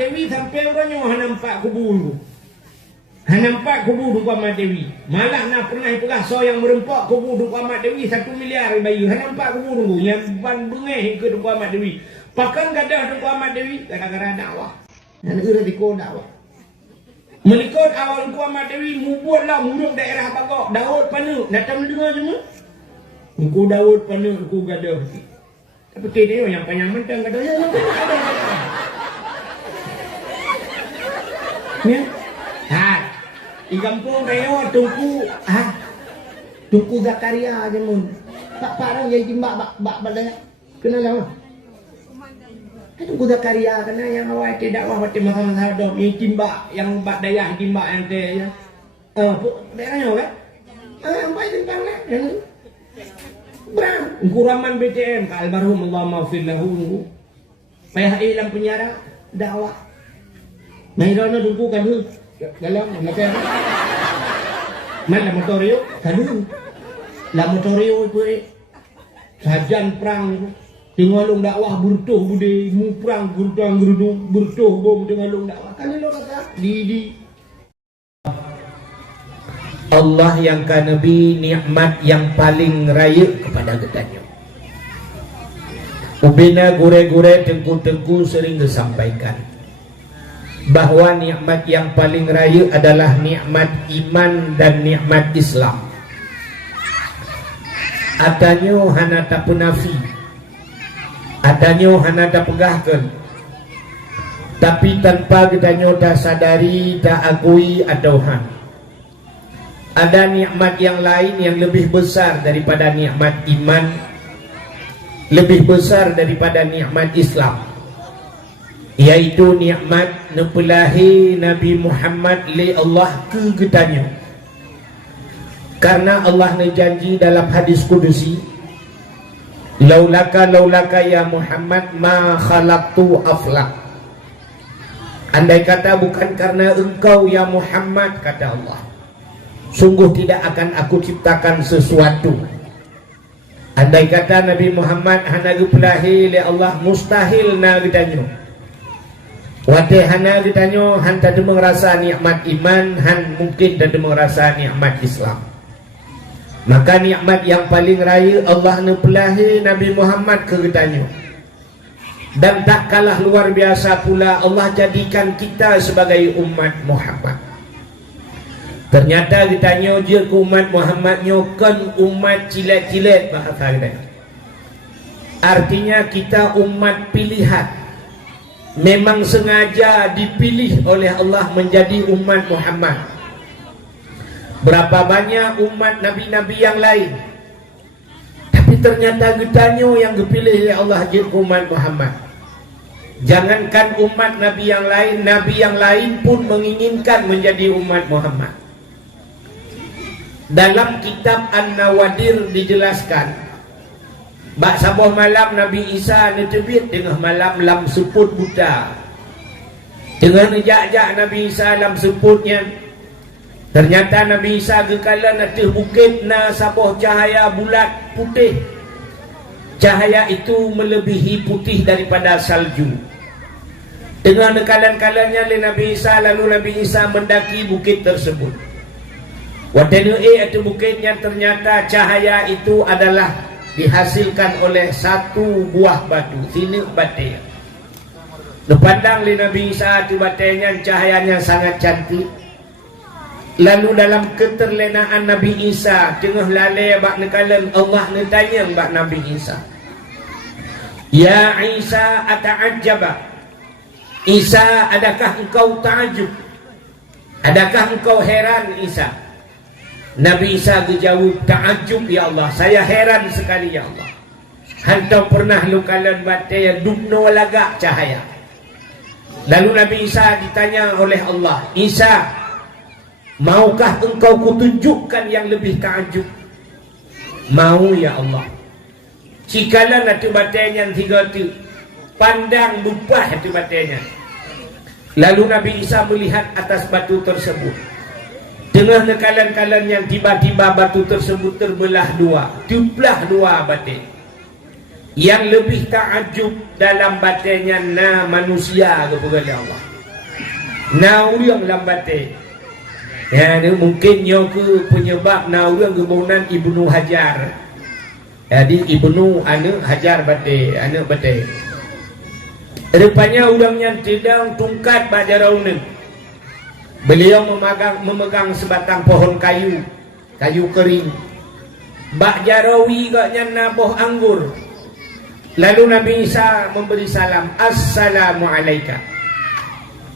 Dewi sampai orangnya nampak kubur tu. Nampak kubur Duku Amat Dewi. Malah nak pernah perasa yang merempak kubur Duku Amat Dewi 1 miliar bayu. Nampak kubur tu yang ban bengeh ke Duku Amat Dewi. Pakan gadah Duku Amat Dewi gara-gara dakwah. Dan negara dikau dakwah. Melikut awal Duku Amat Dewi mubuatlah muruk daerah Bagok. Daud Panu. Datang dengar semua. Duku Daud Panu, Duku gadah. Tapi dia yang panjang mentang gadah. Ya. Di kampung reo Tungku Zakaria aja mun. Pak parang jadi timbak bak balaya. Kenal apa? Tungku Zakaria kena yang awal tidak wah mati makan sadom yang timbak yang bak daya timbak yang teh ya. Daerahnya kan? Yang baik tentang lah. Bram, kuraman BTM ka almarhum Allah maafir lahu. Payah ilang penjara dakwah. Mahirana dungku kan dalam macam man la motorio kadu la motorio itu sajan perang tingalung dakwah burtuh bude mu perang gurdang gurdung burtuh bom tingalung dakwah kan lo kata di Allah yang ka nabi nikmat yang paling raya kepada getanya. Ubina gure-gure tengku-tengku sering disampaikan bahwa nikmat yang paling raya adalah nikmat iman dan nikmat Islam. Atanyo hana tak punafi, atanyo hana tak pegahkan, tapi tanpa kita tak sadari, tak akui atau han. Ada nikmat yang lain yang lebih besar daripada nikmat iman, lebih besar daripada nikmat Islam, yaitu nikmat nepelahi Nabi Muhammad li Allah ke getanya. Karena Allah janji dalam hadis kudusi, laulaka ya Muhammad ma khalaqtu aflak. Andai kata bukan karena engkau ya Muhammad, kata Allah, sungguh tidak akan aku ciptakan sesuatu. Andai kata Nabi Muhammad hana gepelahi li Allah, mustahil na getanya. Wate hana ditanya han tak merasa nikmat iman, han mungkin tak merasa nikmat Islam. Maka nikmat yang paling raya Allah nepelahi Nabi Muhammad ke getanya. Dan tak kalah luar biasa pula Allah jadikan kita sebagai umat Muhammad. Ternyata ditanya je ke umat Muhammadnya kan umat cilet-cilet bahasa kita. Artinya kita umat pilihan. Memang sengaja dipilih oleh Allah menjadi umat Muhammad. Berapa banyak umat nabi-nabi yang lain, tapi ternyata getanya yang dipilih oleh Allah jadi umat Muhammad. Jangankan umat nabi yang lain pun menginginkan menjadi umat Muhammad. Dalam kitab An-Nawadir dijelaskan, bak sabuh malam Nabi Isa netebit tengah malam lam seput buta. Tengah nejak-jak Nabi Isa lam seputnya. Ternyata Nabi Isa gekalan atas bukit na sabuh cahaya bulat putih. Cahaya itu melebihi putih daripada salju. Tengah nekalan-kalannya oleh Nabi Isa, lalu Nabi Isa mendaki bukit tersebut. Waktu itu bukitnya ternyata cahaya itu adalah dihasilkan oleh satu buah batu, sini batai. Dipandang oleh Nabi Isa itu batainya, cahayanya sangat cantik. Lalu dalam keterlenaan Nabi Isa tengah lalai bak nekalan, Allah netanya bak Nabi Isa, ya Isa ata'ajjaba, Isa adakah engkau ta'ajub, adakah engkau heran Isa? Nabi Isa dijawab, ta'ajub ya Allah, saya heran sekali ya Allah. Hantau pernah lukalan batai dubno lagak cahaya. Lalu Nabi Isa ditanya oleh Allah, Isa, maukah engkau kutunjukkan yang lebih ta'ajub? Mau ya Allah. Cikalan itu batainya tiga tu, pandang lupah itu batainya. Lalu Nabi Isa melihat atas batu tersebut. Tengah nekalan-kalan yang tiba-tiba batu tersebut terbelah dua, tuplah dua batin. yang lebih takjub dalam batinnya na manusia kepada Allah. Na urang dalam batin. Ya, ni mungkin nyo ke penyebab na urang kebunan Ibnu Hajar. Jadi Ibnu Hajar batin. Rupanya urangnya tidak tungkat pada raunin. Beliau memegang sebatang pohon kayu kering. Bak jarawi gaknya nabuh anggur. Lalu Nabi Isa memberi salam, Assalamualaikum.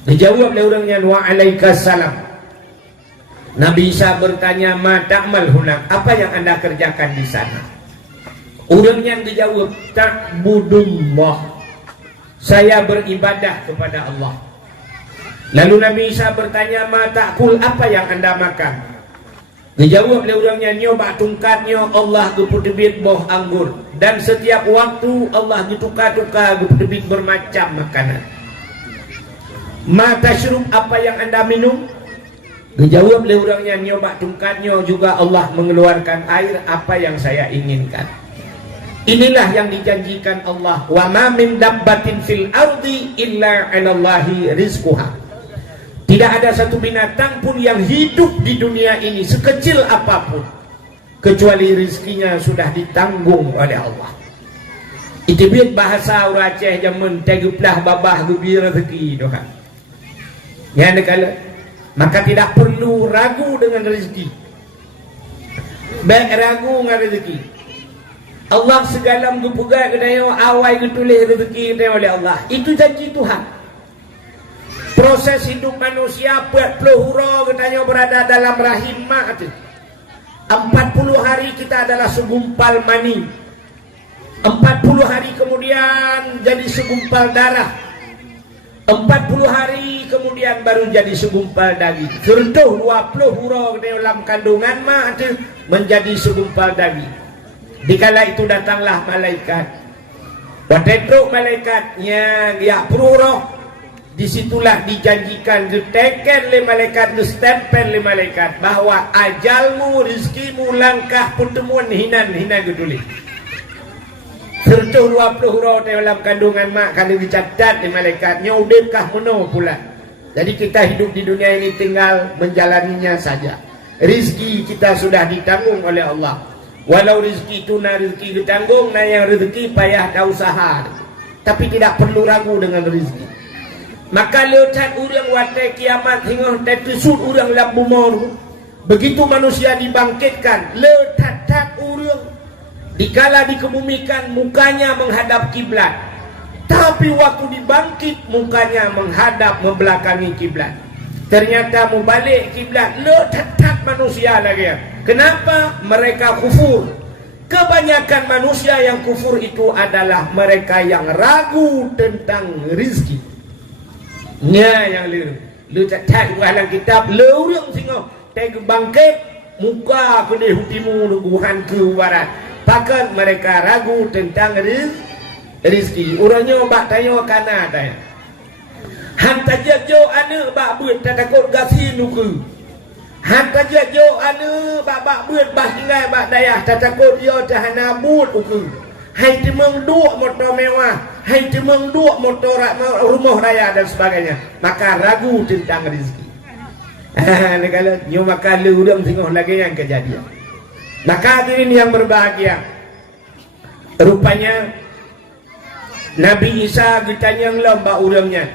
Dijawab oleh orangnya, Waalaikumsalam. Nabi Isa bertanya, Ma ta'mal hunak, apa yang anda kerjakan di sana? Orangnya dijawab, Ta'budullah, saya beribadah kepada Allah. Lalu Nabi Isa bertanya, Ma ta'kul, apa yang anda makan? Dijawab oleh orangnya, Nyoba tungkatnya Allah geputebit boh anggur. Dan setiap waktu Allah ditukar-tukar geputebit bermacam makanan. Ma tashrub, apa yang anda minum? Dijawab oleh orangnya, Nyoba tungkatnya juga Allah mengeluarkan air apa yang saya inginkan. Inilah yang dijanjikan Allah. Wa ma min dabbatin fil ardi illa 'alallahi rizquha. Tidak ada satu binatang pun yang hidup di dunia ini sekecil apapun kecuali rizkinya sudah ditanggung oleh Allah. Itu biar bahasa orang Aceh zaman teguplah babah gembira rezeki doa. Ya kalau maka tidak perlu ragu dengan rezeki. Baik ragu dengan rezeki. Allah segala menggepugai kedaya awal ketulis rezeki oleh Allah. Itu janji Tuhan. Proses hidup manusia 40 hura katanya berada dalam rahim mak itu. 40 hari kita adalah segumpal mani. 40 hari kemudian jadi segumpal darah. 40 hari kemudian baru jadi segumpal daging. Sertuh 20 hura dalam kandungan mak itu menjadi segumpal daging. Dikala itu datanglah malaikat. Watetruk malaikatnya dia peruroh. Disitulah dijanjikan diteken le malaikat, distempel le malaikat bahwa ajalmu, rizkimu, langkah pertemuan hinan geduli. Serta 20 huruf dalam kandungan mak kalau dicatat di malaikatnya udahkah meno pula. Jadi kita hidup di dunia ini tinggal menjalaninya saja. Rizki kita sudah ditanggung oleh Allah. Walau rizki itu na rizki ditanggung, na yang rezeki payah dah usaha. Tapi tidak perlu ragu dengan rizki. Maka letak urang watai kiamat hingga tetusut urang lam bumur. Begitu manusia dibangkitkan, letak urang dikala dikebumikan mukanya menghadap kiblat. Tapi waktu dibangkit mukanya menghadap membelakangi kiblat. Ternyata membalik kiblat, letak manusia lagi. Kenapa? Mereka kufur. Kebanyakan manusia yang kufur itu adalah mereka yang ragu tentang rizki. Nya yang lu catat dalam kitab lurung singo teg bangkit muka ke hutimu nubuhan ke barat. Pakat mereka ragu tentang rizki. Orangnya bak tanya kana tanya. Hantar jo ane bak buat takut gasi nuku. Hantar jo ane bak buat bah tinggal bak dayah takut dia tahana but uku. Hai temeng duk motor mewah, hai temeng duk motor rumah raya dan sebagainya. Maka ragu tentang rezeki. Ini kalau nyo maka lurang tengok lagi yang kejadian. Maka hadirin yang berbahagia, rupanya Nabi Isa ditanya lomba urangnya,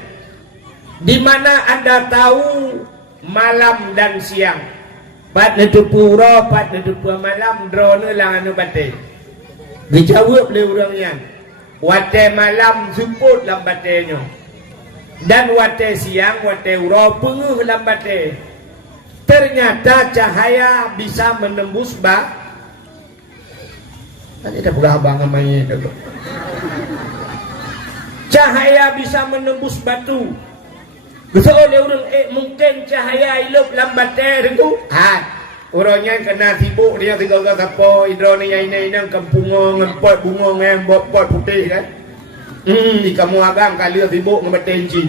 di mana anda tahu malam dan siang? Pat netupu ro, pat netupu malam, drone lang anu batin. Dijawab oleh orangnya, wate malam semput dalam batinnya, dan wate siang, wate ura penguh dalam batin. Ternyata cahaya bisa menembus tadi dah pegah abang namanya itu. Cahaya bisa menembus batu. Betul oleh orang mungkin cahaya hidup dalam batin itu. Orangnya kena sibuk dia tinggal kata po hidronya ini kampung ngempot bunga ngembot pot putih kan. Di kamu agang kali sibuk ngebetencin.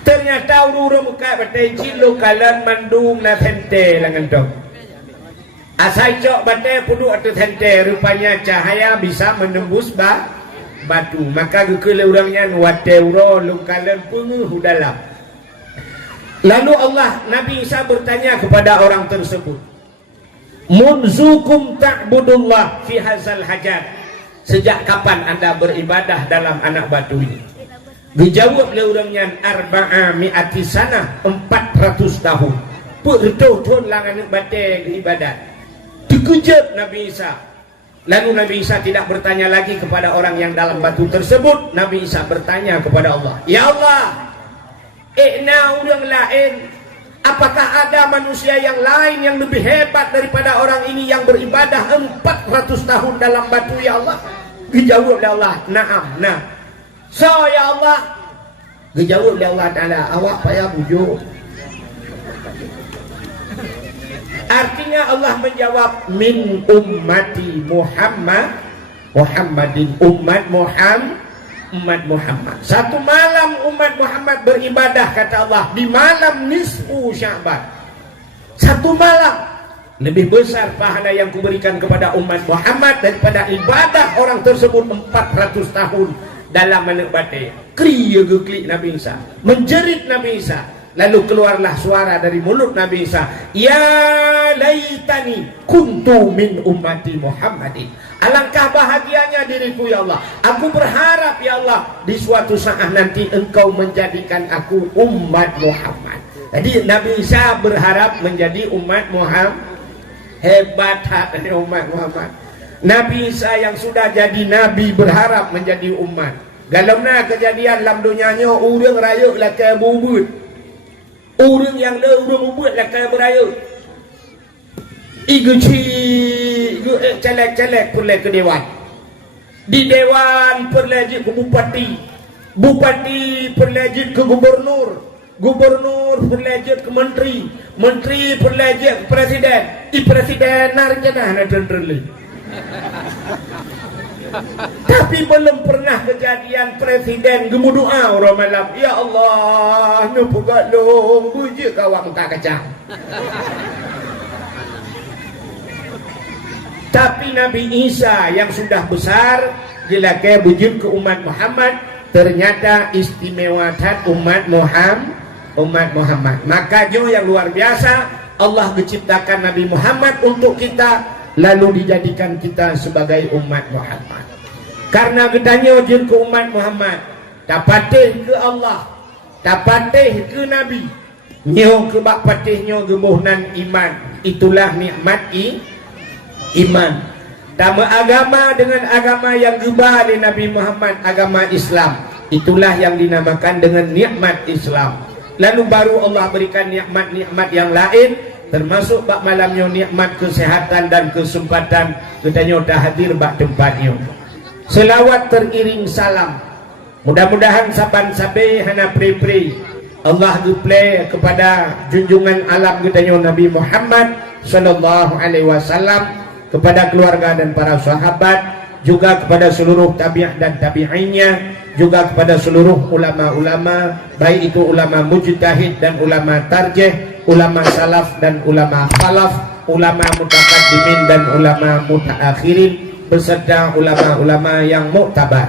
Ternyata urung buka betencin lu kalan mandung na tente langan dong. Asai cok batai puduk atau tente, rupanya cahaya bisa menembus batu. Maka gekele orangnya wateuro lukalen penguh dalam. Lalu Allah Nabi Isa bertanya kepada orang tersebut, munzukum ta'budullah fi hazal hajar. Sejak kapan anda beribadah dalam anak batu ini? Dijawab oleh orangnya arba'a mi'ati sana, 400 tahun. Bertuh-tuh langan batai ibadat. Dikejut Nabi Isa. Lalu Nabi Isa tidak bertanya lagi kepada orang yang dalam batu tersebut. Nabi Isa bertanya kepada Allah, ya Allah, orang lain, apakah ada manusia yang lain yang lebih hebat daripada orang ini yang beribadah 400 tahun dalam batu, ya Allah? Dijawab oleh Allah, na'am, nah. So ya Allah, dijawab oleh Allah Ta'ala, awak payah bujuk. Artinya Allah menjawab, min ummati Muhammadin, umat Muhammad. Satu malam umat Muhammad beribadah, kata Allah, di malam nisfu Sya'ban. Satu malam lebih besar pahala yang kuberikan kepada umat Muhammad daripada ibadah orang tersebut 400 tahun dalam menikmati. Klik Nabi Isa, menjerit Nabi Isa. Lalu keluarlah suara dari mulut Nabi Isa, ya laitani kuntu min ummati Muhammadin. Alangkah bahagianya diriku, ya Allah. Aku berharap, ya Allah, di suatu saat nanti engkau menjadikan aku umat Muhammad. Jadi Nabi Isa berharap menjadi umat Muhammad. Hebat hati umat Muhammad. Nabi Isa yang sudah jadi nabi berharap menjadi umat. Galamna kejadian dalam dunianya, orang raya lah kaya bubut. Orang yang dah orang bubut lah kaya beraya. Iguci celek-celek perle ke dewan. Di dewan perlejit ke bupati. Bupati perlejit ke gubernur. Gubernur perlejit ke menteri. Menteri perlejit ke presiden. Di presiden narjana nak terlebih. Tapi belum pernah kejadian presiden gemu doa orang malam, ya Allah, nu pugat long buji kawak muka kacang. Tapi Nabi Isa yang sudah besar dilakai wujud ke umat Muhammad, ternyata istimewa umat Muhammad. Maka jo yang luar biasa, Allah menciptakan Nabi Muhammad untuk kita, lalu dijadikan kita sebagai umat Muhammad. Karena gedanya wujud ke umat Muhammad, tapatih ke Allah, tapatih ke Nabi, nyo ke bak patihnya gemuhnan iman. Itulah nikmat iman. Tama agama dengan agama yang gubah oleh Nabi Muhammad, agama Islam. Itulah yang dinamakan dengan nikmat Islam. Lalu baru Allah berikan nikmat-nikmat yang lain, termasuk bak malamnya nikmat kesehatan dan kesempatan katanya dah hadir bak tempatnya. Selawat teriring salam. Mudah-mudahan saban sabe hana pre Allah duple kepada junjungan alam katanya Nabi Muhammad sallallahu alaihi wasallam, kepada keluarga dan para sahabat, juga kepada seluruh tabi'ah dan tabi'innya, juga kepada seluruh ulama-ulama, baik itu ulama mujtahid dan ulama tarjih, ulama salaf dan ulama khalaf, ulama mutaqaddimin dan ulama mutaakhirin, beserta ulama-ulama yang muktabar.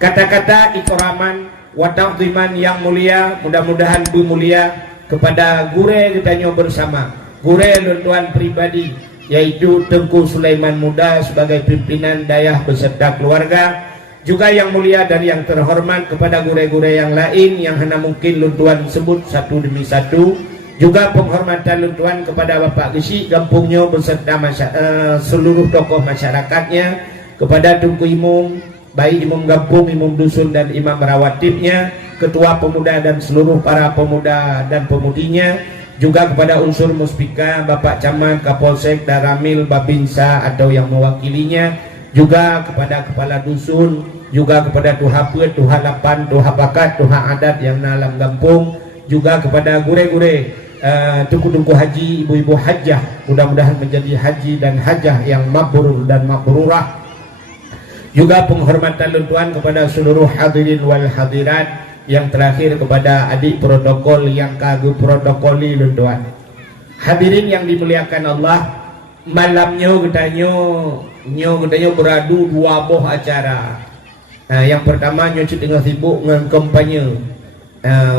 Kata-kata ikraman wa ta'ziman yang mulia, mudah-mudahan mulia kepada gure kita bersama, gure tuan pribadi, yaitu Tengku Sulaiman Muda sebagai pimpinan dayah beserta keluarga, juga yang mulia dan yang terhormat kepada gure-gure yang lain yang hanya mungkin luntuan sebut satu demi satu, juga penghormatan luntuan kepada Bapak Gesi Gampungnya beserta seluruh tokoh masyarakatnya, kepada Tengku Imum, baik Imum Gampung, Imum Dusun dan Imam Rawatibnya, ketua pemuda dan seluruh para pemuda dan pemudinya, juga kepada unsur Muspika, Bapak Camat, Kapolsek, Daramil, Babinsa atau yang mewakilinya, juga kepada kepala dusun, juga kepada tuha pet, tuha lapan, tuha bakat, tuha adat yang dalam kampung, juga kepada gure-gure tungku-tungku haji, ibu-ibu hajjah, mudah-mudahan menjadi haji dan hajjah yang mabrur dan mabrurah. Juga penghormatan luntuan kepada seluruh hadirin wal hadirat, yang terakhir kepada adik protokol yang kagum protokoli luntuan. Hadirin yang dimuliakan Allah, malamnya katanya beradu dua buah acara. Yang pertama nyoci tengah sibuk dengan kampanye.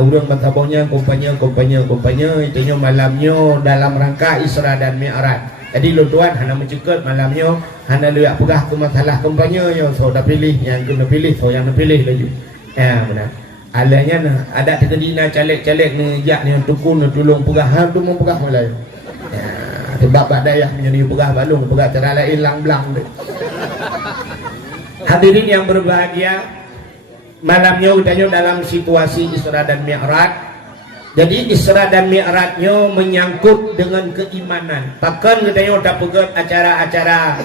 Urang bantabaunya kampanye itunya malamnya dalam rangka Isra dan Mi'raj. Jadi lo tuan hana mencekut malamnya hana lihat pegah ke masalah kampanye nya so dah pilih yang kena pilih so yang nak pilih lagi. Benar. Alanya ada terkedina caleg-caleg ni jak ni tukun tolong pegah hang tu mau pegah mulai. Sebab bak dayah menjadi pegah balung pegah cara lain lang-blang tu. Hadirin yang berbahagia, malamnya katanya dalam situasi Isra dan Mi'raj. Jadi Isra dan Mi'rajnya menyangkut dengan keimanan. Bahkan katanya tak pegat acara-acara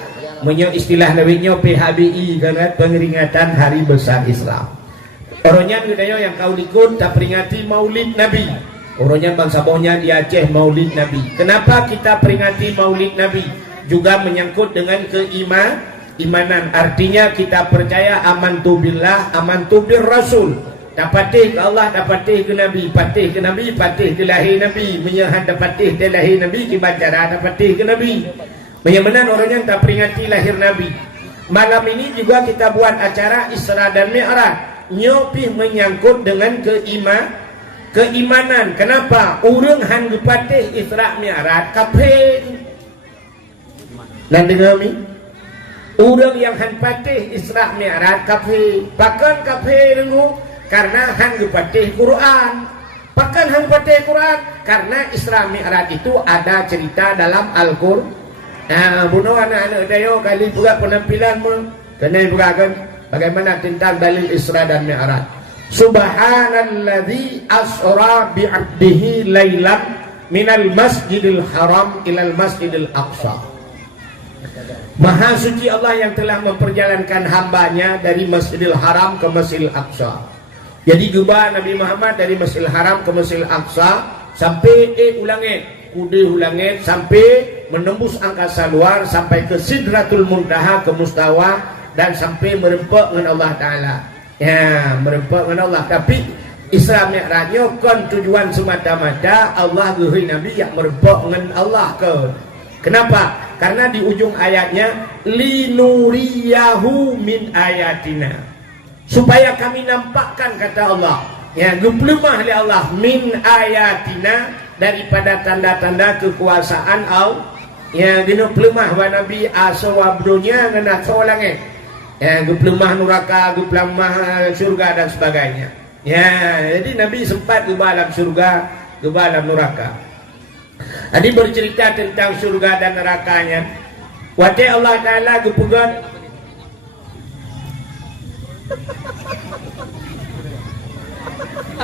istilah lebihnya PHBI kan, pengeringatan Hari Besar Islam. Orangnya katanya yang kau ikut tak peringati Maulid Nabi. Orangnya bangsa bawahnya di Aceh Maulid Nabi. Kenapa kita peringati Maulid Nabi? Juga menyangkut dengan keimanan. Artinya kita percaya amantu billah, amantu bir Rasul. Dapatih ke Allah, dapatih ke Nabi, patih ke Nabi, patih ke lahir Nabi, menyahan dapatih ke lahir Nabi, kibacara dapatih ke Nabi. Menyamanan orangnya tak peringati lahir Nabi. Malam ini juga kita buat acara Isra dan Mi'raj. Nyopi menyangkut dengan keimanan. Kenapa? Urang han dapatih Isra Mi'raj kafir. Dan dengar mi? Urang yang han patih Isra Mi'raj kafir. Bahkan kafir dengar karena hang patih Quran. Bahkan hang patih Quran karena Isra Mi'raj itu ada cerita dalam Al-Qur'an. Bunuh anak-anak dayo kali buka penampilan mu kena bukakan bagaimana tentang dalil Isra dan Mi'raj. Subhanalladzi asra bi'abdihi lailan minal masjidil haram ilal masjidil aqsa. Maha suci Allah yang telah memperjalankan hambanya dari Masjidil Haram ke Masjidil Aqsa. Jadi gubah Nabi Muhammad dari Masjidil Haram ke Masjidil Aqsa sampai ulangit sampai menembus angkasa luar sampai ke Sidratul Muntaha ke Mustawa dan sampai merempak dengan Allah Ta'ala. Merempak dengan Allah. Tapi Isra Mi'rajnya kan tujuan semata-mata Allah gehoi Nabi yang merempak dengan Allah ke. Kenapa? Karena di ujung ayatnya linuriyahu min ayatina. Supaya kami nampakkan kata Allah. Geplemah oleh Allah min ayatina daripada tanda-tanda kekuasaan Allah. Dino plemah wa Nabi asawabdunya ngena solangnya. Geplemah neraka, geplemah surga dan sebagainya. Jadi Nabi sempat ke dalam surga, ke dalam neraka. Tadi bercerita tentang surga dan nerakanya. Wate Allah Ta'ala gepegat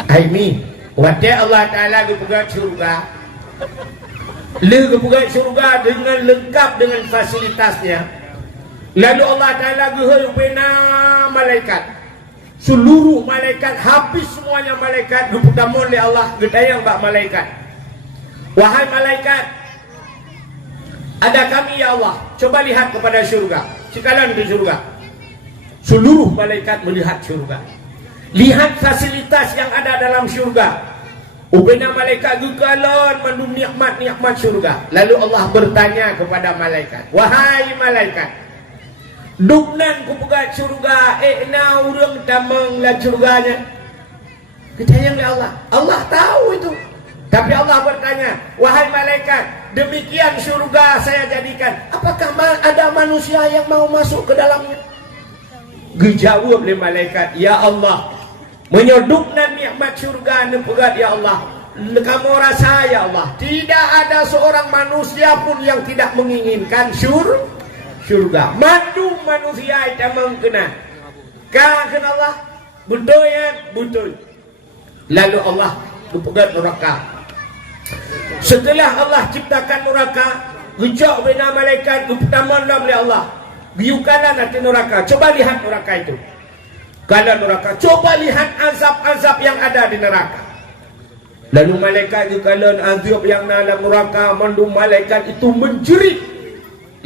Aimi wate Allah Ta'ala gepegat surga. Gepegat surga dengan lengkap dengan fasilitasnya. Lalu Allah Ta'ala gehoi bina malaikat. Seluruh malaikat, habis semuanya malaikat gepegamon oleh Allah, gedayang bak malaikat. Wahai malaikat, ada kami ya Allah. Coba lihat kepada surga. Sekalian di surga. Seluruh malaikat melihat surga. Lihat fasilitas yang ada dalam surga. Ubena malaikat gugalon mandum nikmat-nikmat surga. Lalu Allah bertanya kepada malaikat, wahai malaikat, duknan ku pegat surga, na urang tamang la surganya. Kecayang Allah. Allah tahu itu. Tapi Allah bertanya, wahai malaikat, demikian surga saya jadikan, apakah ada manusia yang mau masuk ke dalamnya? Dijawab oleh malaikat, ya Allah, menyodukkan nikmat surga nepegat ya Allah. Kamu rasa ya Allah, tidak ada seorang manusia pun yang tidak menginginkan surga. Mandu manusia itu mengkena. Kan Allah, betul ya, betul. Lalu Allah nepegat neraka. Setelah Allah ciptakan neraka, gejak bina malaikat pertama oleh Allah. Biukanlah nanti neraka. Coba lihat neraka itu. Kalau neraka, coba lihat azab-azab yang ada di neraka. Lalu malaikat kalau azab yang dalam neraka, mandu malaikat itu menjerit.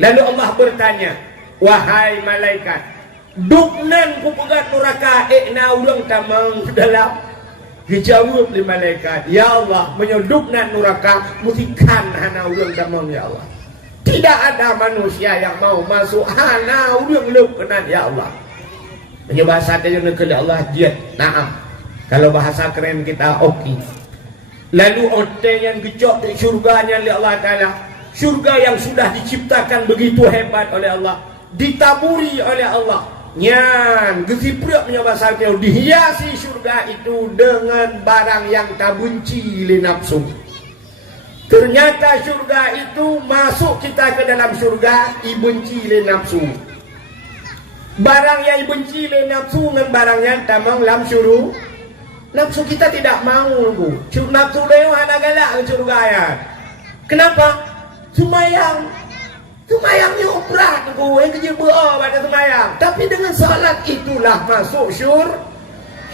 Lalu Allah bertanya, wahai malaikat, duknan ku pegat neraka, na ulang tamang dalam. Dijawab oleh malaikat, ya Allah, menyoduknan neraka, musikan hana ulang tamang ya Allah. Tidak ada manusia yang mau masuk hana urang leukenan ya Allah. Punya bahasa dia nak Allah jid. Naam. Kalau bahasa keren kita okey. Lalu orang yang gejok di syurganya oleh Allah Ta'ala, syurga yang sudah diciptakan begitu hebat oleh Allah, ditaburi oleh Allah, nyan gesiprak punya bahasa dia, dihiasi syurga itu dengan barang yang tak benci le nafsu. Ternyata syurga itu masuk kita ke dalam syurga ibenci le nafsu. Barang yang benci le nafsu dengan barang yang tamang lam syuru. Nafsu kita tidak mau bu. Nafsu dia hana galak ke syurga ya. Kenapa? Semayang. Semayangnya berat bu. Yang kerja berapa pada semayang. Tapi dengan salat itulah masuk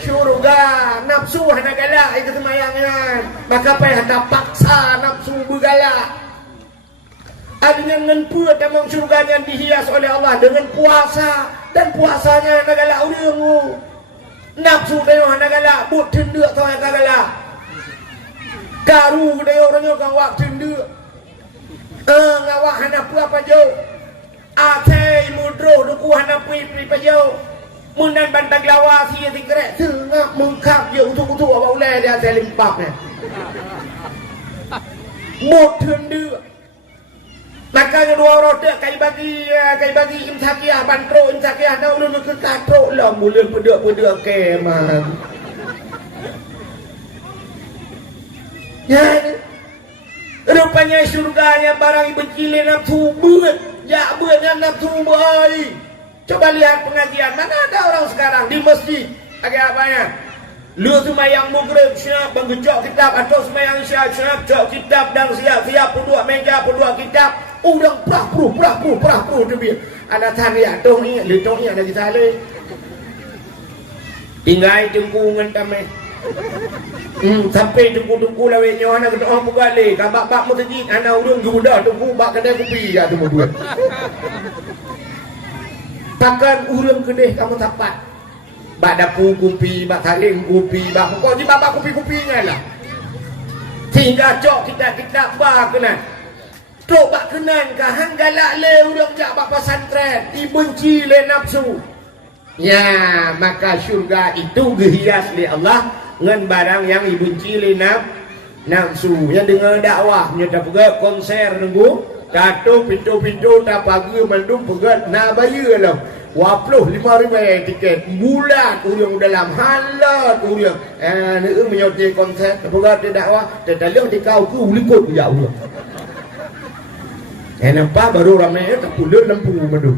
syurga. Nafsu hana galak ke semayangnya. Maka payah ada paksa nafsu bergalak. Dengan pula tamang syurganya dihias oleh Allah dengan puasa. Dan puasanya hana galak urang. Nafsu dia hana galak, but tenduk tau yang galak. Karu dia orangnya ngawak tenduk. Ngawak hana apa jo. Ate mudro duku hana pui pa jo. Munan bantang lawa si tingkrek tengah mengkap je utuk-utuk apa ulai dia saya limpak ni. But tenduk. Maka dua orang tu kai bagi imsakiah bantro imsakiah dah ulun ke katrok lah mula pedak keman. Ya. Rupanya syurganya barang benci le nafsu beut. Ya beut dengan nafsu baik. Coba lihat pengajian mana ada orang sekarang di masjid agak apanya? Lu semayang maghrib siap menggejok kitab atau semayang siap jok kitab dan siap perdua meja perdua kitab. Orang perah tu biar. Ada tariak dong ni, letong ni ada kita le. Tinggal jengkungan tamai. Sampai jengku lawe nyo anak kata orang pegale, kabak masjid anak urang guda jengku bak kedai kopi ya tu berdua. Takkan urang kedai kamu tapat. Bak dapur kopi, bak taring kopi, bak pokoknya bak kopi-kopinya lah. Tinggal cok kita bak kena. Tok bak kenan ke hang galak le urang jak bak pesantren dibenci le nafsu. Ya, maka syurga itu dihias oleh Allah dengan barang yang dibenci le nafsu. Yang dengar dakwah nya dak pegat konser nunggu datuk pintu-pintu tak pagi mandum pegat na bayar lah. 25,000 tiket bulan urang dalam halat urang. Ni menyoti konser pegat dakwah dalam di kau ku likut ya Allah. Nampak baru ramai tak pula lampu madu.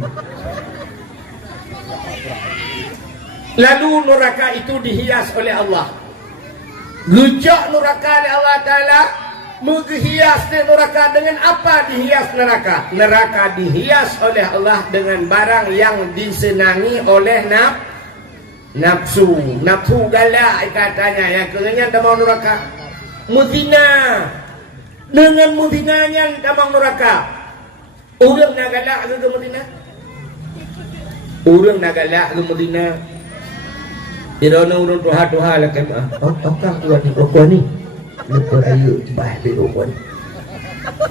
Lalu neraka itu dihias oleh Allah. Gejak neraka oleh Allah Ta'ala. Menghias neraka dengan apa dihias neraka? Neraka dihias oleh Allah dengan barang yang disenangi oleh nafsu. Nafsu galak katanya. Yang kerana tak mau neraka. Muzina. Dengan muzinanya tak mau neraka. Orang nak galak ke Madinah? Orang nak galak ke Madinah? Dia orang tuha lah kan. Okang tuan ni. Lupa raya balik rokok ni.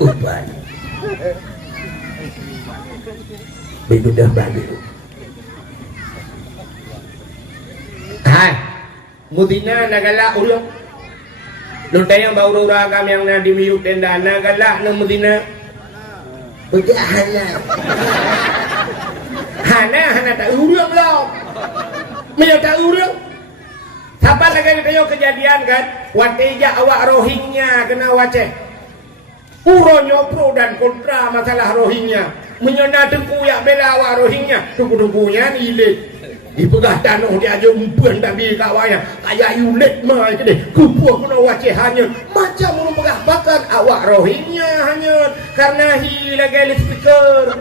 Upan. Begitu dah balik. Hai. Madinah nak galak orang. Lutai yang bau ragam yang nak dimiyuk tenda nak galak ke Madinah. Bagi Hana tak urang lah. Mereka tak urang. Siapa lagi kayo kejadian kan? Watija awak Rohingya kena waceh. Uronyo pro dan kontra masalah Rohingya. Menyona tengku yang bela awak Rohingya. Tengku-tengkunya ni ilit. Ipegah tanah dia aja umpuan tapi kawanya kayak ulet mah itu deh kupuh kena wacehannya macam mau pegah bakar awak Rohingya hanya karena lagi speaker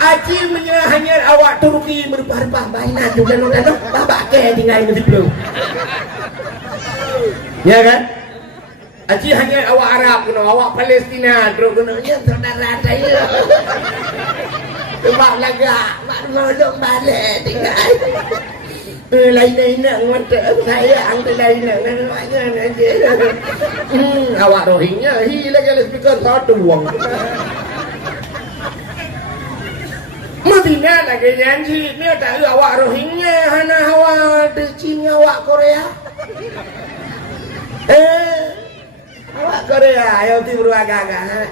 aji menya hanya awak Turki berpah-pah mainan juga nonton babak ke tinggal di belum ya kan aji hanya awak Arab kena awak Palestina terus kena ya saudara saya Mak lagak, mak nolong balik tinggal. Lain-lain nak ngontak sayang tu lain nak namanya aja. Awak Rohingya, lagi speaker satu uang. Mutina lagi nyanyi ni tak awak Rohingya hana awak Cina awak Korea. Awak Korea ayo tiru agak-agak.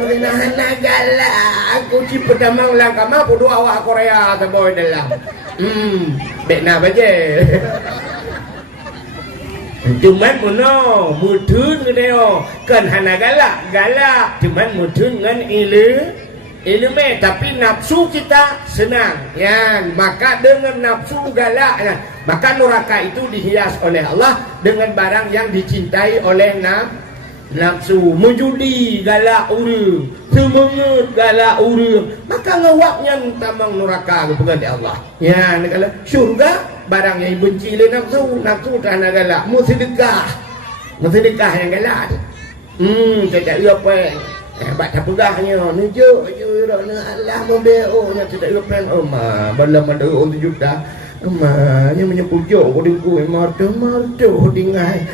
Mutina hana galak aku ci pedamang langkama podo awak Korea taboy dalam. Bekna baje. Cuman muno mudun ngedeo kan hana galak cuman mudun ngan ilmu tapi nafsu kita senang ya, maka dengan nafsu galak ya, maka neraka itu dihias oleh Allah dengan barang yang dicintai oleh nafsu. Menjudi galak urang, semangat galak urang, maka ngawaknya tamang neraka kepada Allah ya. Kalau syurga barang yang benci oleh nafsu tanah galak, mu sedekah yang galak tidak apa bat tak pegahnya nunjuk je Allah membeo nya tidak lepen bala mandau 1 juta nya menyepujuk kudengku marto dingai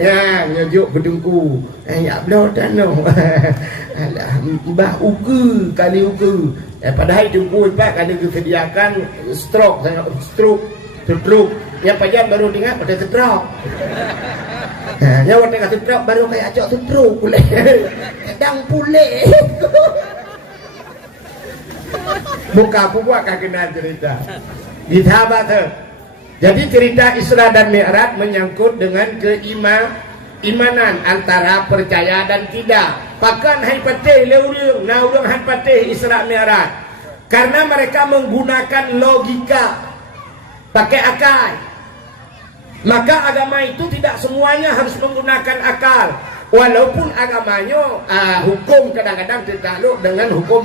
ya nyejuk kudengku ya blo tano alah mbah uku kali uku padahal dengku pak kali disediakan stroke yang pajan baru dengar pada stroke. Ya waktu kata stroke baru kayak acok stroke pula. Kadang pulih. Muka aku buat kena cerita. Dithabak tu. Jadi cerita Isra dan Mi'raj menyangkut dengan keimanan antara percaya dan tidak. Pakan hai patih le urang, na urang hai patih Isra Mi'raj. Karena mereka menggunakan logika, pakai akal. Maka agama itu tidak semuanya harus menggunakan akal. Walaupun agamanya hukum kadang-kadang tertakluk dengan hukum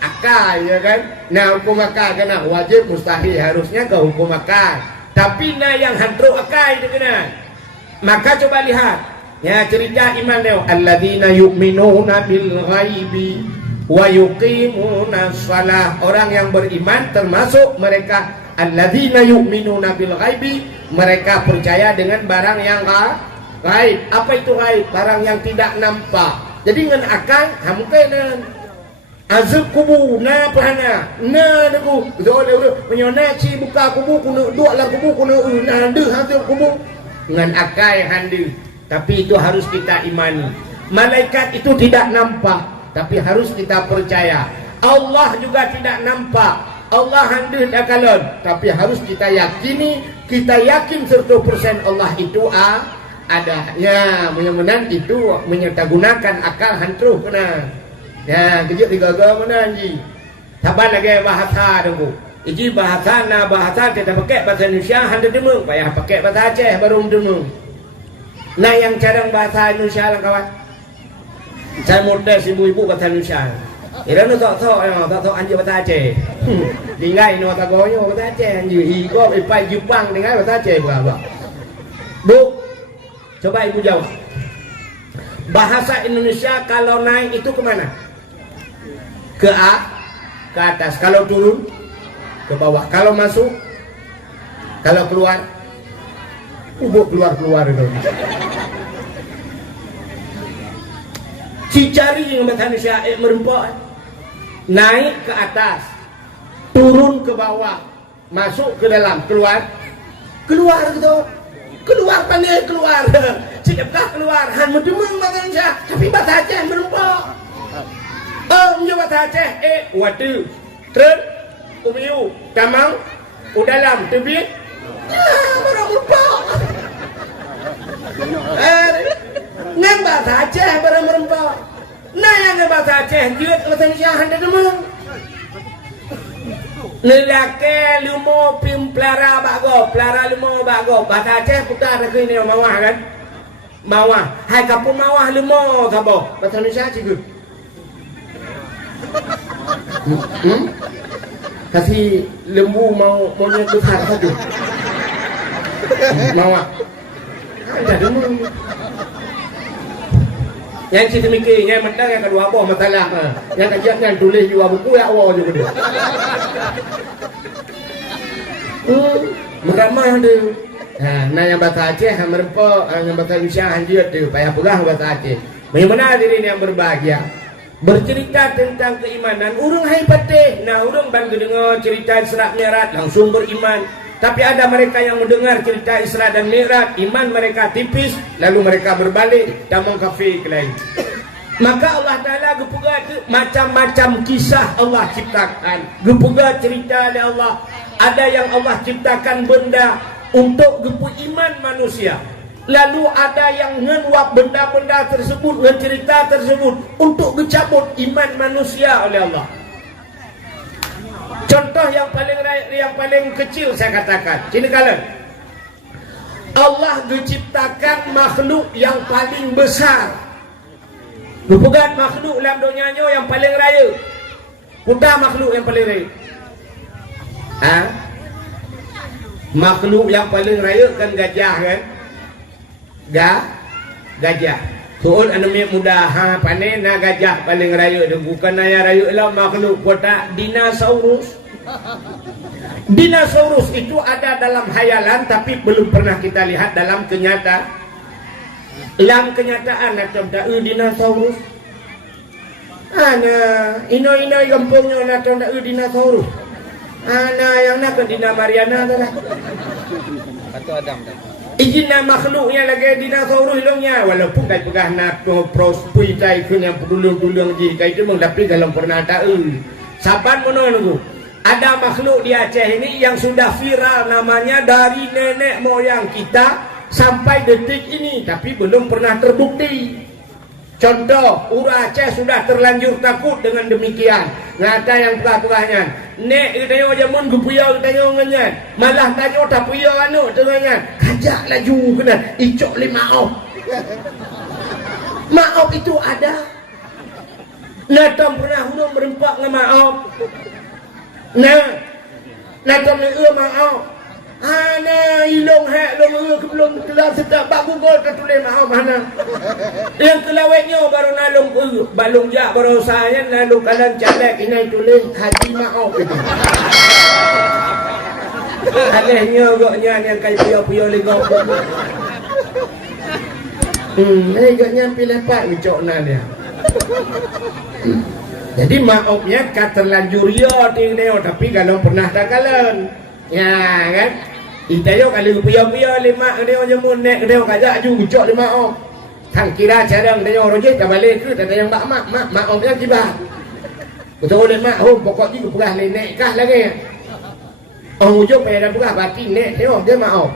akal ya kan. Nah hukum akal kena wajib mustahil harusnya ke hukum akal. Tapi nah yang hantu akal itu kena. Maka coba lihat ya cerita iman dia. Alladzina yu'minuna bil ghaibi wa yuqimuna shalah. Orang yang beriman termasuk mereka alladzina yu'minuna bil ghaibi, mereka percaya dengan barang yang gaib. Apa itu gaib? Barang yang tidak nampak. Jadi dengan akal hamkainan azab kubu na pahana na naku dole menyona ci buka kubu kuno dua lah kubu kuno na de hasil kubu dengan akal handi. Tapi itu harus kita imani. Malaikat itu tidak nampak tapi harus kita percaya. Allah juga tidak nampak, Allah handih dakalon, tapi harus kita yakini, kita yakin 100% Allah itu ada. Ya, mudah-mudahan itu menyertagunakan akal hantu kena. Ya, kejut digagal mana ji. Sabar lagi bahasa dulu. Iji bahasa kita pakai bahasa Indonesia handa demung, payah pakai bahasa Aceh baru demung. Nah yang cadang bahasa Indonesia lah kawan. Saya modal ibu-ibu bahasa Indonesia. Ira no tak anjir bahasa Aceh. Tinggal no tak goyo bahasa Aceh anjir. Iko ipai Jepang tinggal bahasa Aceh berapa? Bu, coba ibu jawab. Bahasa Indonesia kalau naik itu kemana? Ke atas. Kalau turun ke bawah. Kalau masuk, kalau keluar, keluar itu. Si cari yang bahasa Indonesia merempak. Naik ke atas, turun ke bawah, masuk ke dalam, keluar gitu. Keluar pandai keluar. Siapkah keluar? Han mendemung bahasa Indonesia, tapi bahasa Aceh merempak. Menjawab bahasa Aceh. Wadu, truk, umiu, tamang, udalam, tebik. Barang merempak. Ngan bahasa Aceh barang merempak. Nah yang bahasa Aceh dia bahasa Indonesia handa demung. Lelaki lumo pim pelara lumo bago. Bahasa Aceh putar ke ini mawah kan? Mawah. Hai kapun mawah lumo kabo. Bahasa Indonesia cikgu. Kasih lembu mau besar satu. Mawah. Ada demung. Yang cerita mikir, yang mentang yang kedua apa masalah. Yang kajian yang tulis jual buku ya awal juga dia. Meramah dia. Nah yang bahasa Aceh yang merempak, yang bahasa Indonesia anjir dia. Payah pulang bahasa Aceh. Bagaimana diri ini yang berbahagia? bercerita tentang keimanan, urang hai patih. Nah, urang bangga dengar cerita Isra Mi'raj langsung beriman. Tapi ada mereka yang mendengar cerita Isra dan Mi'raj, iman mereka tipis, lalu mereka berbalik tamang kafir ke lain. Maka Allah Ta'ala gepuga macam-macam kisah Allah ciptakan. Gepuga cerita dari Allah. Ada yang Allah ciptakan benda untuk gepu iman manusia. Lalu ada yang ngenuap benda-benda tersebut, cerita tersebut untuk dicabut iman manusia oleh Allah. Contoh yang paling kecil saya katakan, sini kalian. Allah diciptakan makhluk yang paling besar. Gepegat makhluk dalam dunianya yang paling raya. Kuda makhluk yang paling raya. Makhluk yang paling raya kan gajah kan? Gajah. Soal anak muda panen gajah paling raya tu bukan ayah raya lah makhluk kota dinosaurus. Dinosaurus itu ada dalam hayalan tapi belum pernah kita lihat dalam kenyataan. Dalam kenyataan macam tak dinosaurus. Ana ino kampungnya macam tak dinosaurus. Ana yang nak Dina Mariana tu lah. Atau Adam dah. Ijina makhluknya lagi dinosaurus hilangnya walaupun kai pegah nak prospui kai yang pedulung-dulung ji kai tu tapi kalau pernah tahu saban mono nunggu ada makhluk di Aceh ini yang sudah viral namanya dari nenek moyang kita sampai detik ini tapi belum pernah terbukti. Contoh, orang Aceh sudah terlanjur takut dengan demikian. Ngata yang pegah-pegahnya. Nek katanya jamun gupuyau katanya ngenyan. Malah tanya tak puyau anu tengahnya. Kajak laju kena icok le maaf. Maaf itu ada. Natam pernah hurung merempak dengan maaf. Natam le maaf. Ana ilong hak long belum kelas tak bak gugol tak tulis maaf mana. Yang kelawetnya baru nalung balung jak baru saya lalu kalan calek ini tulis haji maaf itu. Alehnya goknya yang kai puyau-puyau legok. Goknya pilih pak ucokna dia. Jadi maafnya kat terlanjur yo tinggal tapi kalau pernah tak kalen. Ya kan? Itayo kalau puyau-puyau lima dia jamun nek dia kajak ju ucok lima om. Kang kira cara dia roje tak balik ke tak yang mak omnya kibah. Betul le mak pokok ji pegah le nek kah lagi. Ujuk pada pegah batin nek dia mak om.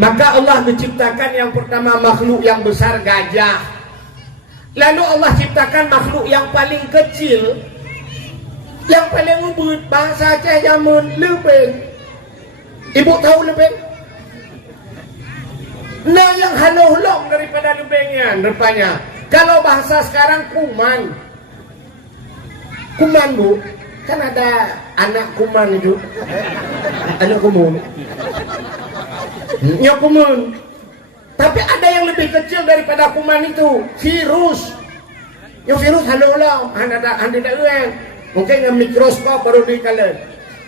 Maka Allah menciptakan yang pertama makhluk yang besar gajah. Lalu Allah ciptakan makhluk yang paling kecil. Yang paling ubud bahasa Aceh jamun lepeng. Ibu tahu lepeng? Nah yang halau-halau daripada lepengnya rupanya. Kalau bahasa sekarang kuman. Kuman bu, kan ada anak kuman itu. Anak kuman. Ya kuman. Tapi ada yang lebih kecil daripada kuman itu, virus. Yang virus halau-halau, anda tak mungkin dengan mikroskop baru dikalian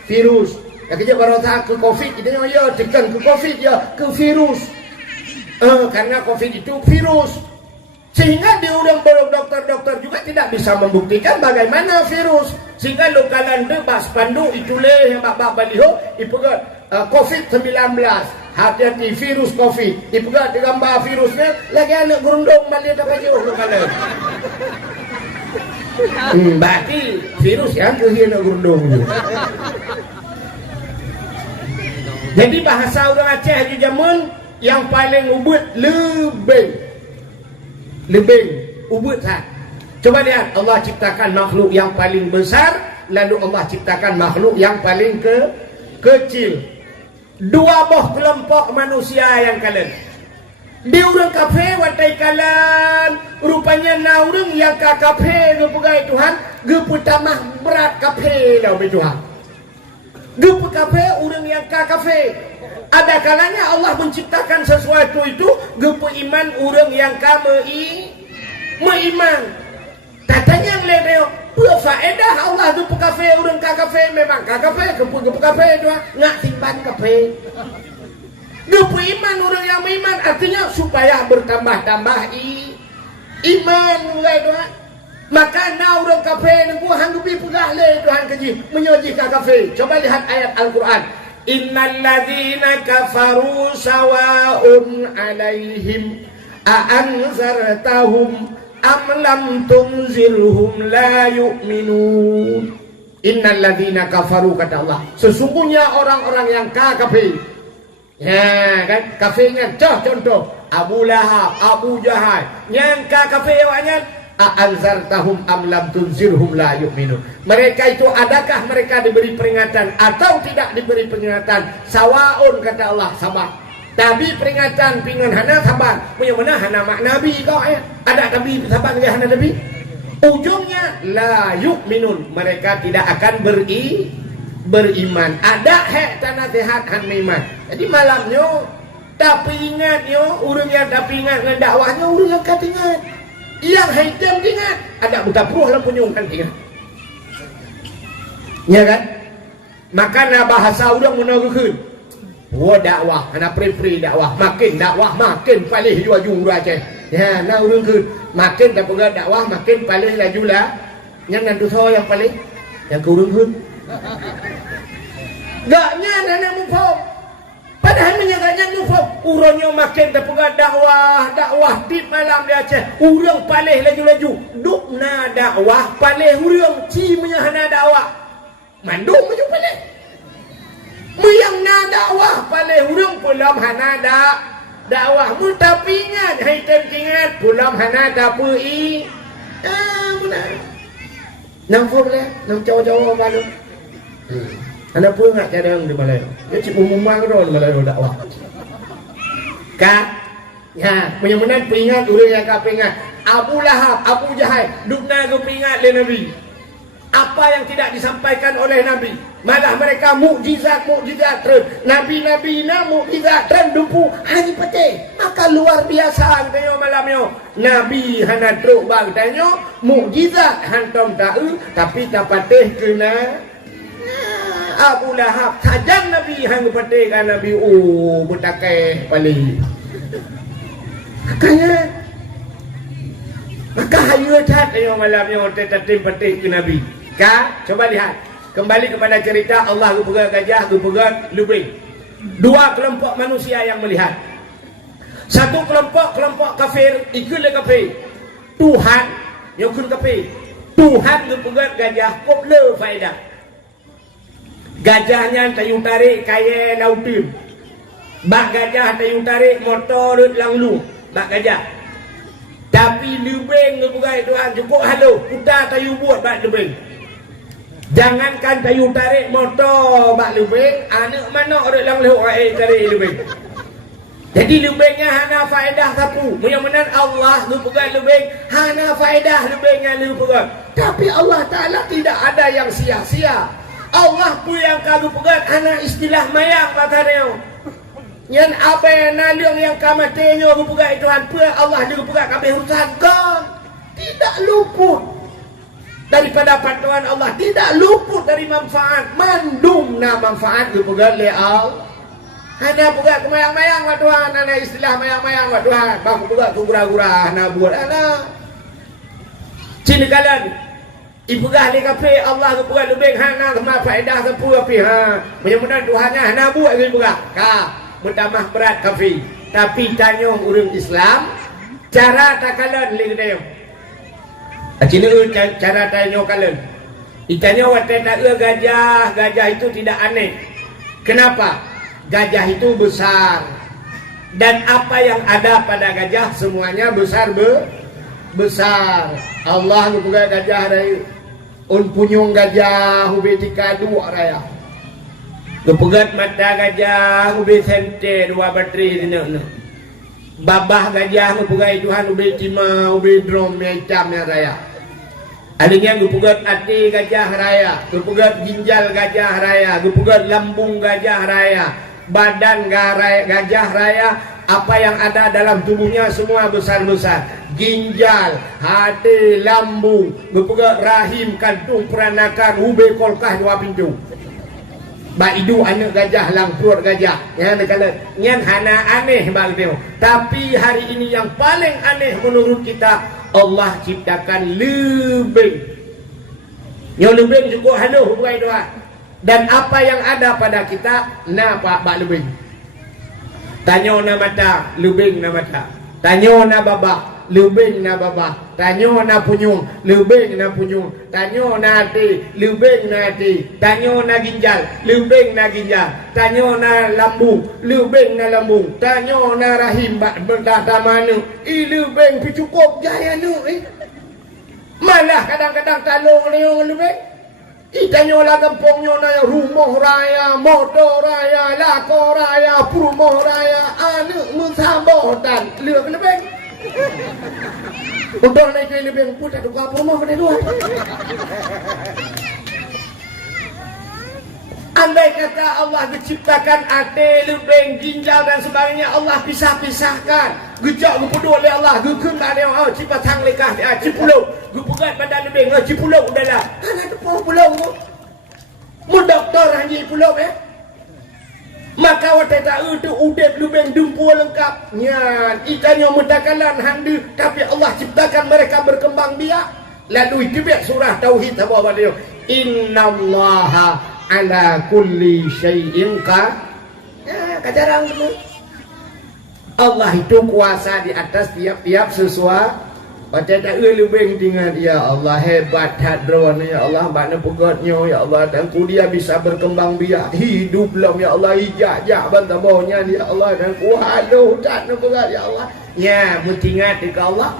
virus. Yang kerja baru tak ke COVID itu ya tekan ke COVID ya ke virus. Karena COVID itu virus. Sehingga di orang dokter-dokter juga tidak bisa membuktikan bagaimana virus. Sehingga lokalan bebas pandu itulah yang bak baliho ipugat COVID-19. Hati-hati virus COVID. Ipugat gambar virusnya lagi anak gerundong balik apa jauh lokalan. Berarti virus yang kehilangan gurundung. Jadi bahasa orang Aceh di zaman yang paling ubud lebeng ubud sah. Coba lihat Allah ciptakan makhluk yang paling besar, lalu Allah ciptakan makhluk yang paling kecil. Dua boh kelompok manusia yang kalian. Di orang kafe watai kalan rupanya na orang yang ka kafe gepegai Tuhan gepu tamah berat kafe dah be Tuhan. Gepu kafe orang yang ka kafe. Ada kalanya Allah menciptakan sesuatu itu gepu iman orang yang ka meiman. Katanya yang ledeo berfaedah Allah gepu kafe orang ka kafe memang ka kafe gepu kafe Tuhan ngak simpan kafe. Gepu iman orang yang beriman artinya supaya bertambah-tambah Iman mulai Tuhan. Maka na orang kafir nunggu hang gebi pegah le Tuhan keji menyojikan kafir. Coba lihat ayat Al-Quran. Innal ladzina kafaru sawa'un 'alaihim a anzartahum am lam tunzirhum la yu'minun. Innal ladzina kafaru, kata Allah, sesungguhnya orang-orang yang kafir. Ya kan, kafirnya contoh Abu Lahab, Abu Jahal, yang kafir awaknya a'anzartahum am lam tunzirhum la yu'minun. Mereka itu adakah mereka diberi peringatan atau tidak diberi peringatan? Sawaun, kata Allah, sabar. Tapi peringatan pingan hana sabar. Punya mana hana mak nabi kau ada nabi sabar dengan hana nabi. Ujungnya la yu'minun, mereka tidak akan beriman. Ada hak tanah sehat han iman. Jadi malamnya tapi ingat yo, urang yang tapi ingat dengan dakwahnya, urang yang kat ingat. Yang hitam ingat, ada buta pruh lah punya kan ingat. Ya kan? Maka na bahasa urang menaruhkeun. Wo dakwah, ana pri-pri dakwah, makin palih laju race. Ya, na urang keun, makin dapat dakwah makin palih laju lah. Yang nantu so yang palih, yang ke urang keun. Gaknya anak mufam. Padahal menyagaknya mufam. Urangnya makin dapat dakwah di malam di Aceh. Urang palih laju-laju. Dukna dakwah palih urang ci menyahana dakwah. Mandum maju palih. Muyang na dakwah palih urang pulam hana dakwah. Mu tapi ingat, haitan ingat pulam hana dapui. Benar. Nampak lah, nam jauh-jauh balu. Anak pun nak cadang di Malay. Dia cip umumang ro di Malay dakwah. Ka, ya, punya menan peringat urang yang ka peringat. Abu Lahab, Abu Jahal, dukna go peringat le Nabi. Apa yang tidak disampaikan oleh Nabi, malah mereka mukjizat terus. Nabi-nabi na mukjizat terus dumpu hanya pete. Maka luar biasa katanya malamnya. Nabi hana truk bang tanya mukjizat hantom tahu tapi tak patih kena. Abu Lahab tajam Nabi hang pete kan Nabi butakai pali. Makanya maka hayu tat ayo malamnya tetem pete ke Nabi. Ka, coba lihat. Kembali kepada cerita Allah pegang gajah, pegang lubing. Dua kelompok manusia yang melihat. Satu kelompok kafir, ikut le kafir. Tuhan nyokun kafir. Tuhan pegang gajah kop le faedah. Gajahnya tayung tarik kaya lautin. Bak gajah tayung tarik motor langlu. Bak gajah. Tapi lubing pegang Tuhan cukup halu. Putar tayu buat bak lubing. Jangankan kayu tarik motor bak lubing, anak mana orang lang lehuk air tarik lubing. Jadi lubingnya hana faedah sapu. Mudah-mudahan Allah lu pegang lubing, hana faedah lubingnya lu pegang. Tapi Allah Ta'ala tidak ada yang sia-sia. Allah pun yang kamu pegang hana istilah mayang bataneo. Yang apa yang naliung yang kamatenya lu pegang Tuhan pun Allah lu pegang kabeh urusan kan. Tidak luput daripada panduan Allah, tidak luput dari manfaat. Mandumna manfaat lu pegang le Allah. Hanya pegang kemayang-mayang wa Tuhan, hanya istilah mayang-mayang wa Tuhan. Bang pegang gurah-gurah hana buat ana. Cini kalan ipegah le kafe Allah lu pegang lebih hana sama faedah sapu api ha. Mudah-mudahan Tuhannya hana buat lu pegang. Ka, mutamah berat kafe. Tapi tanya urang Islam cara takalan le gede. Cina cara tanya kalian. Itanya watai tak gajah itu tidak aneh. Kenapa? Gajah itu besar. Dan apa yang ada pada gajah semuanya besar besar. Allah buka gajah dari punyung gajah ubi tika dua raya. Kepegat mata gajah ubi sente dua bateri ni. Babah gajah ngepugai Tuhan ubi cima ubi drum mecam yang raya. Adanya ngepugat hati gajah raya, ngepugat ginjal gajah raya, ngepugat lambung gajah raya, badan gajah raya. Apa yang ada dalam tubuhnya semua besar-besar. Ginjal, hati, lambung, ngepugat rahim, kantung, peranakan, ubi kolkah dua pintu. Baidu anak gajah lang perut gajah. Ya kala ngan hana aneh bang dia. Tapi hari ini yang paling aneh menurut kita Allah ciptakan lebing. Yang lebing cukup haluh buai doa. Dan apa yang ada pada kita na pak lebing. Tanyo na mata, lebing na mata. Tanyo na baba, lebing na baba. Tanyo na punyung, lebing na punyung. Tanyo na hati, lebing na hati. Tanyo na ginjal, lebing na ginjal. Tanyo na lambung, lebing na lambung. Tanyo na rahim berdata mana. Lebing pi cukup jaya nu Malah kadang-kadang talung leung lebing. Itanyo lah kampungnya na rumah raya, motor raya, lako raya, perumahan raya, anak mensambotan, lek lebih. Untuk naik ke lebih putih tu apa rumah kena dua. Andai kata Allah menciptakan ate, lebing, ginjal dan sebagainya, Allah pisah-pisahkan. Gejak gupudul oleh Allah, gukun tak ada orang, cipat hang lekah, cipulau, gupugat pada lebing, cipulau udahlah. Anak tu pulau tu. Mu doktor haji pulau Maka watai tak itu udep lebing dumpu lengkap. Nyan, ikannya mudakalan handu, tapi Allah ciptakan mereka berkembang biak. Lalu itu biak surah Tauhid apa dia? Innallaha ala kulli syai'in kajarang semua. Allah itu kuasa di atas tiap-tiap sesuatu. Pada tak lebih dengan ya Allah hebat hadron ya Allah mana pegotnya ya Allah dan dia bisa berkembang biak hidup belum ya Allah ijak bantabaunya ya Allah dan kuaduh tak berat ya Allah ya mutingat ke Allah.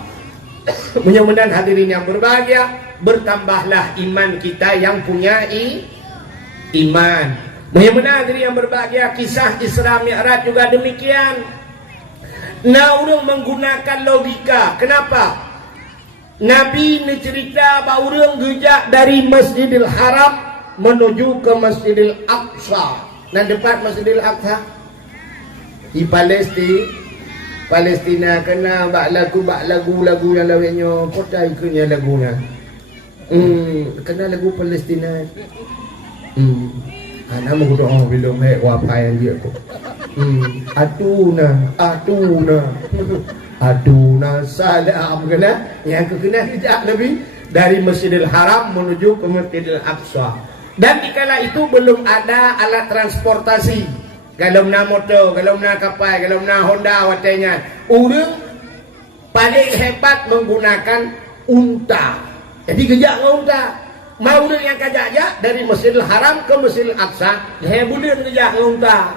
Mudah-mudahan hadirin yang berbahagia bertambahlah iman kita yang punya iman. Mudah-mudahan hadirin yang berbahagia kisah Isra Mi'raj juga demikian. Nah, orang menggunakan logika. Kenapa? Nabi ni cerita bahawa orang gejak dari Masjidil Haram menuju ke Masjidil Aqsa. Dan dekat Masjidil Aqsa di Palestina kena bak lagu yang lainnya kota ikutnya lagunya. Kena lagu Palestina. Nama doa belum wapai dia tu. Aduna salam kena yang kena tidak lebih dari Masjidil Haram menuju ke Masjidil Aqsa. Dan dikala itu belum ada alat transportasi. Kalau nak motor, kalau nak kapal, kalau nak Honda watanya. Orang paling hebat menggunakan unta. Jadi kejak dengan unta. Mau yang kajak dari Masjidil Haram ke Masjidil Aqsa, lebulan kejak dengan unta.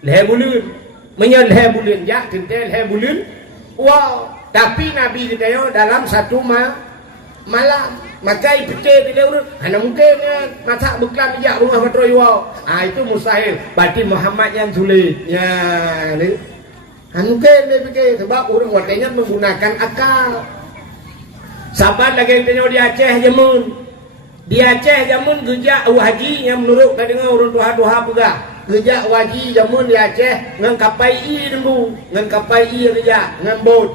Lebulan. Menyeleh bulan ya, tintel he bulan. Wow, tapi Nabi kita dalam satu malam. Maka ipete dia urut. Hanya mungkin masak beklam ya rumah matroy wow. Itu mustahil. Berarti Muhammad yang sulit. Ya, ni. Mungkin dia fikir sebab orang watenya menggunakan akal. Sahabat lagi kita di Aceh Jamun. Di Aceh Jamun gejak haji yang menurut kita dengar orang tuha-tuha pegah. Gejak wajib jamun di Aceh ngan kapai i nunggu ngan kapai i rejak ngan bot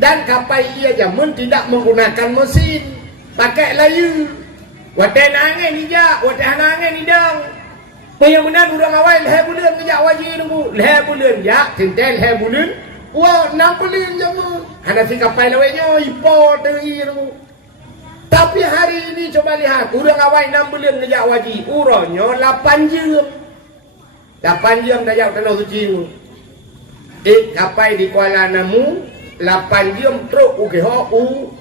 dan kapai i jamun tidak menggunakan mesin pakai layu watai nangen ijak watai nangen idang yang benar urang awal leher bulan gejak wajib nunggu leher bulan ya tintel leher bulan wah 6 bulan jamun ada si kapai lawenya ipo teri nunggu. Tapi hari ini coba lihat urang awal 6 bulan gejak wajib urangnya 8 jam 8 jam dah jauh tanah suci ni. Kapai di Kuala Namu 8 jam truk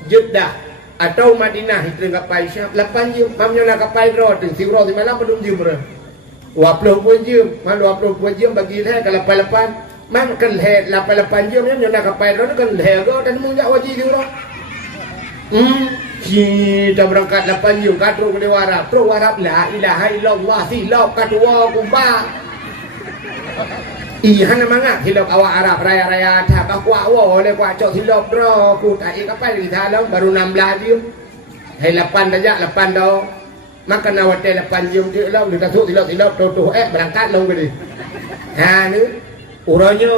Jeddah atau Madinah itu kapai siap 8 jam. Mamnya nak kapai ro tu siro di malam belum jam ber. 20 jam, malu 20 jam bagi saya kalau 8 man kan le 8 jam ni nak kapai ro kan le go dan mu jak wajib ro. Kita berangkat 8 jam kat truk Arab. Truk Arab la ilaha illallah silap kadua kubah. Iya namanya hilap awak Arab raya-raya tak aku awak oleh kuat cok hilap bro ku tak kapal di dalam baru 16 jam. Hai 8 saja 8 dah. Maka nawat 8 jam dia lah dia tasuk hilap tuh berangkat long gede. Ha ni urangnya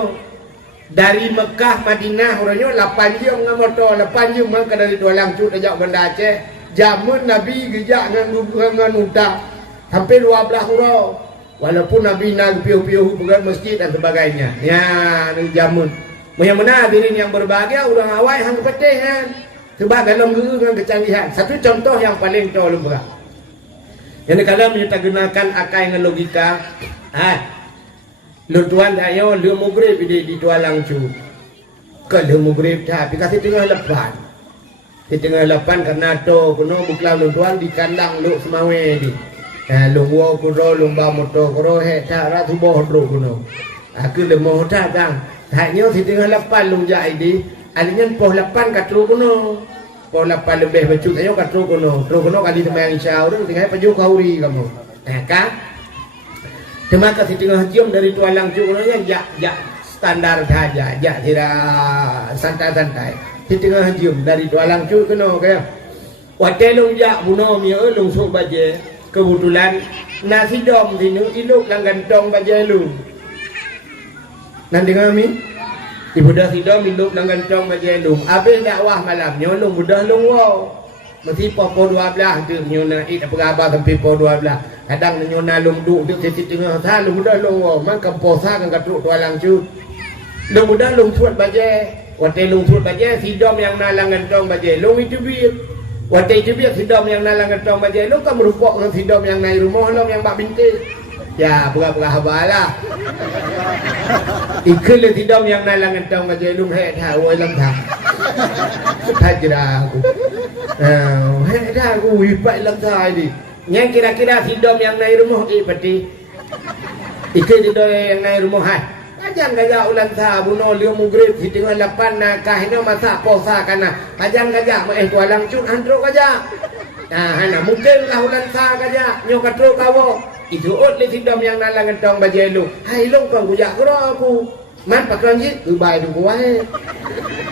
dari Mekah Madinah urangnya 8 jam dengan motor 8 jam maka dari Dua Langcut ajak Banda Aceh jamun Nabi gejak dengan unta hampir 12 urang. Walaupun Nabi nak piuh-piuh pegang masjid dan sebagainya. Ya, ni jamun. Yang mana hadirin yang berbahagia, orang awal hang kepetih kan. Sebab dalam guru dengan kecanggihan. Satu contoh yang paling tolong berat. Yang kalau kita gunakan akal dengan logika, lu tuan ayo lu mugrib di tualang cu. Ke lu mugrib tapi kasih tengah lepan. Di tengah lepan karena to kuno buklau lu tuan di kandang lu semawe di. Lu wo kuno lu ba moto kuno he cara tu boh ro kuno. Aku le mau tak kan. Hanya di tengah lepan lu jai di. Alinya poh lepan katru kuno. Poh lepan lebih becut ayo katru kuno. Tru kuno kali temayang insya Allah tinggal paju kauri kamu. Kan? Maka si tengah cium dari tualang cukup ya standar saja, ya tidak santai-santai. Si tengah cium dari tualang cukup kena kaya. Waktu long ya buno mie long sok baje kebetulan nasi dom sini iluk langgantong baje lu. Nanti kami ibu dah si dom iluk langgantong baje lu. Habis dakwah malam nyolong budah long wow. Mesti popo 12 tu nyona it apa apa sampai popo 12. Kadang nyona lung du tu di tengah tha lung dah lung man kam posa kan katruk tualang cu. Lung dah lung suat baje. Waktu lung suat baje si dom yang nalang gantong baje lung itu bir. Waktu itu bir si dom yang nalang gantong baje lung kam rupok dengan si dom yang naik rumah lung yang bak bintik. Ya berapa habalah. Ikut si dom yang nalang gantong baje lung he tha oi lam tha. Hajra aku. Dah aku wibat langkai ni. Yang kira-kira sidom yang naik rumah peti. Ikut sidom yang naik rumah hai. Pajang gajah ulan sa buno liu mugrib di tengah lapan nak kahina masa posa kana. Pajang gajah tualang cut andro gajah. Hana mungkin lah ulan sa gajah nyokatro kawo. Itu le sidom yang nalang entong bajelu. Hai long kau gujak kro aku. Man pakran ji ubai du kuai.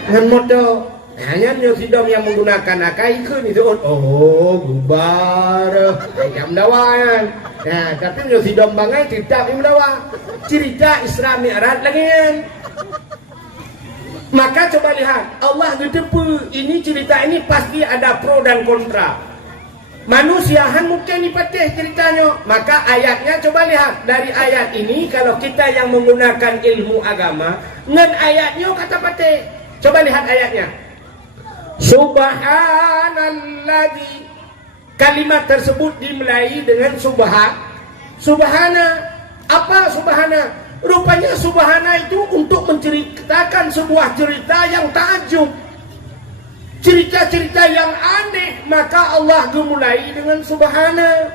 Ngan moto. Hanya sidom yang menggunakan akal ikut itu bubar jam dawan. Tapi sidom bangai tidak imdawa cerita Isra Mi'raj lagi kan. Maka coba lihat Allah gedepu ini cerita ini pasti ada pro dan kontra. Manusiahan mungkin dipatih ceritanya. Maka ayatnya coba lihat dari ayat ini kalau kita yang menggunakan ilmu agama ngan ayatnya kata patih. Coba lihat ayatnya. Subhanalladzi. Kalimat tersebut dimulai dengan subhana. Apa subhana? Rupanya subhana itu untuk menceritakan sebuah cerita yang takjub, cerita-cerita yang aneh. Maka Allah dimulai dengan subhana.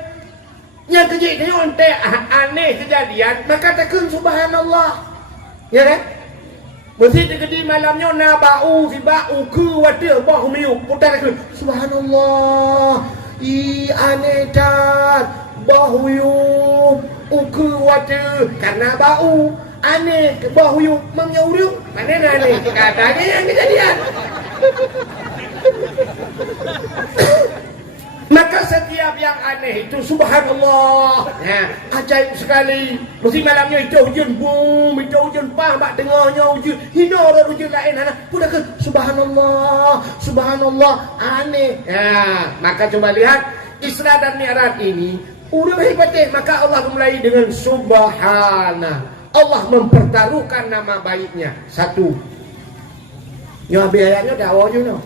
Yang kejadian aneh kejadian maka takkan subhanallah. Ya kan? Mesti di malamnya na bau si bau ke wadah bau miu putar ke subhanallah aneh tat bau yu ke wadah karena bau aneh bau yu menyauriu mana aneh katanya yang kejadian. Maka setiap yang aneh itu subhanallah. Ajaib sekali. Mesti malamnya itu hujan boom, itu hujan pah bak tengahnya hujan. Hina orang hujan lain pudah ke subhanallah, subhanallah aneh. Maka coba lihat Isra dan Mi'raj ini udah hebatnya. Maka Allah mulai dengan subhana. Allah mempertaruhkan nama baiknya. Satu. Nyabi ayatnya dakwah juga.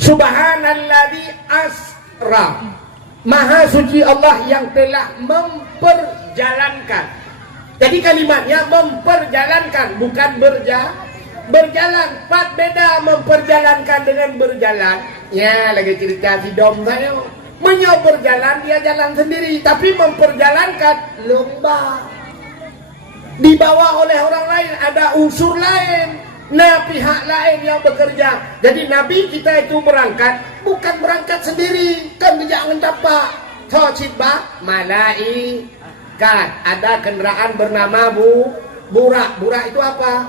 Subhanalladzi asra. Maha suci Allah yang telah memperjalankan. Jadi kalimatnya memperjalankan, bukan berjalan. Pat beda memperjalankan dengan berjalan. Ya, lagi cerita si dom saya. Menyo berjalan, dia jalan sendiri. Tapi memperjalankan lomba. Dibawa oleh orang lain, ada unsur lain. Nah, pihak lain yang bekerja. Jadi Nabi kita itu berangkat bukan berangkat sendiri, kan jangan tapak. Tocibah malaikat. Ada kendaraan bernama burak. Burak itu apa?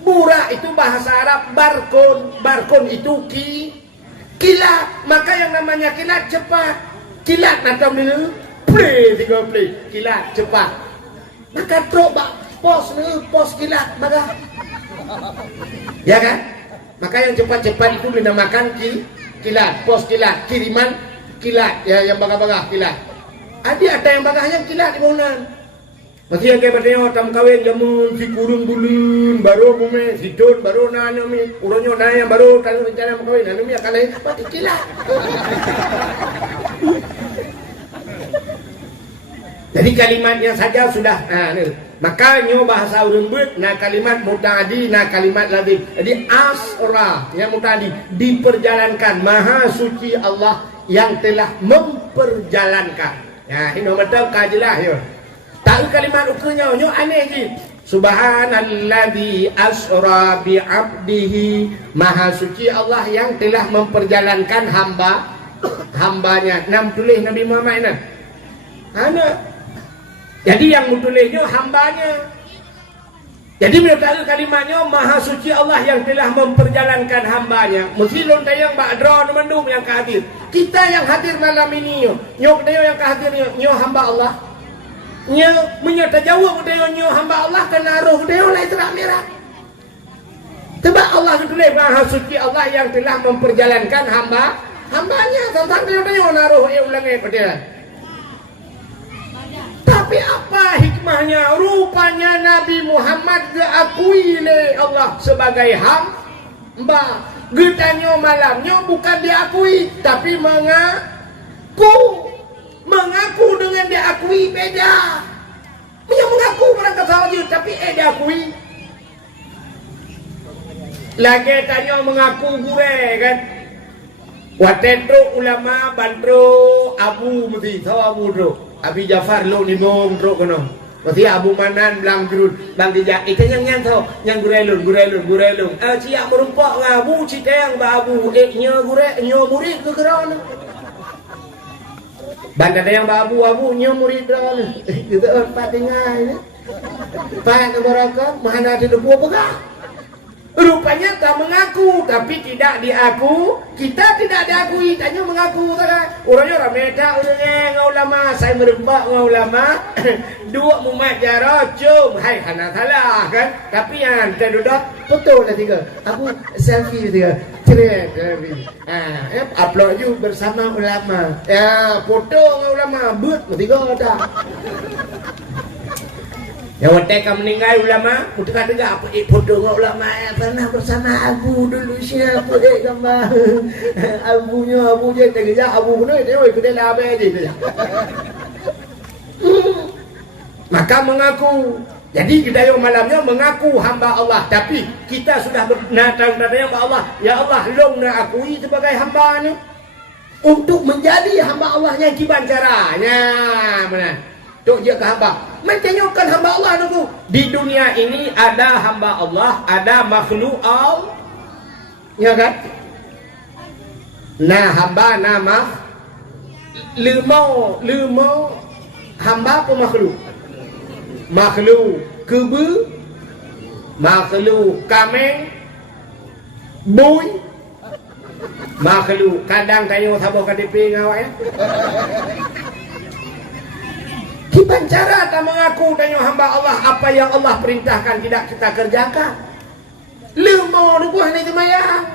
Burak itu bahasa Arab barkun. Barkun itu kilat. Maka yang namanya kilat cepat. Kilat atau ni play kilat cepat. Maka coba pos kilat maka. Ya kan? Maka yang cepat-cepat itu dinamakan kilat, pos kilat, kiriman kilat, ya yang bagah-bagah kilat. Ada yang bagah yang kilat di bangunan. Masih yang kayak bertanya tam kawin jamun si kurung bulun baru bume si don baru nanya mi uronyo nanya baru kalau rencana mau kawin anu mi akan lain mati kila. Jadi kalimatnya saja sudah makanya bahasa urun buat kalimat muta'adi kalimat lazim. Jadi asra yang muta'adi diperjalankan, maha suci Allah yang telah memperjalankan. Ya, ini betul kajilah ya. Tahu kalimat ukunya nyo aneh ji. Subhanalladzi asra bi 'abdihi, maha suci Allah yang telah memperjalankan hambanya. Nam tulis Nabi Muhammad ini. Jadi yang mutulisnya hambanya. Jadi menurut kalimatnya maha suci Allah yang telah memperjalankan hambanya. Mesti lon tayang ba'dra mendung yang hadir. Kita yang hadir malam ini nyo yang hadir nyo hamba Allah. Nyo menyata jawab nyo hamba Allah kena roh dia lain terang merah. Sebab Allah tulis maha suci Allah yang telah memperjalankan hambanya. Tentang dia naruh ulangi pada. Tapi apa hikmahnya? Rupanya Nabi Muhammad diakui oleh Allah sebagai hamba. Getanyo malamnya bukan diakui, tapi mengaku dengan diakui beda. Dia mengaku mereka saja, tapi diakui. Lagi tanya mengaku gure kan? Watendro ulama bandro Abu mesti tahu Abu bro. Abi Jafar lo ni bong tro kono. Mesti Abu Manan belang jurut bang dijak itu yang tahu yang gurelun. Cia merumpak ngabu citeng ba Abu nyo murid ke keron. Banda yang ba Abu nyo murid keron. Kita empat tinggal ni. Pak barakat mana ada buah pegah. Rupanya tak mengaku, tapi tidak diaku. Kita tidak diakui, hanya mengaku. Orangnya rameda, orangnya ulama. Saya merembak ulama. Dua mumat jara, cum. Hai, hana salah kan. Tapi yang terdudak, foto lah tiga. Aku selfie tiga. Cerit. Upload you bersama ulama. Ya, foto ulama. But, tiga ada. Ya waktu kamu meninggal ulama, mungkin ada apa foto dengan ulama pernah bersama Abu dulu siapa gambar Abu je tergejar Abu pun dia kedai labe je. Maka mengaku. Jadi kita yang malamnya mengaku hamba Allah, tapi kita sudah bernatang yang Allah. Ya Allah, long nak akui sebagai hamba ni untuk menjadi hamba Allah yang kiban caranya. Benar. Tok dia ke hamba. Mentanyakan hamba Allah nunggu. Di dunia ini ada hamba Allah, ada makhluk Allah. Ya kan? Nah hamba nama lemau hamba apa makhluk? Makhluk kebu, makhluk kameng, boy, makhluk kadang kayu sabo KTP ngawak ya. Kiban cara tak mengaku tanya hamba Allah apa yang Allah perintahkan tidak kita kerjakan. Lemau ni buah ni semayang.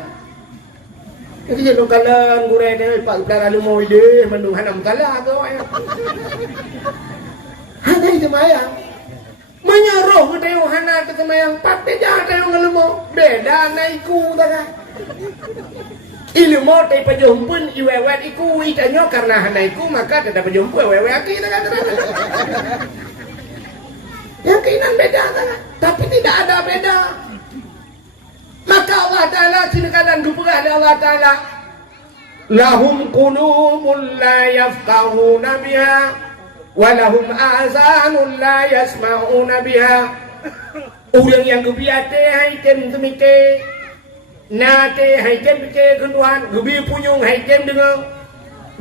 Jadi dia kalan gurau ni pak pelara lemau ide mendung hanam kalah ke awak ya. Hana semayang. Menyuruh ke tanya hana ke semayang pati jangan tanya lemau. Beda naiku tak. Ilmu tay pajumpun iwewet iku itanyo karena hanaiku maka tidak pajumpu wewe aki kan. Yakinan beda kan, tapi tidak ada beda. Maka Allah Taala sinakalan gupurah dari Allah Taala. Lahum qulubun la yafqahuna biha wa lahum azanun la yasma'una biha. Orang yang gebiate hai tem temike nate haitem ke kenduan gebi punyung haitem dengan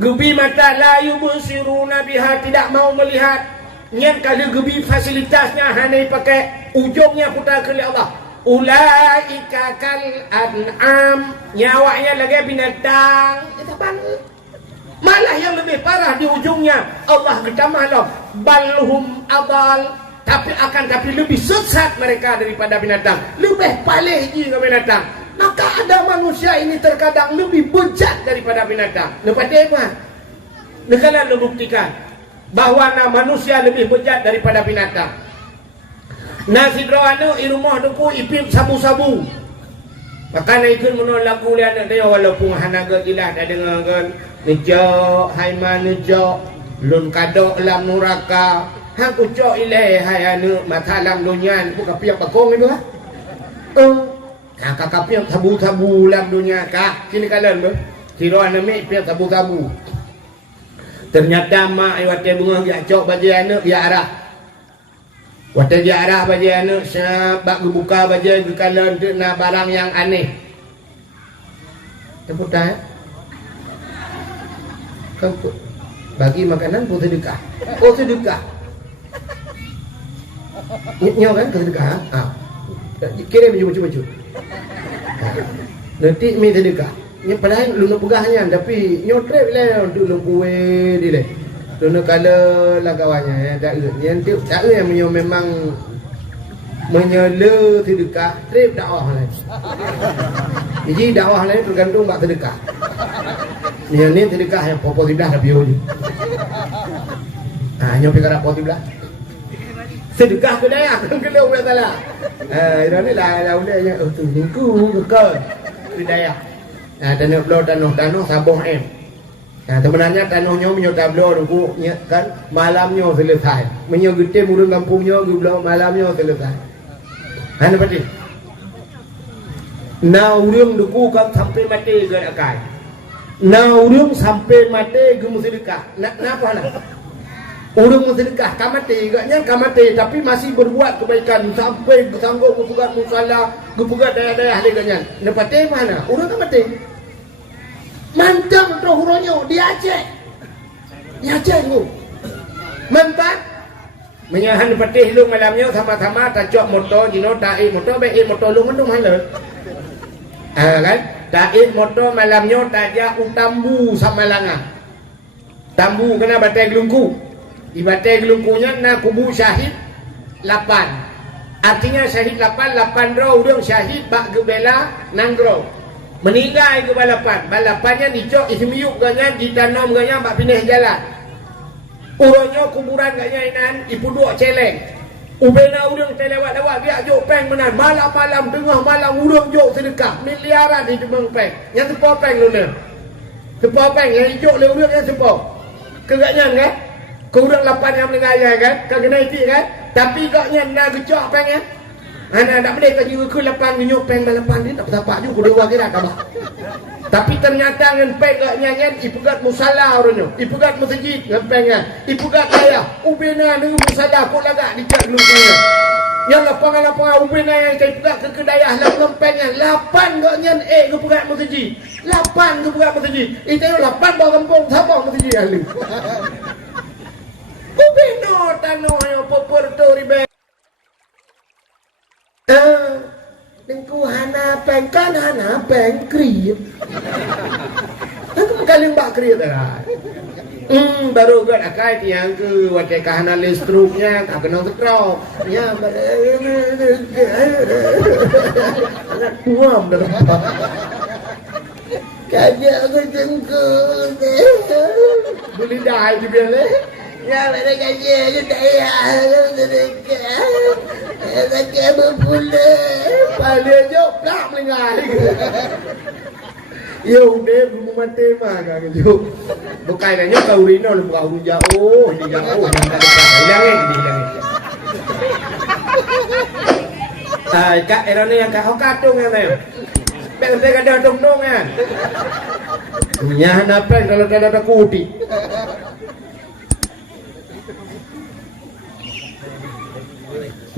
gebi mata layu bersiruna biha tidak mau melihat nyat kalau gebi fasilitasnya hanya pakai ujungnya putar ke Allah. Ulaika kal an'am, nyawanya lagi binatang. Malah yang lebih parah di ujungnya Allah ketamalah balhum adal, tapi lebih sesat mereka daripada binatang, lebih palih ke binatang. Maka ada manusia ini terkadang lebih bejat daripada binatang. Lepas dia apa? Negara membuktikan. bahawa manusia lebih bejat daripada binatang. Nasi droano di rumah tu ku ipip sabu-sabu. Maka nak ikut menolak lagu dia anak dia walaupun hanaga gilah dah dengar kan nejak haiman nejak lun kadok lam nuraka hang kucok ilai hai anu matalam dunia ku kapiak bakong itu ha. Kapiak sabu-sabu lam dunia ka sini kalian tu. Siro anu mek piak sabu-sabu. Ternyata mak wate bunga dia cok baju anak dia arah. Wate dia arah baju anak sebab buka baju kalau nak barang yang aneh. Tepuk dah. Kau bagi makanan pun sedekah. Oh sedekah. Nyo kan sedekah. Kirim baju-baju. Nanti mi sedekah. Ni padahal lu nak pegahnya tapi nyotrep lah untuk lu kue di le. Lu nak kala lagawannya tak ada. Yang tak ada yang memang menyela sedekah trip dakwah lain. Jadi dakwah lain tergantung bak sedekah. Yang ni sedekah yang popo tiblah dah biu ni. Nyo perkara popo tiblah. Sedekah ke daya kan kena buat salah. Ira ni lah ulanya tu jengku ke daya. Tanah blow tanah sabung M. Sebenarnya tanahnya menyo tablo ruku kan malamnya selesai. Menyo gede murung kampungnya gublo malamnya selesai. Hana pati. Na urung duku kan sampai mati ke akai. Na urung sampai mati ke musyrikah. Kenapa nak? Urung musyrikah kamati agaknya kamati tapi masih berbuat kebaikan sampai sanggup berbuat musalla, berbuat daya-daya agaknya. Nepati mana? Urung kamati. Mantap tu huronyo di Aceh. Di Aceh tu. Mantap. Menyahan nepati lu malamnya sama-sama tacok motor jino taik motor baik motor lu mendung haler. Kan? Taik motor malamnya taja utambu sama langa. Tambu kena batai gelungku. Di batai gelungkunya na kubu syahid 8. Artinya syahid 8 roh udang syahid bak gebela nangro. Meninggal ke balapan. Balapannya dicok ismiyuk ganya ditanam ganya bak pindah jalan. Uronyo kuburan ganya inan ipuduk celeng. Ubena udang telewat-lewat dia jok peng menan. Malam-malam tengah malam udang jok sedekah. Miliaran di tembang peng. Yang sepau peng luna. Sepau peng yang jok le udang yang sepau. Kegaknya kan? Kurang 8 yang menengah kan? Kau kena itik kan? Tapi gaknya nak gecok peng ya. Anak tak boleh kat juga ke 8 minyak peng balapan ni tak bertapak juga dia kira khabar. Tapi ternyata dengan peng gaknya kan ipugat musalla orangnya. Ipugat masjid dengan pengnya. Ipugat ayah ubena dengan musalla kok lagak dicat dulu pengnya. Yang lapangan-lapangan ubena yang saya ipugat ke kedayah lah dengan pengnya. 8 gaknya ke pugat masjid. 8 ke pugat masjid. Itu 8 bawa kampung sabang masjid ahli. Ubena tanah yang popor tu ribe. Nengku hana peng kan hana peng kriip. Aku kali mbak kriip dah. Baru kan akai tiang ke wakai kahana listruknya tak kena stroke. Ya, sangat puam dah. Kaja aku jengkul. Boleh dah juga leh. Ya, mana kaji aku daya tak kena pula. Paling jauh tak melengah. Yo, dia belum mati mah kan jauh. Bukan nanya kau rino lu kau jauh, ini jauh. Hilang. Kak erone yang kau katung kan ya. Bel kada dong kan. Nyah apa kalau ada kuti.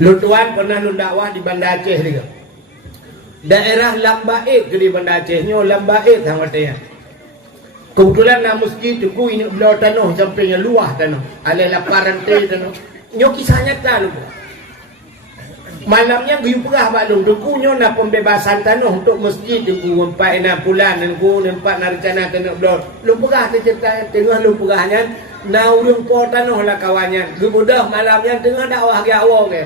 Lu tuan pernah lu dakwah di Banda Aceh juga. Daerah Lambaik ke di Banda Aceh nyo Lambaik sama dia. Kebetulan nak masjid tu ku ini belah tanah sampingnya luah tanah. Alih laparan teh tanah. Nyo kisahnya tak lu. Malamnya guyup perah bak lu tu nyo nak pembebasan tanah untuk masjid tu ku 4 bulan dan ku 4 rencana tanah belah. Lu perah tu cerita tengah lu perahnya na urang po tanah lah kawannya. Gebudah malamnya tengah dakwah ge awal ke.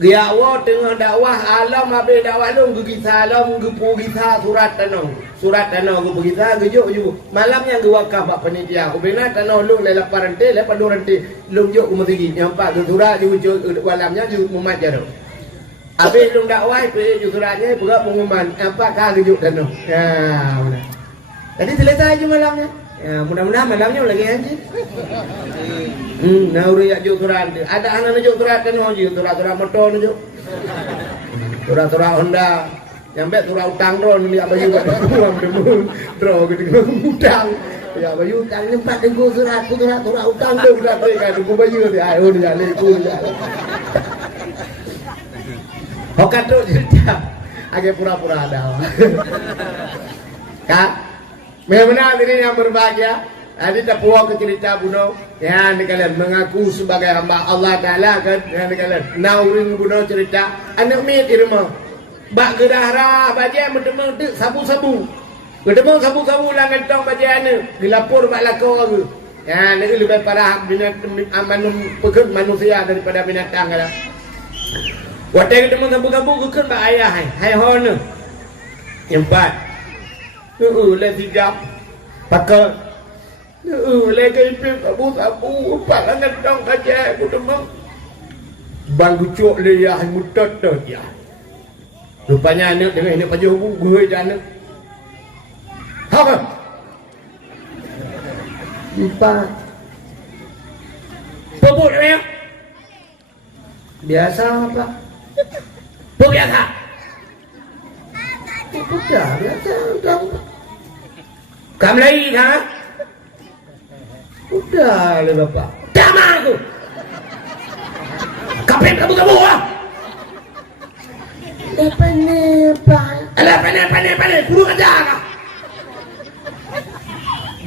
Dia awak tengah dakwah alam habis dakwah lu pergi salam pergi surat tanah pergi gejuk malamnya gua wakaf pak panitia aku bina tanah lu le laparan te le paduran te lu juk umur tinggi nampak surat ju malamnya ju mumat jaro. Habis lu dakwah pe ju suratnya pula pengumuman apa kah gejuk tanah. Ya benar. Tadi selesai je malamnya. Ya mudah-mudahan malamnya lagi haji. Nah udah juk surat. Ada anak juk surat tanah ju surat motor juk. Surat Honda. Nyampe surat utang drone ni apa juga uang demo drone gitu utang. Ya bayu utang nempat dengku surat utang tu surat tu kan dengku bayu dia ayo dia leku dia. Hokat tu cerita. Agak pura-pura ada. Kak, memang ini yang berbahagia. Ada tak puas ke cerita bunuh? Ya, ni kalian mengaku sebagai hamba Allah Taala kan? Ya, ni kalian. Naurin bunuh cerita. Anak mit irma. Bak gedahra baje bertemu tu sabu-sabu. Bertemu sabu-sabu lah ngentong baje ane. Dilapor bak lakau aku. Ya, ni lebih parah manusia daripada binatang kan. Waktu ketemu sabu-sabu gugur bak ayah hai hon. Yang empat. Le tiga. Pakai lagi ipin sabu-sabu empat lah ngentong baje bertemu. Bang gucuk le ya mutot dia. Rupanya anak dengan ini paju gue je anak. Apa? Empat. Pebut ya? Biasa apa? Biasa. Udah biasa. Kamu lagi kan? Udah le bapak. Dama aku. Kapit kamu lah. Pandai, kurung aja kah?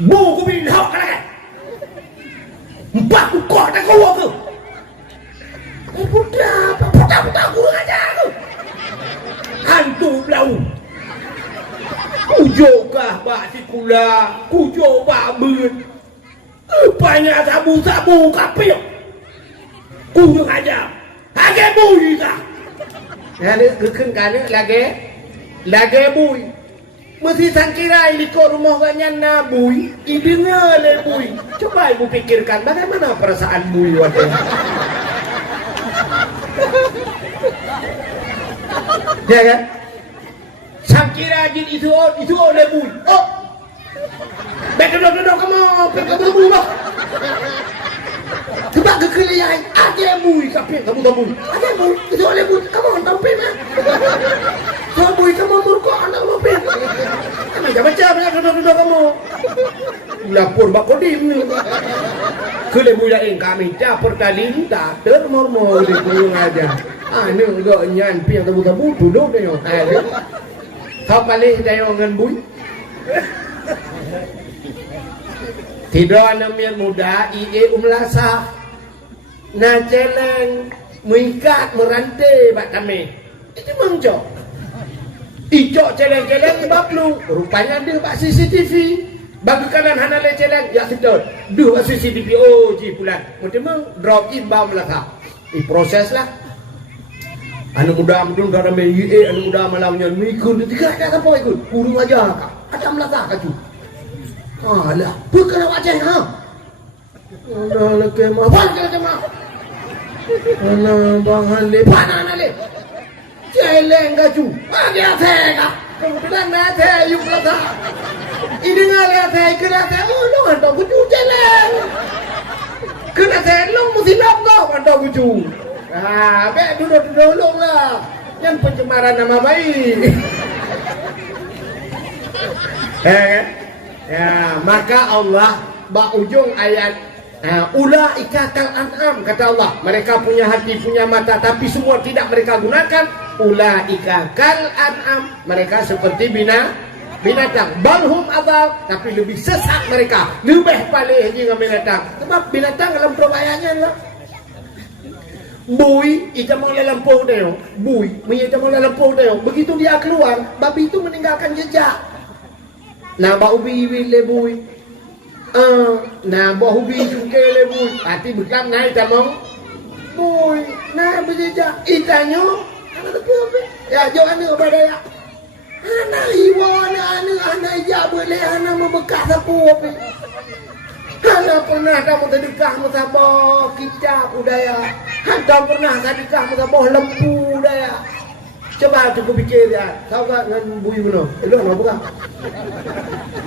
Bu, aku bin hok kan? Empat kok tak kau aku. Putar, kurung aja aku. Hantu belau. Kujokah bak sikula, kujok bak beun. Banyak sabu-sabu kapil. Kurung aja. Agak bui kah? Ya, kekun kan lagi bui. Mesti sangkira di rumah banyak na bui, idengar le bui. Coba ibu pikirkan bagaimana perasaan bui waktu itu. Ya kan? Sangkira jin itu oleh bui. Oh, betul kamu berubah. Sebab kekelian ada bui kapil kamu bui. Ada bui itu oleh bui kamu tampil mah. Kau bui kamu murko anak tampil. Macam kamu. Lapor bak kodim ni. Kele bui lain kami ca perkali tak termormor di kurung aja. Ni gak nyan pi yang tabu duduk dia. Kau kali dia ngan bui. Tidak anak muda ie umlasa. Na celeng mengikat merantai bak kami. Itu mangcok. Ijok celeng-celeng bak lu. Rupanya dia bak CCTV. Bagi kanan hana le celeng ya sedot. Duh bak CCTV oh ji pulan. Memang drop in bau melaka. Proses lah. Anak muda mudun dalam ie anak muda malamnya mikun tiga ada apa ikut. Kurung aja kak. Ada melaka kaju. Alah, bukan wajah ha. Alah leke mah, leke mah. Alah bang hale, pana hale. Celeng kaju, bagi atega. Kemudian nate yuk lata. Ini ngale atega kena atega, lu hantar kucu celeng. Kena atega lu mesti nonggo hantar kucu. Be duduk lah. Yang pencemaran nama baik. Ya, maka Allah bak ujung ayat ulaika kal an'am kata Allah, mereka punya hati, punya mata tapi semua tidak mereka gunakan. Ulaika kal an'am, mereka seperti binatang. Balhum adal, tapi lebih sesat mereka, lebih paling dengan binatang. Sebab binatang dalam perbayanya lah. Bui, ikan mau lelampau dia. Bui, ikan mau lelampau dia. Begitu dia keluar, babi itu meninggalkan jejak. Na ba ubi le bui. Na ba ubi ke le bui. Ati bekam nai tamong. boy nah berjejak itanyo ana tepu ya jo ana kepada ya ana iwa ana ija boleh ana membekas tepu ana pernah kamu sedekah musabah kitab budaya hantar pernah sedekah musabah lempu budaya coba cukup fikir ya tahu tak dengan bui mana elok nak buka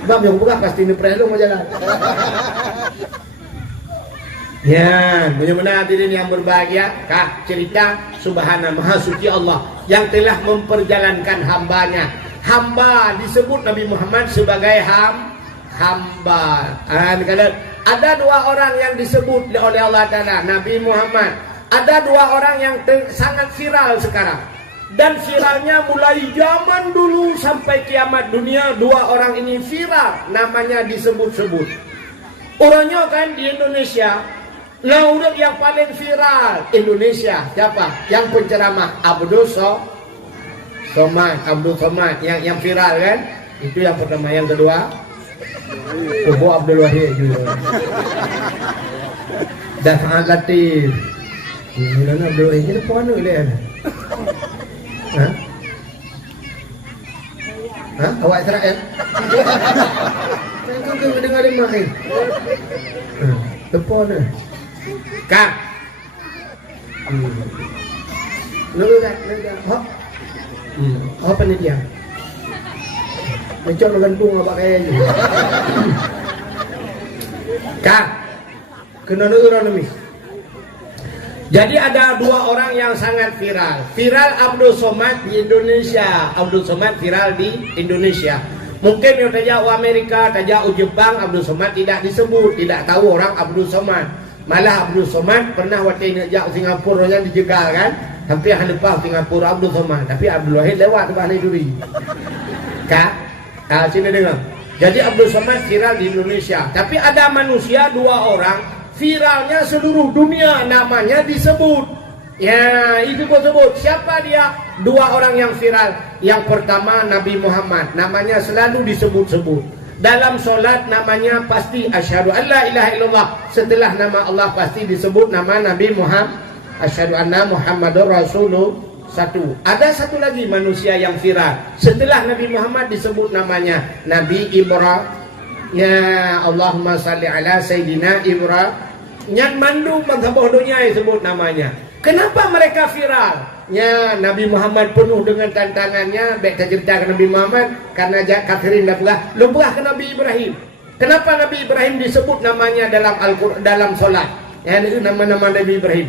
bab yang buka pasti ni perlu mau jalan. Ya, benar-benar hadirin yang berbahagia, Kak, cerita Subhana Maha Suci Allah yang telah memperjalankan hambanya. Hamba disebut Nabi Muhammad sebagai hamba. Ada dua orang yang disebut oleh Allah Ta'ala, Nabi Muhammad. Ada dua orang yang sangat viral sekarang. Dan viralnya mulai zaman dulu sampai kiamat dunia, dua orang ini viral, namanya disebut-sebut. Orangnya kan di Indonesia. Nah, udah yang paling viral Indonesia siapa? Yang penceramah Abdul Somad yang viral kan? Itu yang pertama. Yang kedua Kubu Abdul Wahid juga. Dan sangat latif. Ini Abdul Wahid ini puan ni lihat. Hah? Hah? Awak Israel? Saya kan dengar dia main. Tepuan ni. Kak. Lega. Hop. Apa ni dia? Macam gantung apa kaya ni. Kak. Kena orang ni. Jadi ada dua orang yang sangat viral. Viral Abdul Somad di Indonesia. Abdul Somad viral di Indonesia. Mungkin yang tajak Amerika, tajak Jepang, Abdul Somad tidak disebut, tidak tahu orang Abdul Somad. Malah Abdul Somad pernah waktu najak Singapura yang dijegal kan, hampir lepas Singapura Abdul Somad, tapi Abdul Wahid lewat depan Duri. Kak, sini dengar. Jadi Abdul Somad viral di Indonesia, tapi ada manusia dua orang viralnya seluruh dunia, namanya disebut. Ya, itu gua sebut. Siapa dia? Dua orang yang viral. Yang pertama Nabi Muhammad, namanya selalu disebut-sebut. Dalam solat namanya pasti asyhadu alla ilaha illallah. Setelah nama Allah pasti disebut nama Nabi Muhammad. Asyhadu anna Muhammadur Rasulullah. Satu. Ada satu lagi manusia yang viral. Setelah Nabi Muhammad disebut namanya Nabi Ibrahim. Ya Allahumma salli ala Sayyidina Ibrahim. Yang mandung bangsa bodohnya disebut namanya. Kenapa mereka viral? Ya, Nabi Muhammad penuh dengan tantangannya. Baik cerita ke Nabi Muhammad karena kafirin lebah ke Nabi Ibrahim. Kenapa Nabi Ibrahim disebut namanya dalam Al-Qur'an, dalam solat? Ya, itu nama-nama Nabi Ibrahim.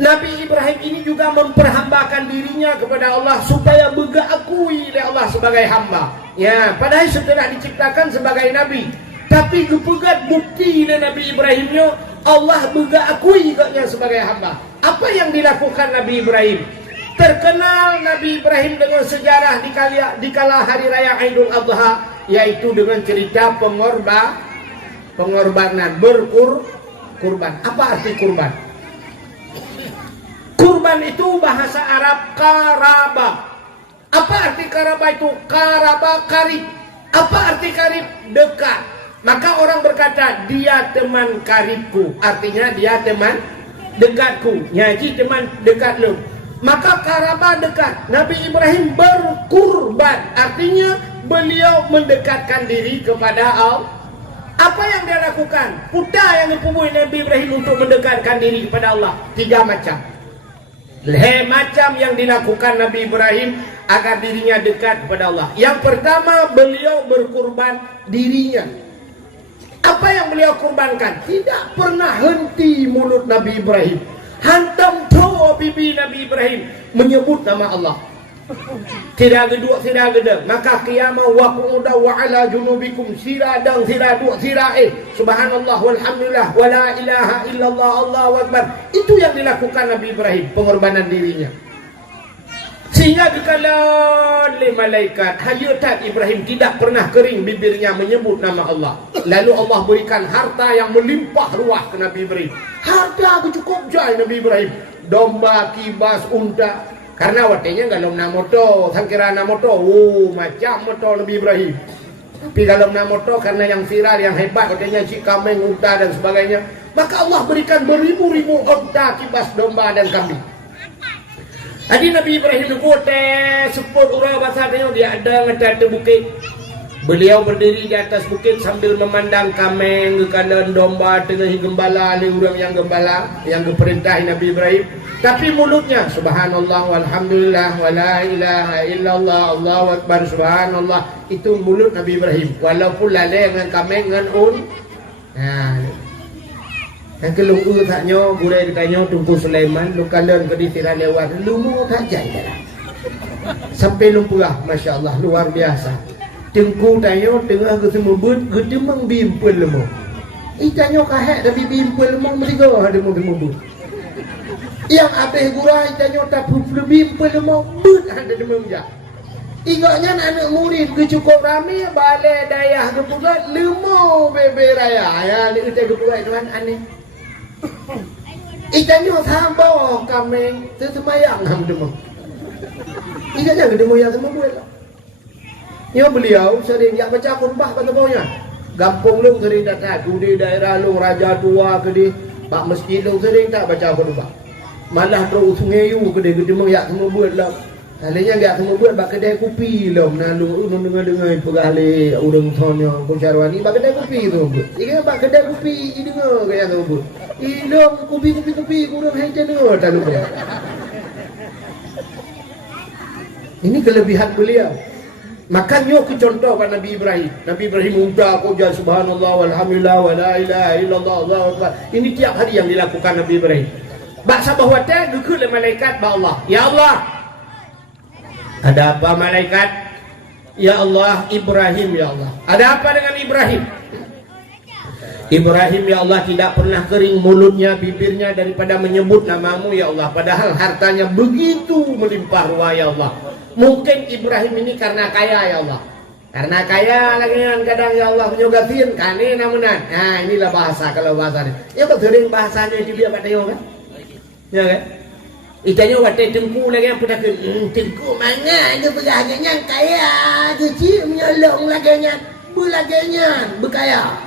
Nabi Ibrahim ini juga memperhambakan dirinya kepada Allah supaya diakui oleh Allah sebagai hamba. Ya, padahal setelah diciptakan sebagai nabi, tapi kepegat bukti dari Nabi Ibrahimnya Allah diakui katanya sebagai hamba. Apa yang dilakukan Nabi Ibrahim? Terkenal Nabi Ibrahim dengan sejarah di kala hari raya Idul Adha, yaitu dengan cerita pengorbanan kurban. Apa arti kurban? Kurban itu bahasa Arab karaba. Apa arti karaba itu? Karaba karib. Apa arti karib? Dekat. Maka orang berkata dia teman karibku, artinya dia teman dekatku. Nyaji teman dekat lu. Maka karaba dekat. Nabi Ibrahim berkurban, artinya beliau mendekatkan diri kepada Allah. Apa yang dia lakukan? Putar yang dipunyai Nabi Ibrahim untuk mendekatkan diri kepada Allah. 3 macam. Macam yang dilakukan Nabi Ibrahim agar dirinya dekat kepada Allah. Yang pertama, beliau berkurban dirinya. Apa yang beliau kurbankan? Tidak pernah henti mulut Nabi Ibrahim. Hantam tawa bibi Nabi Ibrahim menyebut nama Allah. Tidak geduk, tidak gedek. Maka qiyamah wa qu'uda wa ala junubikum siradang siraduk siraih. Subhanallah walhamdulillah wa la ilaha illallah Allahu akbar. Itu yang dilakukan Nabi Ibrahim, pengorbanan dirinya. Sehingga dikala oleh malaikat, hayat Ibrahim tidak pernah kering bibirnya menyebut nama Allah. Lalu Allah berikan harta yang melimpah ruah ke Nabi Ibrahim. Harta cukup jai Nabi Ibrahim. Domba, kibas, unta. Karena waktunya kalau nak motor, sangkira nak motor, macam motor Nabi Ibrahim. Tapi kalau nak motor karena yang viral, yang hebat, katanya cik kambing, unta dan sebagainya. maka Allah berikan beribu-ribu unta, kibas, domba dan kambing. Tadi Nabi Ibrahim itu seput urang bahasa dia ada ngata bukit. Beliau berdiri di atas bukit sambil memandang kameng, kanan domba, tengah gembala, ada orang yang gembala, yang diperintah Nabi Ibrahim. Tapi mulutnya subhanallah walhamdulillah wala ilaha illallah Allahu akbar subhanallah. Itu mulut Nabi Ibrahim. Walaupun lalai dengan kameng dengan yang kelungku taknya gulai ditanya Tunku Sulaiman lu kalian ke ditiran lewat lu mau tak jaya sampai lumpurah, Masya Allah, luar biasa. Tengku tanya tengah ke semua but ke demang bimpul lemu. Tanya kahek tapi bimpul lemu mereka ada semua but. Yang habis gurai tanya tak bimpul lemu but ada demang jak. Igaknya anak murid ke cukup ramai balai dayah ke pugat lemu bebe raya. Ya kita ke pugat tuan aneh. Tanya sambal kami tersemayang ham demang. Igaknya ke demang yang semua buat lah. Ya beliau sering yang baca khutbah kata bawahnya. Gampung lu sering datang di daerah lu raja tua ke di pak masjid lu sering tak baca khutbah. Malah terus sungai yu ke di gedung yak semua buat lah. Kalinya enggak semua buat bak kedai kopi lah. Nalu dengar pegale urang thonya Pusarwani bak kedai kopi tu. Ikan bak kedai kopi dengar kayak tu buat. Ilong kopi kurang hanya dengar tak lupa. Ini kelebihan beliau. Makanya aku contohkan Nabi Ibrahim. Nabi Ibrahim udah puja subhanallah walhamdulillah wala ilaha illallah Allahu akbar. Ini tiap hari yang dilakukan Nabi Ibrahim. Baksa bahwa dia gekut oleh malaikat ba Allah. Ya Allah. Ada apa malaikat? Ya Allah, Ibrahim ya Allah. Ada apa dengan Ibrahim? Ibrahim ya Allah tidak pernah kering mulutnya, bibirnya daripada menyebut namamu ya Allah. Padahal hartanya begitu melimpah ruah ya Allah. Mungkin Ibrahim ini karena kaya ya Allah. Karena kaya lagi kadang ya Allah menyogatin kane namunan. Nah inilah bahasa kalau bahasanya. Ya kok sering bahasanya itu dia pada kan? Ya kan? Itanya waktu tengku lagi yang pernah tengku mana ada beraganya kaya, kecil menyolong lagi bulaganya berkaya.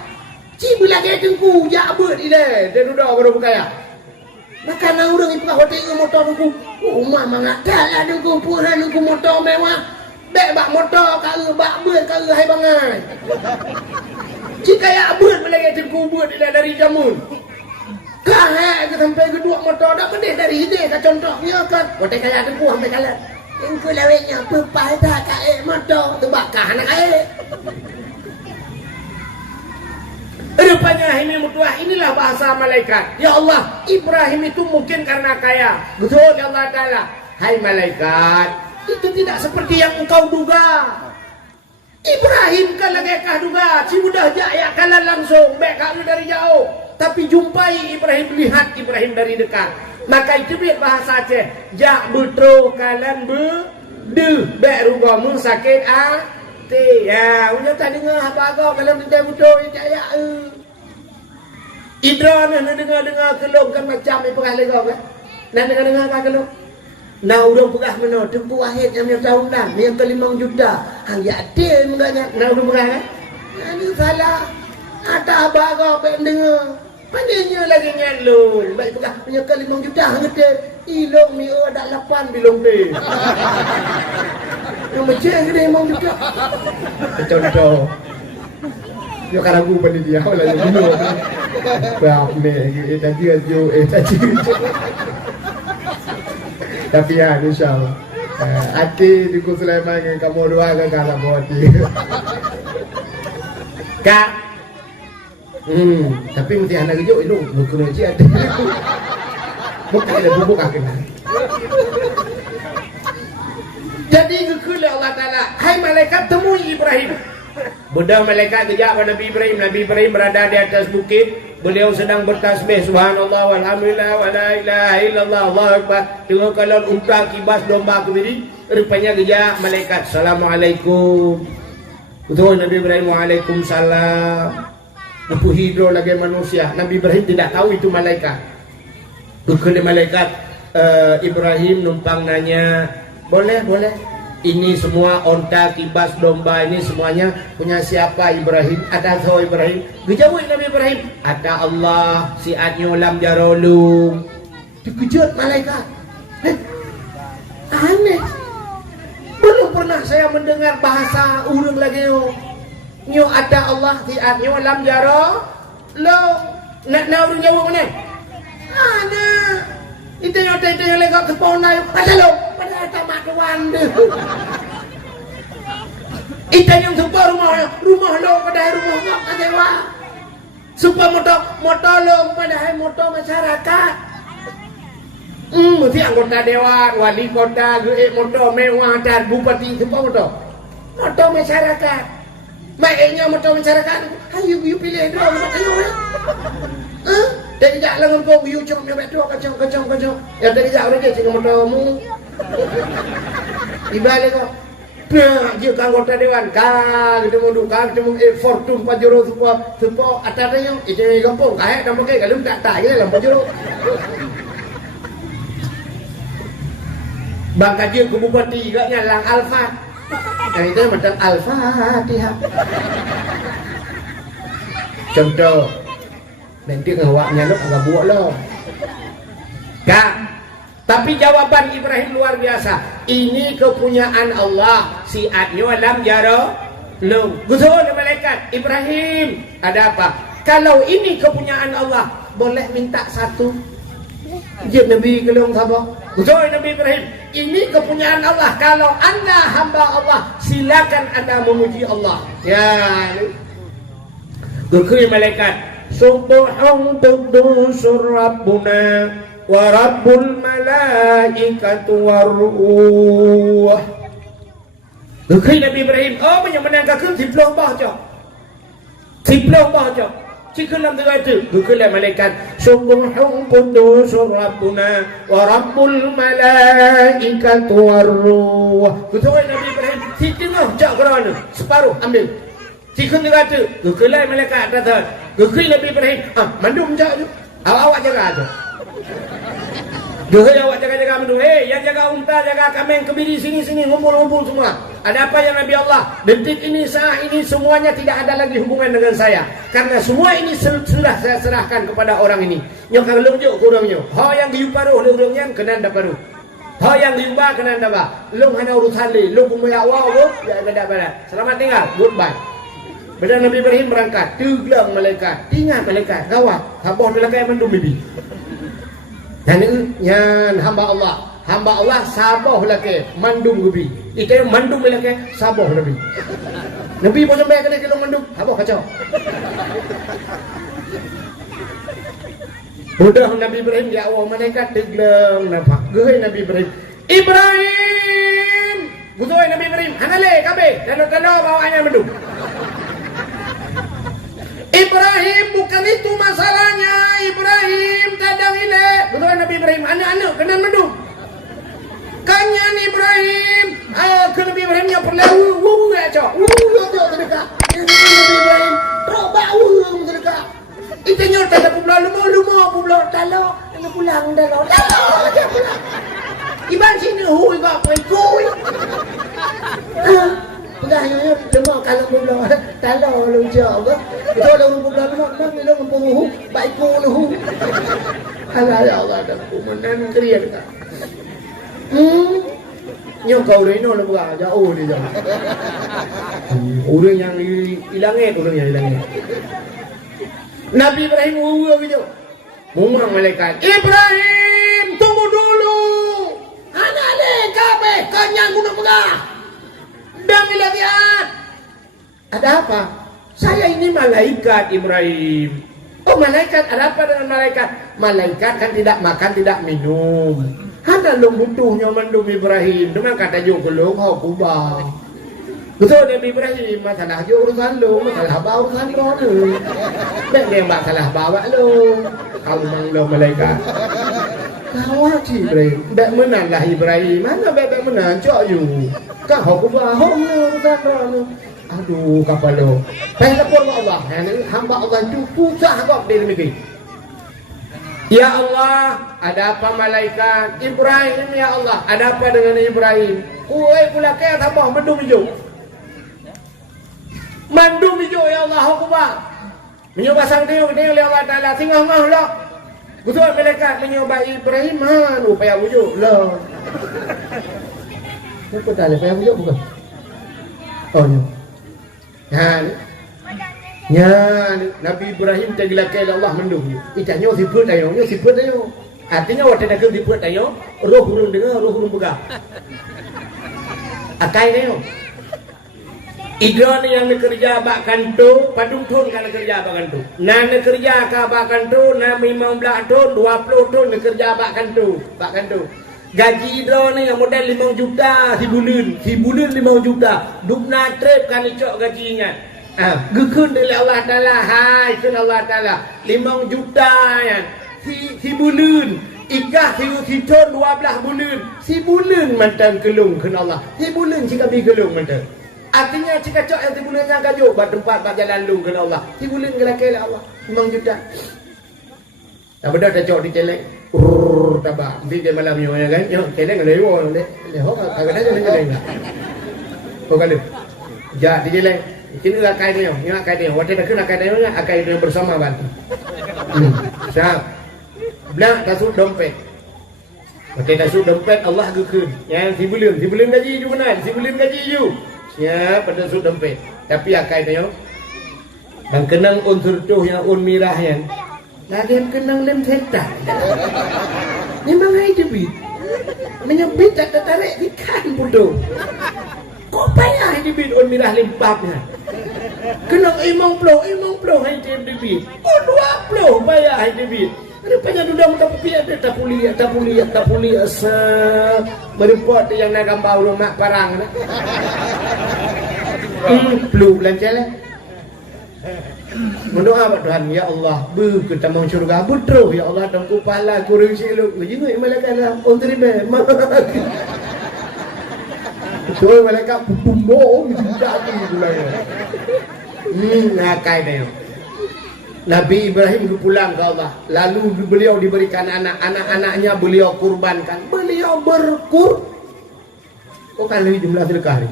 Ci bulaganya tengku jabut dia udah baru berkaya. Maka nang urang itu hotel motor aku. Rumah mangakala aku pura aku motor mewah. Bek bak motor kalau bak beut kalau hai bangai. Jika ya beut melagi tengku beut dari jamun. Kahek ke sampai kedua motor dah pedih dari ide ka contohnya kan. Hotel kaya tengku sampai kala. Tengku lawetnya pepai dah kae motor tebakah anak kae. Rupanya ini mutuah, inilah bahasa malaikat. Ya Allah, Ibrahim itu mungkin karena kaya. Betul ya Allah Ta'ala. Hai malaikat, itu tidak seperti yang engkau duga. Ibrahim kan lagi kah duga. Si mudah jaya kalah langsung. Baik kamu dari jauh. Tapi jumpai Ibrahim, lihat Ibrahim dari dekat. Maka itu dia bahasa Aceh. Jak betro kalan de. Baik rugamu sakit ya, udah tak dengar apa kau kalau kita butuh ya. Idra nak dengar kelong kan macam ni perah lagi kan. Nak dengar apa kelong? Nah udah perah mana? Tempuh akhir yang tahun dah, yang ke 5 juta. Hang yatim menganya. Nah udah perah kan? Ini salah. Ada apa kau dengar? Pandainya lagi nyalul. Baik perah punya ke 5 juta hang kata. Ilong ni ada 8 bilong deh. Yang macam gede emang juga. Contoh. Yo karagu pada dia lah yang dulu. Berapa ni? Tadi aja, tadi. Tapi ya, insyaallah. Hati di Sulaiman yang kamu dua kan kalau hati. Kak. Tapi mesti anak hijau itu bukan aja ada. Bukan ada bubuk akhirnya. Jadi kekula Allah Ta'ala. Hai malaikat temui Ibrahim. Budak malaikat kejap pada Nabi Ibrahim. Nabi Ibrahim berada di atas bukit. Beliau sedang bertasbih. Subhanallah walhamdulillah wa la ilaha illallah Allahu akbar. Tengok kalau unta kibas domba berdiri. Rupanya kejap malaikat. Assalamualaikum. Betul Nabi Ibrahim waalaikumsalam. Lampu hidro lagi manusia. Nabi Ibrahim tidak tahu itu malaikat. Kekula malaikat Ibrahim numpang nanya. Boleh. Ini semua onta, kibas, domba ini semuanya punya siapa? Ibrahim. Ada tahu Ibrahim? Gejawab Nabi Ibrahim. Ada Allah. Siatnya lam jarolum. Dikejut malaikat. Aneh. Belum pernah saya mendengar bahasa urang lagi nyo ada Allah siatnya lam jarolum. Nak urang jawab mana? Ana. Itu yang legak ke ponai. Ada lo. Pada tamat wanda. Itu yang supaya rumah lo pada rumah ngak kadewa. Supaya motor lo pada motor masyarakat. Mesti anggota dewan, wali kota, motor mewah dan bupati supaya motor masyarakat. Baiknya motor masyarakat. Ayo pilih dua ayo ya. Dari jak lengan kau biu cong betul kacang. Ya dari jak orang je motormu. Ibalik kau. Nah, dia anggota dewan kan ketemu Fortune Pajero supaya atasnya itu gampang kayak nama kayak kalau tak gitu dalam Pajero. Bangka dia ke bupati juga nyalang Alfa. Yang itu macam Al-Fatihah. Contoh nanti ngawaknya lo agak buat lo. Kak, tapi jawaban Ibrahim luar biasa. Ini kepunyaan Allah. Siatnya alam jaro lo. Betul malaikat Ibrahim. Ada apa? Kalau ini kepunyaan Allah, boleh minta satu. Jib Nabi kelong sabar. Betul Nabi Ibrahim. Ini kepunyaan Allah. Kalau anda hamba Allah, silakan anda memuji Allah. Ya. Berkiri malaikat. Subhan qudusur Rabbuna wa Rabbul malaikatu warruh. Berkiri Nabi Ibrahim. Oh, menangkap tiplong baca. Tiplong baca. Jika dalam doa itu, berkiri malaikat. Subhan qudusur Rabbuna wa Rabbul malaikatu warruh. Betul Nabi Ibrahim. Si tengah jak kerana separuh ambil. Jika doa itu, berkiri malaikat datang. Berkiri Nabi Ibrahim. Mandum jak tu. Awak jaga tu. Dia awak jaga mandum. Yang jaga unta, jaga kambing, kebiri sini ngumpul semua. Ada apa ya Nabi Allah? Detik ini, saat ini semuanya tidak ada lagi hubungan dengan saya. Karena semua ini sudah saya serahkan kepada orang ini. Yang kalau lunjuk ke orangnya. Ha yang giu paruh orangnya kena anda paruh. Ha yang giu ba kena anda ba. Long hanya urusan li, long kumaya awak ya ada pada. Selamat tinggal. Goodbye. Bila Nabi Ibrahim berangkat, teglang malaikat. Ingat malaikat, gawat. Habis malaikat mandum bibi. Yang hamba Allah sabah lagi mandum gubi. Itu mandum lagi sabah Nabi. Nabi pun sampai kena kelong mandum. Habis kacau. Udah Nabi Ibrahim ya Allah malaikat teglang nampak. Gehai Nabi Ibrahim. Ibrahim. Betul Nabi Ibrahim. Hanale kabe. Kalau bawanya mandum. Ibrahim bukan itu masalahnya. Ibrahim tadang ini. Betul Nabi Ibrahim. Anak-anak kena mandum. Kanyan Ibrahim. Ke Nabi Ibrahim yang pernah ya cok. Terdekat. Nabi Ibrahim. Roba terdekat. Itu nyata ada pulau lumah talo. Ini pulang talo. Iban sini hui kau apa ikut. Dah ya cuma kalau pulau talo lu jawab. Itu ada pulau lumah bilang pulau baik pulau. Allah ya Allah ada kumanan kriya dekat. Nyo kau ni no lepas jauh dia jauh. Orang yang hilangnya. Nabi Ibrahim uwa gitu. Mumang malaikat. Ibrahim tunggu dulu. Anak le kabe kanyang gunung megah. Dami lihat. Ada apa? Saya ini malaikat Ibrahim. Oh malaikat, ada apa dengan malaikat? Malaikat kan tidak makan, tidak minum. Ada long butuhnya mandum Ibrahim. Dengan kata juga long hau kubah. Betul Nabi Ibrahim. Masalah je urusan long. Masalah apa urusan kau tu. Baik dia masalah bawa long. Kau mang long malaikat. Kau hati Ibrahim. Baik menanlah Ibrahim. Mana baik menan cok you. Kau hau kubah. Hau urusan kau. Aduh kapal lo. Baik lapor Allah. Hamba Allah itu pusat kau di negeri. Ya Allah. Ada apa malaikat? Ibrahim ya Allah. Ada apa dengan Ibrahim? Kue pula kaya tambah mendung hijau. Mendung hijau ya Allah Akbar. Menyoba sang tengok oleh Allah Ta'ala. Tinggal mahlah. Betul malaikat menyoba Ibrahim. Upaya wujud. Lah. Apa tak boleh payah wujud bukan? Oh ni. Nya Nabi Ibrahim teglakai Allah mendung. Itanya siput ayo, siput ayo. Artinya waktu nak siput ayo, roh hurung dengar, roh hurung pegang. Akai ayo. Idron yang kerja bak kanto, padung ton kan kerja bak kanto. Nan kerja ka bak kanto, na 15 ton, 20 ton kerja bak kanto, bak kanto. Gaji idron ni yang modal 5 juta sebulan 5 juta. Dupna trip kan icok gajinya. Gekun dari Allah Ta'ala. Hai kun Allah Ta'ala 5 juta ya. Si bulan ikah si ton 12 bulan. Si bulan mantan kelung kun Allah. Si bulan si kami kelung mantan. Artinya jika cok yang si bulan yang kajuk buat tempat buat jalan lung kun Allah. Si bulan gelakai Allah 5 juta. Tak benda dah cok di celek. Tabak. Nanti dia malam ni kan. Yo celek ngale yo le. Le ho kadang jangan celek. Kau kali. Ja di celek. Kini lah kai dia, ni kai dia. Waktu dah kena kai dia, kai dia bersama bantu. Siap. Nak tasuk dompet. Waktu tasuk dompet Allah gekun. Yang si bulan gaji ju kena, si bulan gaji ju. Siap pada tasuk dompet. Tapi kai dia. Dan kenang unsur tu yang mirah yang. Lagi kenang lem setan. Memang hai debit. Menyebit tak tertarik ikan bodoh. Kok payah debit mirah lempapnya. Kenang imang ploh hai debit. Oh 20 payah hai debit. Rupanya duduk tak kuliah merepot yang nak gambar rumah parang. Plu lancar. Mendoa pada Tuhan, ya Allah, kita mau syurga betul ya Allah, dan ku pahala ku rezeki lu. Jenguk malaikat lah, on terima. Betul malaikat pumbo jadi pula ya. Nakai dia. Nabi Ibrahim pulang ke Allah. Lalu beliau diberikan anak-anaknya beliau kurbankan. Beliau berkur. Kok kali jumlah sedekah ni?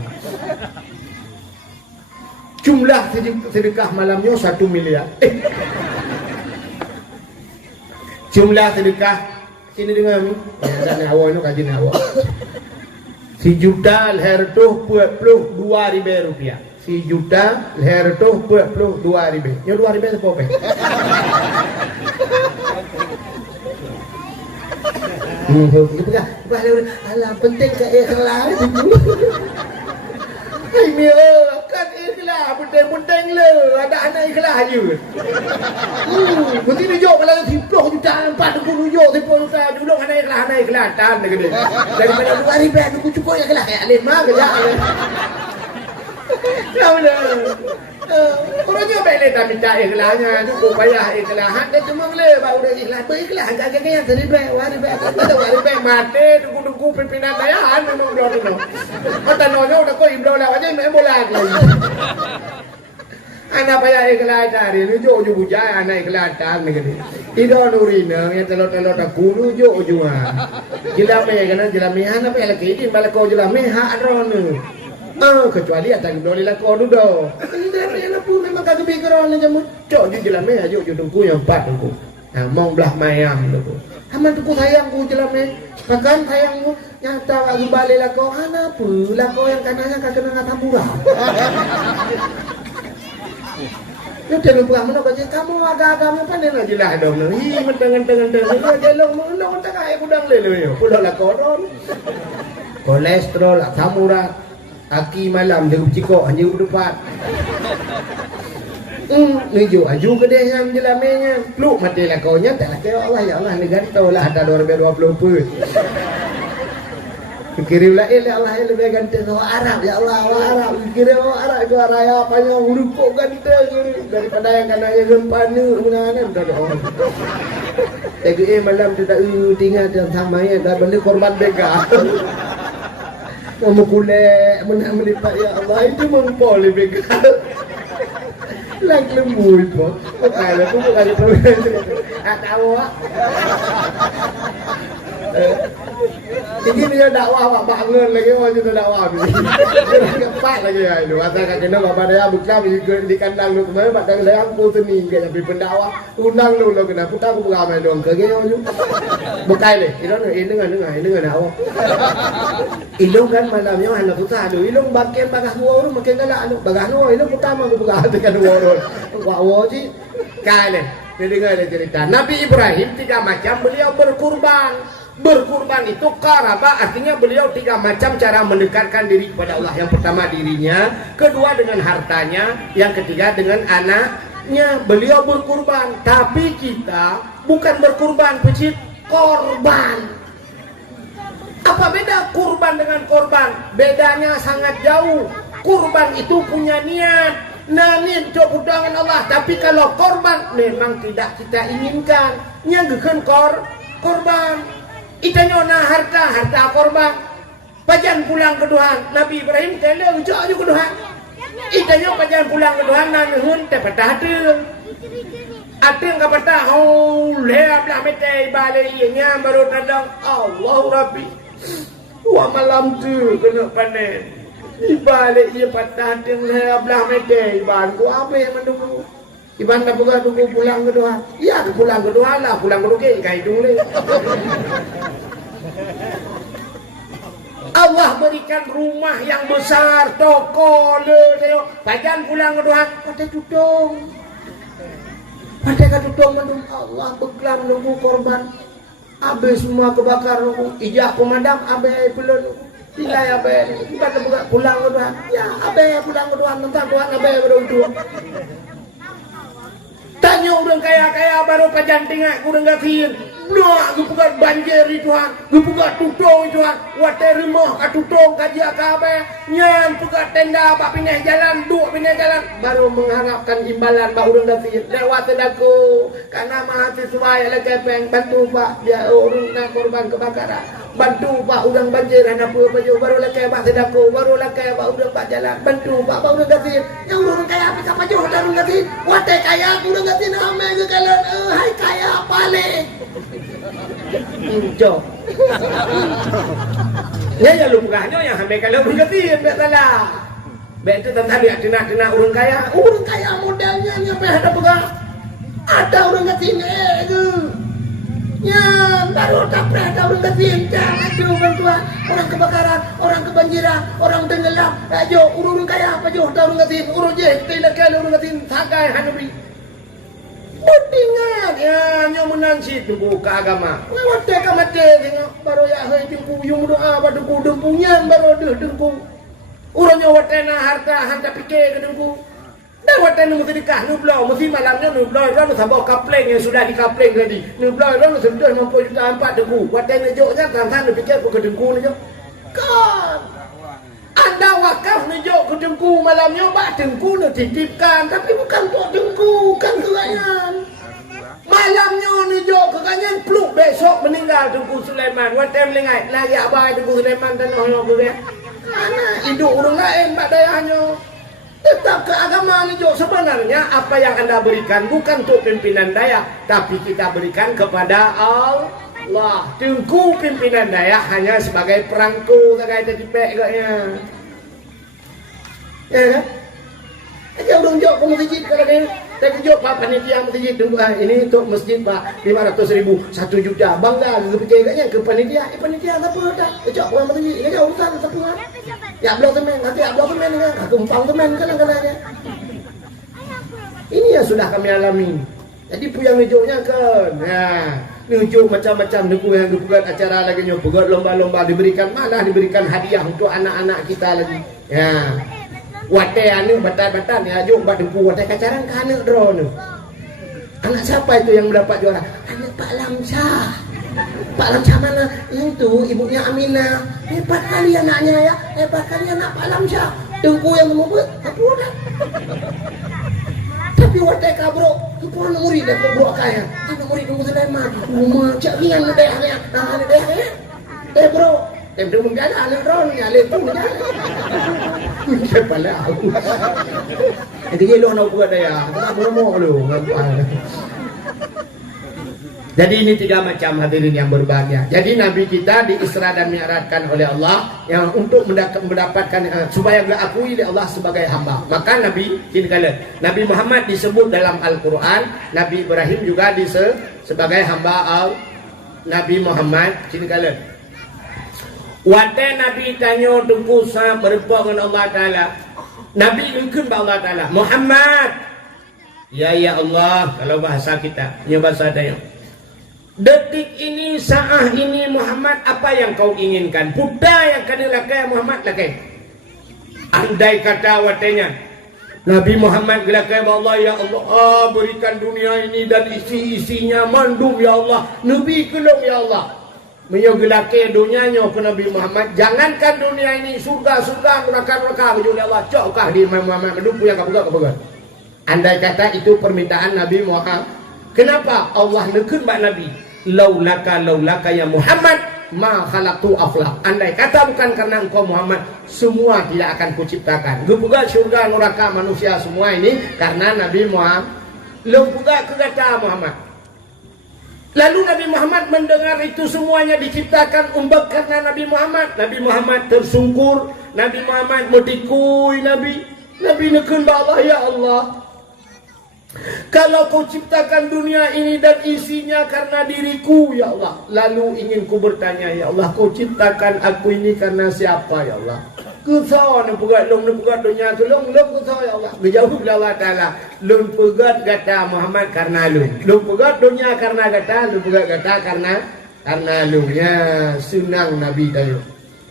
Jumlah sedekah malamnya 1 miliar. Jumlah sedekah sini dengar ni. Dan awak ni kaji awak. 1 juta leher tu 42 ribu rupiah. 1 juta leher tu 42 ribu. Yang 2 ribu apa? Alah penting ke ikhlas. Hai mia kan ikhlas penting le ada anak ikhlas je. Mesti tunjuk kalau 10 juta 4 tunjuk 10 juta dulu anak ikhlas tan dekat dia. Daripada 2 ribu aku cukup ikhlas alim mah kerja. Tahulah. Orangnya baik tak minta ikhlasnya cukup payah ikhlas. Hak cuma le baru dah ikhlas. Berikhlas agak-agak yang seribu mati duku pimpinan dayahan memang belum. Kata nonyo udah kau iblau lah aja main bola lagi. Anak payah ikhlas cari nuju bujai anak ikhlas tan negeri. Tidak nurina yang telur-telur aku nuju ujungan. Jelame kan jelame anak payah lagi ini balik kau jelame hak drone. Kecuali atas boleh lah kau duduk. Dari lampu memang kagak pikiran aja mu. Cok je jelame aja je tunggu yang 4 tunggu. Mau belah mayam tu. Aman tu sayang ku jelame. Bahkan sayangmu nyata aku balik lah kau anak pula kau yang kanannya kagak kena tambura. Lu jangan pulang mana kau kamu agak-agakmu pandai nak jelah dong. Hi menteng-menteng jelong mau tak kayak udang lele yo. Pulau lah koron. Kolesterol tambura. Aki malam dia cikok hanya berdepan. Nuju aju ke dia yang jelamenya. Peluk matilah kau nya tak kira Allah ya Allah ni gantau lah ada 2020 pun. Fikirlah Allah lebih ganteng orang Arab ya Allah orang Arab. Fikir orang Arab itu raya panjang urupok ganteng daripada yang kananya gempana menangan dah orang. Tapi malam tu tak tinggal dalam sama ya dah benda korban begal. Kamu kulek menang melipat ya Allah itu mengpol lebih kal. Lagi lembut pun. Kalau aku bukan ada problem. Tak tahu. Ini dia dakwah bangun lagi orang itu dakwah ni. Keempat lagi ya itu. Kata kena bapak dia bukan di kandang lu kemarin padang dia aku tu ni ke tapi pendakwah undang lu kena putar aku beramai dong ke dia tu. Bukai le. Ini dengan dakwah. Ilung kan malamnya hendak putar tu. Ilung bagian bagah dua orang makin galak lu. Bagah dua ilung pertama aku bagah tekan dua orang. Wah sih. Kai le. Dia dengar cerita Nabi Ibrahim 3 macam beliau berkurban. Berkurban itu qaraba, artinya beliau 3 macam cara mendekatkan diri kepada Allah. Yang pertama dirinya, kedua dengan hartanya, yang ketiga dengan anaknya. Beliau berkurban, tapi kita bukan berkurban, pecit korban. Apa beda kurban dengan korban? Bedanya sangat jauh. Kurban itu punya niat. Niat untuk undangan Allah, tapi kalau korban memang tidak kita inginkan. Nyanggeun korban. Itanya na harta korban. Pajan pulang ke Tuhan. Nabi Ibrahim tele ujak ke Tuhan. Itanya pajan pulang ke Tuhan nanhun teh patah deung. Ateung ka patah le ablah mete bale ieu baru nadang Allah Rabbi. Wa malam tu kena panen. Ibalik ia patah deung le ablah mete iban ku apa yang menunggu. Iban tak buka tunggu pulang ke Tuhan. Ya pulang ke Tuhan lah, pulang ke Tuhan kai dung le. Allah berikan rumah yang besar, toko le teo. Pajan pulang ke Tuhan, pakai tutung. Pakai tutung menung Allah beklam nunggu korban. Habis semua kebakar nunggu ijak pemadam abe pelun. Tinggal abe, iban tak buka pulang ke Tuhan. Ya abe pulang ke Tuhan, tentang Tuhan abe beruntung. Tanya orang kaya-kaya baru pajan tinggal kurang gakin. Nah, gue bukan banjir itu Tuhan, gue bukan tutong itu Tuhan. Wate rumah ka tutong kaji akabe. Nyan bukan tenda pak pindah jalan, duk pindah jalan. Baru mengharapkan imbalan pak urang gakin. Lewat daku, karena mahasiswa yang lagi peng bantu pak dia urang nak korban kebakaran. Bantu pak urang banjir anak apa je baru lagi pak sedaku, baru lagi pak urang pak jalan. Bantu pak urang gakin. Yang urang kaya apa apa je urang gakin. Wate kaya urang gakin ame ke kalian. Hai kaya pale. Injo. Ya lumrahnya yang sampai kalau bergetin tak salah. Baik itu tentang dia kena orang kaya modalnya nyampe ada pegang. Ada orang getin itu. Ya baru dapat ada orang getin. Aduh bantuan orang kebakaran, orang kebanjiran, orang tenggelam. Ayo urung kaya apa jo orang getin. Urung je tidak kaya orang getin sakai hanubi. Budingan ya nyo menansi tunggu ke agama. Wate ka mate tengok baru ya hai tunggu yung doa badu punya baru dengku. Urang nyo wate na harta hanta pikir ke dengku. Dah wate nu mesti nikah nu blau mesti malamnya nu blau ron sambok kapleng yang sudah dikapleng tadi. Nu blau ron sudah 50 juta 4 dengku. Wate nejoknya tangan pikir ke dengku nejo. Kan Anda wakaf nejok ke dengku malamnya bak dengku nu titipkan tapi bukan untuk dengku kan kelayan. Malamnya nejok ke kanyan pluk besok meninggal dengku Sulaiman. Watem lengai lagi abai dengku Sulaiman dan ono ke. Karena hidup orang lain bak dayahnya. Tetap ke agama nejok sebenarnya apa yang Anda berikan bukan untuk pimpinan daya tapi kita berikan kepada Allah. Tengku pimpinan daya hanya sebagai perangko kagak ada dipek kayaknya. Ya kan? Aja orang jok ke masjid kalau dia. Saya kejut Pak panitia masjid tunggu ini untuk masjid Pak 500.000 1 juta. Bangga fikir kayaknya ke panitia. Panitia apa dah? Kejut orang masjid. Ini urusan siapa? Ya belum temen, nanti belum temen kan. Kumpang temen kadang-kadang. Ini yang sudah kami alami. Jadi puyang hijaunya kan. Nah, nunjuk macam-macam deku yang dibuat acara lagi nyo buat lomba-lomba diberikan malah diberikan hadiah untuk anak-anak kita lagi. Ya. Wate anu batan-batan ya juk buat deku wate kacaran ke anak drone. Anak siapa itu yang mendapat juara? Anak Pak Lamsyah. Pak Lamsyah mana? Itu ibunya Aminah. Hebat kali anaknya ya. Hebat kali anak Pak Lamsyah. Tengku yang membuat apa dah. Tapi wate kabro, itu anak murid dah kabro kaya. Anak murid tunggu Sulaiman. Rumah cak rian ada ya. Ada ya. Bro. Belum menjadi anak drone ya lepas menjadi. Kepala aku. Jadi lo nak buat daya. Tak mau lu ngapain. Jadi ini 3 macam hadirin yang berbahagia. Jadi Nabi kita diisra dan mi'rajkan oleh Allah yang untuk mendapatkan supaya diakui oleh Allah sebagai hamba. Maka Nabi Nabi Muhammad disebut dalam Al-Quran, Nabi Ibrahim juga sebagai hamba Nabi Muhammad. Wadah Nabi tanya tunggu sah berpuak dengan Allah Ta'ala. Nabi mungkin Allah Ta'ala Muhammad. Ya Allah, kalau bahasa kita, ya bahasa tanya. Detik ini, saat ini Muhammad, apa yang kau inginkan? Putra yang kena lakai Muhammad lakai. Andai kata watanya Nabi Muhammad lakai Allah, ya Allah, berikan dunia ini dan isi-isinya mandum ya Allah. Nabi kelong ya Allah. Menyogelakai dunianya ke Nabi Muhammad. Jangankan dunia ini, surga neraka ya Allah. Cokkah di Muhammad mendupu yang kabuka. Andai kata itu permintaan Nabi Muhammad. Kenapa Allah nekun bak Nabi? Laulaka ya Muhammad ma khalaqtu aflaq. Andai kata bukan karena engkau Muhammad, semua tidak akan kuciptakan. Juga surga neraka manusia semua ini karena Nabi Muhammad. Juga kata Muhammad. Lalu Nabi Muhammad mendengar itu semuanya diciptakan umbak karena Nabi Muhammad. Nabi Muhammad tersungkur, Nabi Muhammad medikui Nabi nekun bak Allah, ya Allah. Kalau kau ciptakan dunia ini dan isinya karena diriku ya Allah, lalu ingin ku bertanya ya Allah, kau ciptakan aku ini karena siapa ya Allah? Kusau nak pegat dunia tu long kusau ya Allah. Dijawab oleh Allah Ta'ala, long pegat kata Muhammad karena long pegat dunia karena kata, long pegat kata karena long. Ya senang Nabi tayo.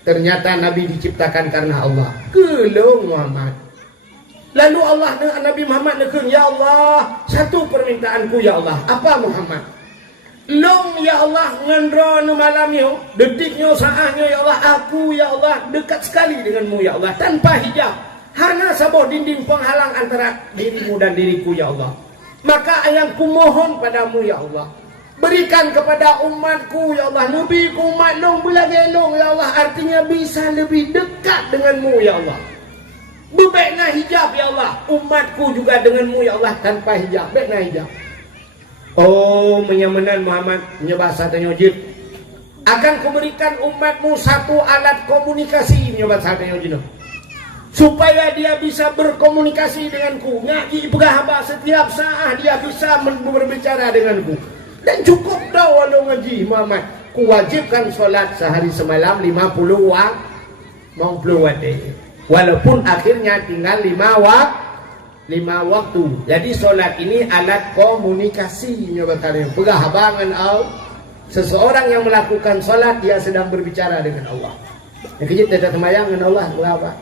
Ternyata Nabi diciptakan karena Allah. Kelong Muhammad. Lalu Allah Nabi Muhammad nekun, ya Allah, satu permintaanku ya Allah. Apa Muhammad? Long ya Allah ngendro nu malam yo, detiknya saatnya ya Allah, aku ya Allah dekat sekali denganmu ya Allah tanpa hijab. Hana sabah dinding penghalang antara dirimu dan diriku ya Allah. Maka yang kumohon padamu ya Allah, berikan kepada umatku ya Allah, Nabi ku umat long belagelong ya Allah, artinya bisa lebih dekat denganmu ya Allah. Bebekna hijab ya Allah, umatku juga denganmu ya Allah tanpa hijab, bekna hijab. Oh menyamanan Muhammad menyebasa tanya jid. Akan kuberikan umatmu satu alat komunikasi menyebasa tanya jid, supaya dia bisa berkomunikasi denganku. Ngaji pegahaba setiap saat dia bisa berbicara denganku. Dan cukup tahu walau ngaji Muhammad, kuwajibkan solat sehari semalam 50 waktu. Walaupun akhirnya tinggal 5 waktu. Jadi solat ini alat komunikasi nyobatkan. Pegahabangan seseorang yang melakukan solat, dia sedang berbicara dengan Allah. Yang kejut tidak temayang dengan Allah apa?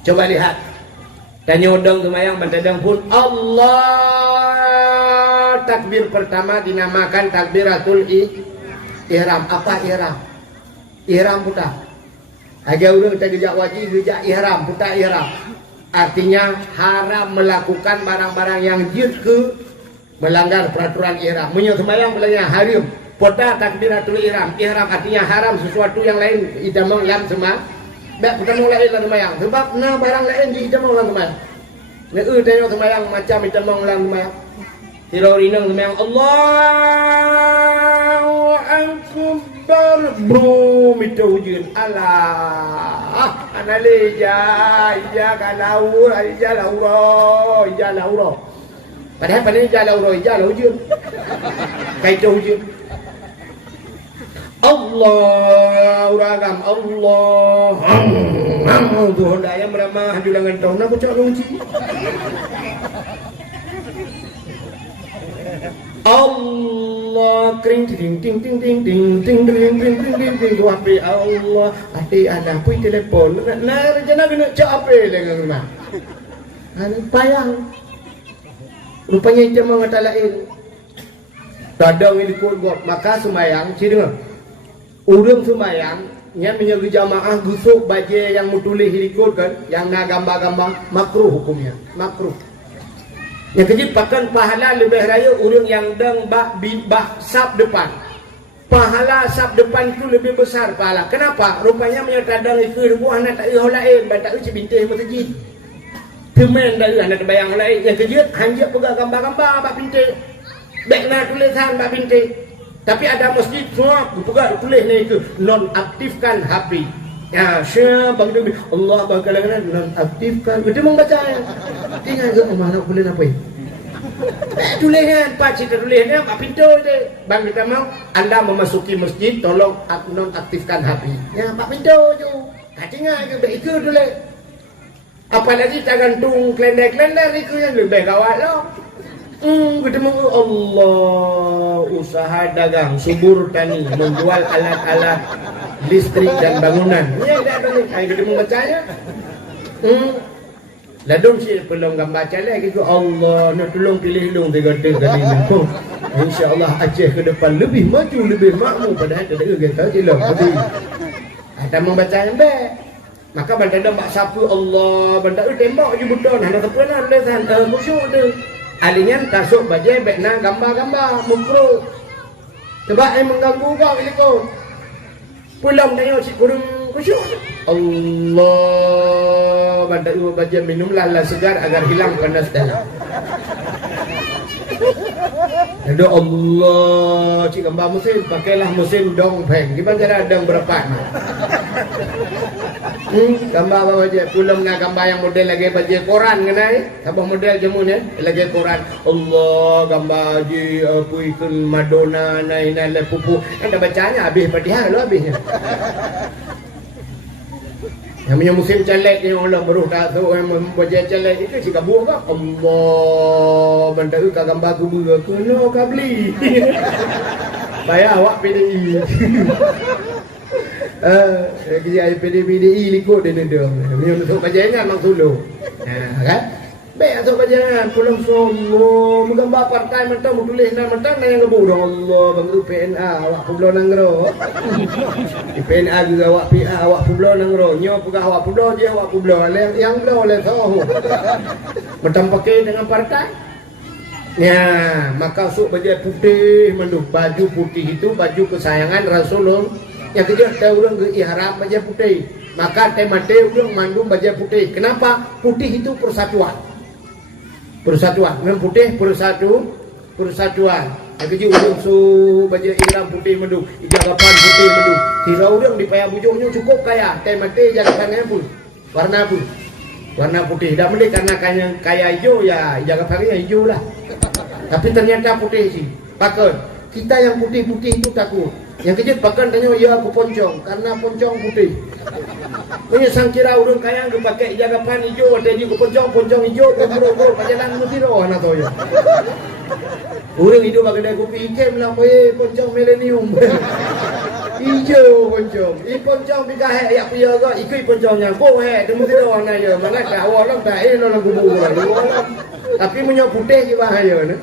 Coba lihat. Dan nyodong temayang bantadang pun Allah. Takbir pertama dinamakan takbiratul ihram. Apa ihram? Ihram putar. Aja udah kita gejak wajib, gejak ihram, putar ihram. Artinya haram melakukan barang-barang yang jid ke melanggar peraturan ihram. Menyebut sembahyang belanya haram. Putar takbiratul ihram. Ihram artinya haram sesuatu yang lain kita mau lam semua. Baik kita mau lain lah sembahyang. Sebab nah barang lain kita mau lam sembahyang. Nah tengok sembahyang macam kita mau lam sembahyang. Tirorinang sembahyang Allahu Akbar. Bro itu hujan Allah anale ja kalau ja lauro padahal pada ja lauro hujan kayak itu hujan Allah ragam Allah tu hendak yang meramah julangan tahun nak cak kunci Allah kring ting ting ting ting ting ting ting ting ting ting HP Allah hati ada pun telefon nah rencana kena cak apa dengan rumah payang rupanya itu mengata lain dadang ini kurgot maka sembahyang ciri urang sembahyang yang menjaga jamaah gusuk baju yang mutulih ikut kan yang nak gambar-gambar makruh hukumnya makruh. Yang kejip bahkan pahala lebih raya orang yang dang bak sab depan. Pahala sab depan itu lebih besar pahala. Kenapa? Rupanya menyatadang ikut buah anak tak ihol lain, tak uci bintih masjid. Temen dari anak bayang lain. Yang kejip hanjak pegang gambar-gambar bak bintih. Baiklah tulisan Mbak Binti. Tapi ada masjid semua buka tulis ni ke nonaktifkan HP. Ya, syah bagi dia Allah bakalan nonaktifkan. Betul membaca ya. Tinggal ke mana boleh apa ya? Tulisan Pak cerita tulisnya Pak pintu je. Bang kita mau anda memasuki masjid tolong nonaktifkan HP. Ya Pak pintu je. Tinggal ke baik ke tulis. Apalagi tak gantung klender-klender itu yang lebih gawat lah. Ketemu Allah usaha dagang subur tani menjual alat-alat listrik dan bangunan. Ya dah ada ni. Ai ketemu bacanya. Ladung si pelong gambar calai gitu Allah nak tolong pilih long 3 kali ni. Insya-Allah Aceh ke depan lebih maju lebih makmur padahal tak ada kata jelah tadi. Ada membacanya baik. Maka benda mak sapu Allah benda tembak je betul nak tepenan lesan khusyuk tu. Alingan tasuk bajai bekna gambar-gambar mukro. Sebab ai mengganggu kau bila kau. Pulang tengok si kurung khusyuk. Allah benda bajai minumlah lah segar agar hilang panas dalam. Ada Allah cik gambar musim pakailah musim dongpeng. Gimana cara dong berapa ni? Gambar apa aja? Pulang dengan gambar yang model lagi baca Quran kenai. Apa model jemunya? Lagi Quran. Allah gambar je apa ikut Madonna naik pupu. Ada bacanya habis Fatihah lo habisnya. Yang punya musim calek ni orang baru tak tahu yang membaca calek itu jika buah kan Allah benda itu gambar kubu ke no kabli. Bayar awak PDI. Kerja PDI likut dia dendam. Punya untuk bacaannya memang solo. Kan? Baik untuk bacaannya pulang semua menggambar partai mentang tulis nama mentang yang ngebu Allah bangku PNA awak pulau nanggro. Di PNA juga awak PA awak pulau nanggro. Nyo pegah awak pulau je awak pulau yang pulau oleh tahu. Mentang pakai dengan partai. Ya, maka sok baju putih menduk baju putih itu baju kesayangan Rasulullah. Yang kedua ada orang ke ihram baju putih. Maka temate orang mandum baju putih. Kenapa? Putih itu persatuan. Persatuan. Dengan putih persatuan. Yang kedua orang su baju ihram putih menduk. Ijagapan putih menduk. Kira orang di payah bujungnya cukup kaya. Temate jagapannya pun. Warna pun. Warna putih. Dah mending karena kaya hijau ya jagapannya hijau lah. Tapi ternyata putih sih. Pakai. Kita yang putih-putih itu takut. Yang kecil bahkan tanya ya aku poncong karena poncong putih. Punya sangkira urang kaya ke pakai jagapan hijau ada je poncong hijau bro pajalan mutiro anak tu ya. Urang hidup pakai kopi hitam lah poncong milenium. Hijau poncong. Poncong bika ya punya ke ikut poncongnya. Go temu mutiro anak ya. Mana tak awak lang tak lang kubu. Tapi punya putih je bahaya ni.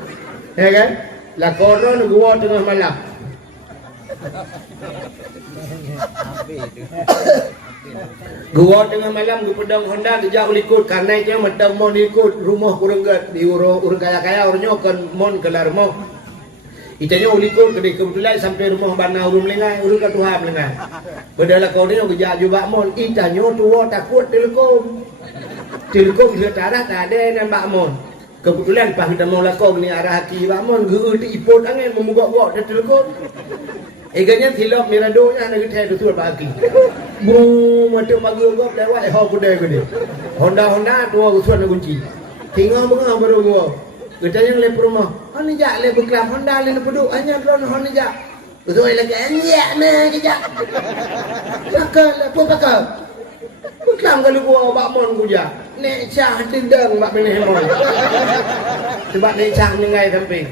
Ya kan? Lah koron gua tengah malam. Gua tengah malam di pedang Honda kejap ikut karena itu macam mon ikut rumah kurang di urang kaya-kaya orangnya kan mon kelar mau. Itanya ikut kebetulan sampai rumah bana urang lengai urang ka Tuhan lengai. Padahal kau ni kejap juga mon itanya tua takut telekom. Telekom dia tarah tak ada nambah mon. Kebetulan pas kita mau lakon ni arah hati Pak Mon geu ti ipot angin memugak-gak dia telekom. Eganya tilap miradonya nak kita betul Pak Aki. Bung macam magugap lewat ho kudai gede. Honda tua usuan kunci. Tinggal bengah baru gua. Kita yang le rumah. Hani jak le beklam Honda le peduk hanya drone hani jak. Betul lagi anjak nah kejak. Pakal apa pakal? Beklam kalau gua Pak Mon gua nek cah tendang mak meneh mon. Sebab nek cah nengai samping.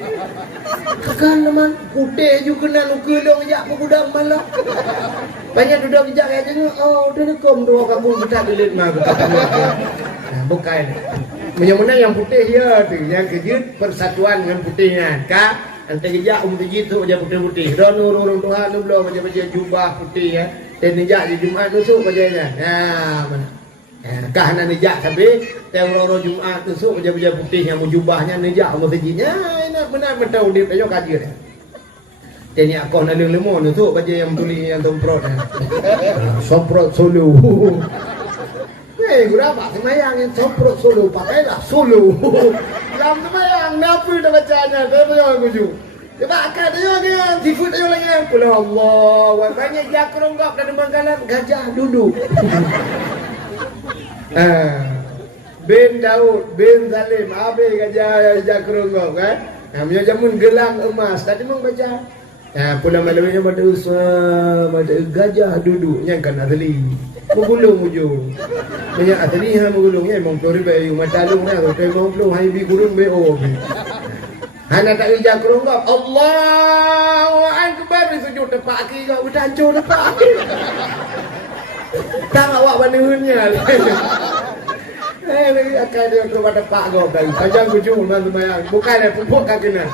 Kan teman putih juga kena nukulong jak pegudang malah. Banyak duduk jak aja oh telekom dua kampung betak gelit mah. Bukan. Yang mana yang putih ya tu yang kejut persatuan dengan putihnya. Ka antara jak tiji tu aja putih-putih. Dan urung Tuhan tu belum baca jubah putih ya. Dan jak di Jumaat nusuk bacanya. Nah, mana? Kah nak nejak tapi orang Jumaat esok baca putih yang mujubahnya nejak masjidnya enak benar betul dia tajuk kaji dia. Jadi aku nak lemon esok baca yang tulis yang tomprot. Somprot solo. Gua apa semayang yang somprot solo pakailah solo. Lam semayang, napa dah bacanya? Saya bayang kuju. Sebab akal dia, sifut dia lagi. Pulau Allah, banyak jakrunggap dan mangkalan gajah duduk. Bin Daud, bin Salim, habis gajah jakrunggap kan? Namanya jamun gelang emas, tadi memang baca. Pulau malamnya pada usah, pada gajah duduk, yang kan asli. Menggulung ujung. Banyak asli yang menggulungnya, memang peluri bayu, matalung lah, memang peluri hai bi gulung B.O. Hana tak kerja kerunggap, Allahu Akbar, sujud tepak kaki kau, udah hancur tepak kaki. Tak awak bandingnya. Akan dia keluar tepak kau, panjang kujung, semayang, bukan ada pupuk kaki nak.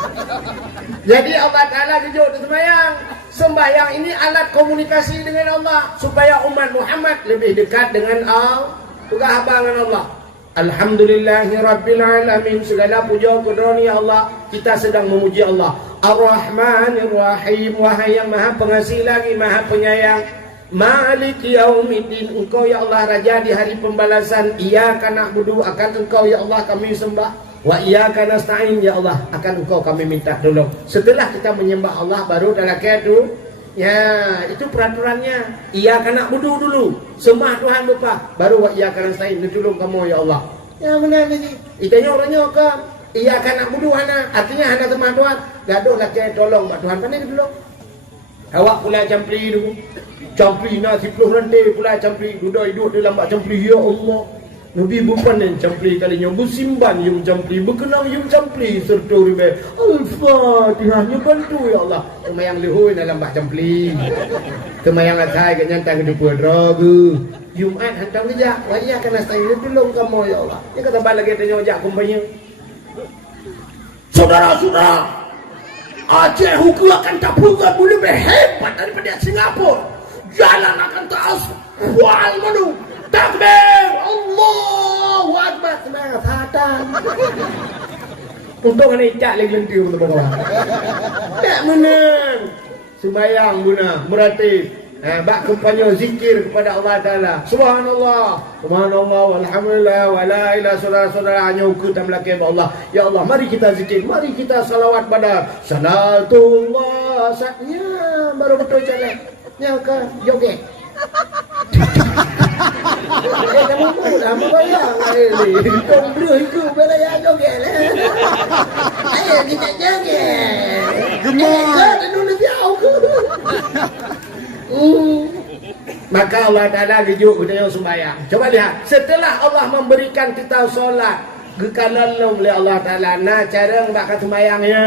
Jadi Allah Ta'ala kejut sembahyang. Sembahyang ini alat komunikasi dengan Allah supaya umat Muhammad lebih dekat dengan Allah, juga abang dengan Allah. Alhamdulillahi Rabbil Alamin. Segala puja kepada ya Allah, kita sedang memuji Allah. Ar-Rahmanir Rahim. Wahai yang maha pengasih lagi maha penyayang. Maliki yaumiddin. Engkau ya Allah Raja di hari pembalasan. Iyyaka na'budu, akan Engkau ya Allah kami sembah. Wa iyyaka nasta'in, ya Allah akan Engkau kami minta tolong. Setelah kita menyembah Allah baru dalam itu, ya itu peraturannya. Iyyaka na'budu dulu, sembah Tuhan Bapa, baru wa iyyaka nasta'in, tolong kamu ya Allah. Ya benar ni. Itanya orangnya kan iyyaka na'budu hana, artinya hana sembah Tuhan. Gaduh laki tolong Pak Tuhan pandai tolong. Awak pula campli dulu. Campli nasi puluh rantai pula campli, duduk hidup dalam bak campli ya Allah. Nabi bukan yang campli kalinya busimban yung campli berkenang yung campli serta ribe Al-Fatihah bantu ya Allah kemayang lehoy dalam bak campli kemayang atai ke nyantang ke depan raga Jumat hantam kejak wajah kena stay tolong kamu ya Allah dia kata balik tanya ojak kumpanya saudara-saudara Aceh hukum akan tak perubahan lebih hebat daripada Singapura jalan akan terus wal manu takbir Allahu Akbar semangat hatan untung ini cak lagi lentiu teman-teman tak menang sembayang guna meratif bak kempanya zikir kepada Allah Ta'ala subhanallah subhanallah walhamdulillah wala ilah saudara-saudara hanya ukur dan belakang Allah ya Allah mari kita zikir mari kita salawat pada salatullah saatnya baru betul jalan ya ke joget kamu pula apa bayang kau beri ikut belaya joget ayo kita joget gemar dulu jauh ke maka Allah Ta'ala kejuk kita sembahyang coba lihat setelah Allah memberikan kita solat gekalan oleh Allah Ta'ala nah cara nak sembahyangnya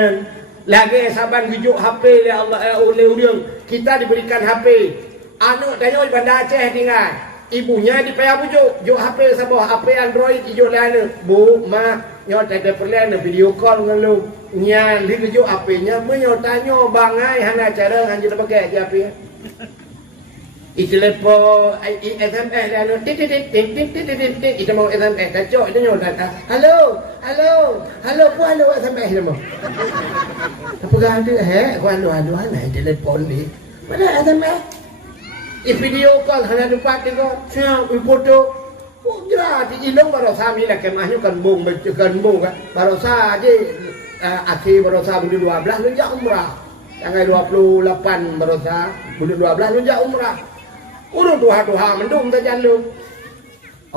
lagi saban kejuk HP oleh Allah oleh uriang kita diberikan HP anak tanya di Bandar Aceh tinggal ibunya di payah bujuk juk HP sabah HP Android ijuk lana bu mak nyot ada perlahan video call dengan lu nya li juk HP-nya menyo tanya bangai hana cara hanya pakai HP telepon SMS lana tit itu mau SMS kacau itu nyot data halo ku halo SMS nama apa ganti ku halo hana telepon ni mana SMS video call hanya dapat tengok siap foto jelas ilong barosa mila kemahnya kan bung kan barosa aja akhir barosa bulan 12 lunjak umrah tanggal 28 barosa bulan 12 lunjak umrah urut tuha mendung tajan lu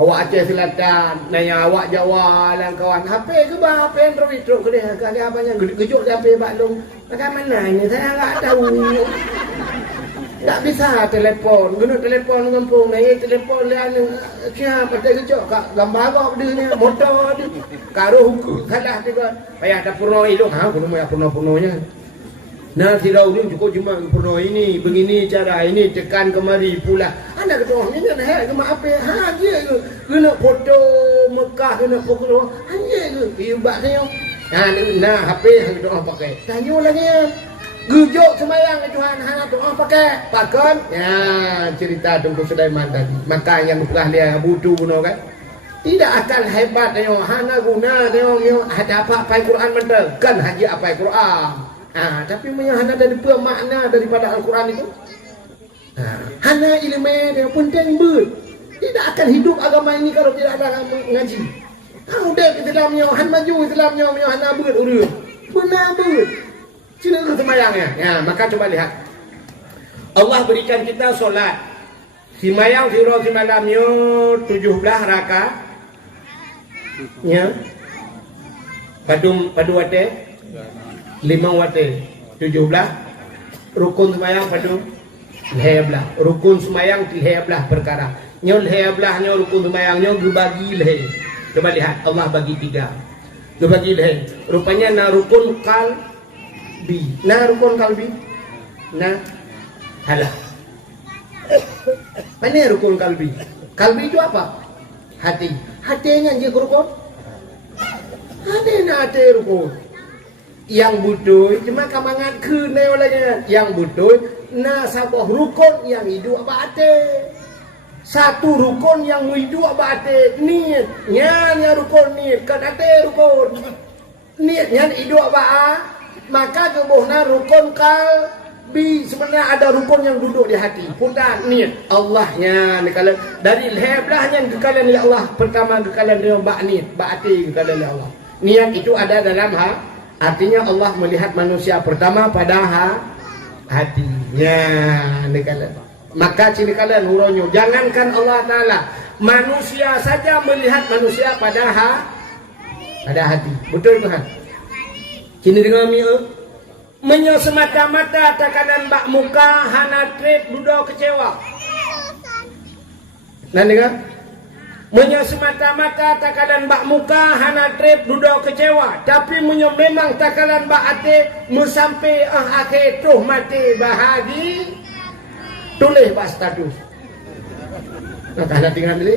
awak Aceh Selatan nanya awak Jawa dan kawan HP ke bah HP Android terus ke dia kali apanya gejuk HP bak long macam mana ini saya enggak tahu. Tak bisa telepon, guna telepon kampung ni, telepon lain siapa tak kejok kat gambar kau dia ni, motor dia. Karo hukum salah juga. Payah tak purno itu, guna mau purno-purnonya. Nah, tidak dia cukup cuma purno ini, begini cara ini tekan kemari pula. Anak ketua ni kan hak cuma apa? Dia ke guna foto Mekah guna foto. Hanya ke ibak dia. Nah, HP hang doa pakai. Tanya lagi. Gujuk semayang Tuhan hana doa pakai pakon ya cerita Tunku Sulaiman tadi maka yang pernah dia butuh guna kan tidak akan hebat dia hana guna dia ada apa Quran mental kan haji apa Quran tapi hana dari makna daripada Al-Quran itu hana ilmu dia penting ber tidak akan hidup agama ini kalau tidak ada ngaji Kau dah kita dalamnya, han maju kita dalamnya, han abut urut. Benar abut. Cina ke semayangnya. Ya, maka coba lihat. Allah berikan kita solat. Simayang siro simalamnya 17 rakaat. Ya. Padu wate 5 wate 17. Rukun semayang padu 11. Rukun semayang 13 perkara. Nyo 13 nyo rukun semayang nyo dibagi leh. Coba lihat Allah bagi 3. Dibagi leh. Rupanya na rukun kalbi. Na rukun kalbi. Na halah. Mana rukun kalbi? Kalbi itu apa? Hati. Hatinya je rukun. Ada hati rukun. Yang butuh cuma kamangan ke neolanya. Yang butuh na sabah rukun yang hidup apa hati. Satu rukun yang hidup apa hati. Niat. Nya rukun niat. Kan hati rukun. Niatnya hidup apa? Maka kebuhna rukun kalbi. Sebenarnya ada rukun yang duduk di hati. Putar niat Allahnya kalau dari leblahnya kekalian ya Allah. Pertama kekalian dia bak niat, bak hati kekalian ya Allah. Niat itu ada dalam artinya Allah melihat manusia pertama pada hatinya kalian. Maka cini kalian huronyo jangankan Allah Taala, manusia saja melihat manusia pada hati. Betul Tuhan. Cini dengan menyo semata-mata takanan bak muka hana trip dudo kecewa. Nanti kan? Menyo semata-mata takanan bak muka hana trip dudo kecewa. Tapi menyo memang takanan bak ate musampai akhir tuh mati bahagi. Tulis bak status. Nah, tak tinggal ni.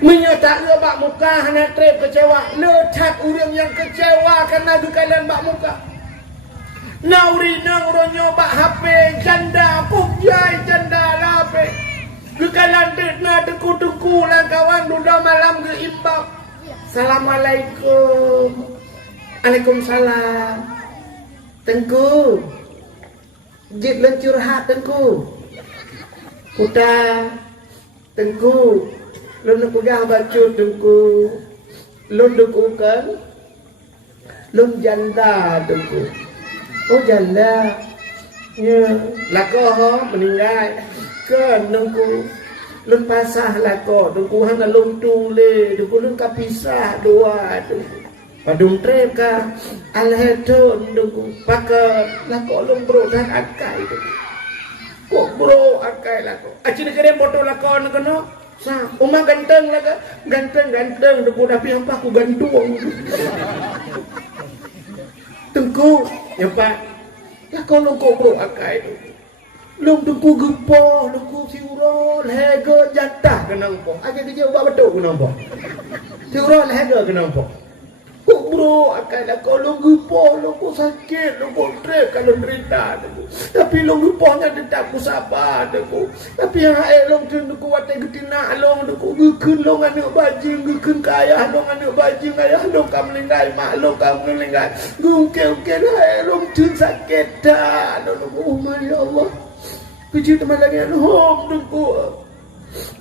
Menyo tak le bak muka hana trip kecewa. Letak orang yang kecewa karena dukalan bak muka. Nauri nang ronyo bak HP janda pujai janda lape. Kekalan dekna deku-deku lah kawan duda malam ke imbang. Assalamualaikum. Waalaikumsalam. Tengku. Jit lencur hat tengku. Kuda. Tengku. Lun kuda bacu tengku. Lun dukukan. Lun janda tengku. Oh janda, ya, lako meninggal, ke nunggu, lun pasah lako, nunggu hana lun tule, nunggu lun kapisah dua, padung treka, alheto nunggu pakai lako lun bro dan akai, kok bro akai lako, aci negara motor lako nunggu sa, umah ganteng laka, ganteng, nunggu tapi apa aku gantung. Tengku, ya Pak, ya kalau kau bro akai tu, long tengku gempa, tengku siurol, hega jatah kenang po, aja dia buat betul kenang po, siurol hega kenang po, kau bro akai lah kalau gempa, long kau sakit, long kau trek kalau derita, tapi long gempanya tetap ku sabar, tapi yang air long tu tengku watai getina, long tengku gekun long anak bajing, gekun kaya, long anak bajing ayah long kamu lingkai, mak long kamu lingkai, gungke air long tu sakit dah, long ya Allah, kecil teman lagi, long tengku.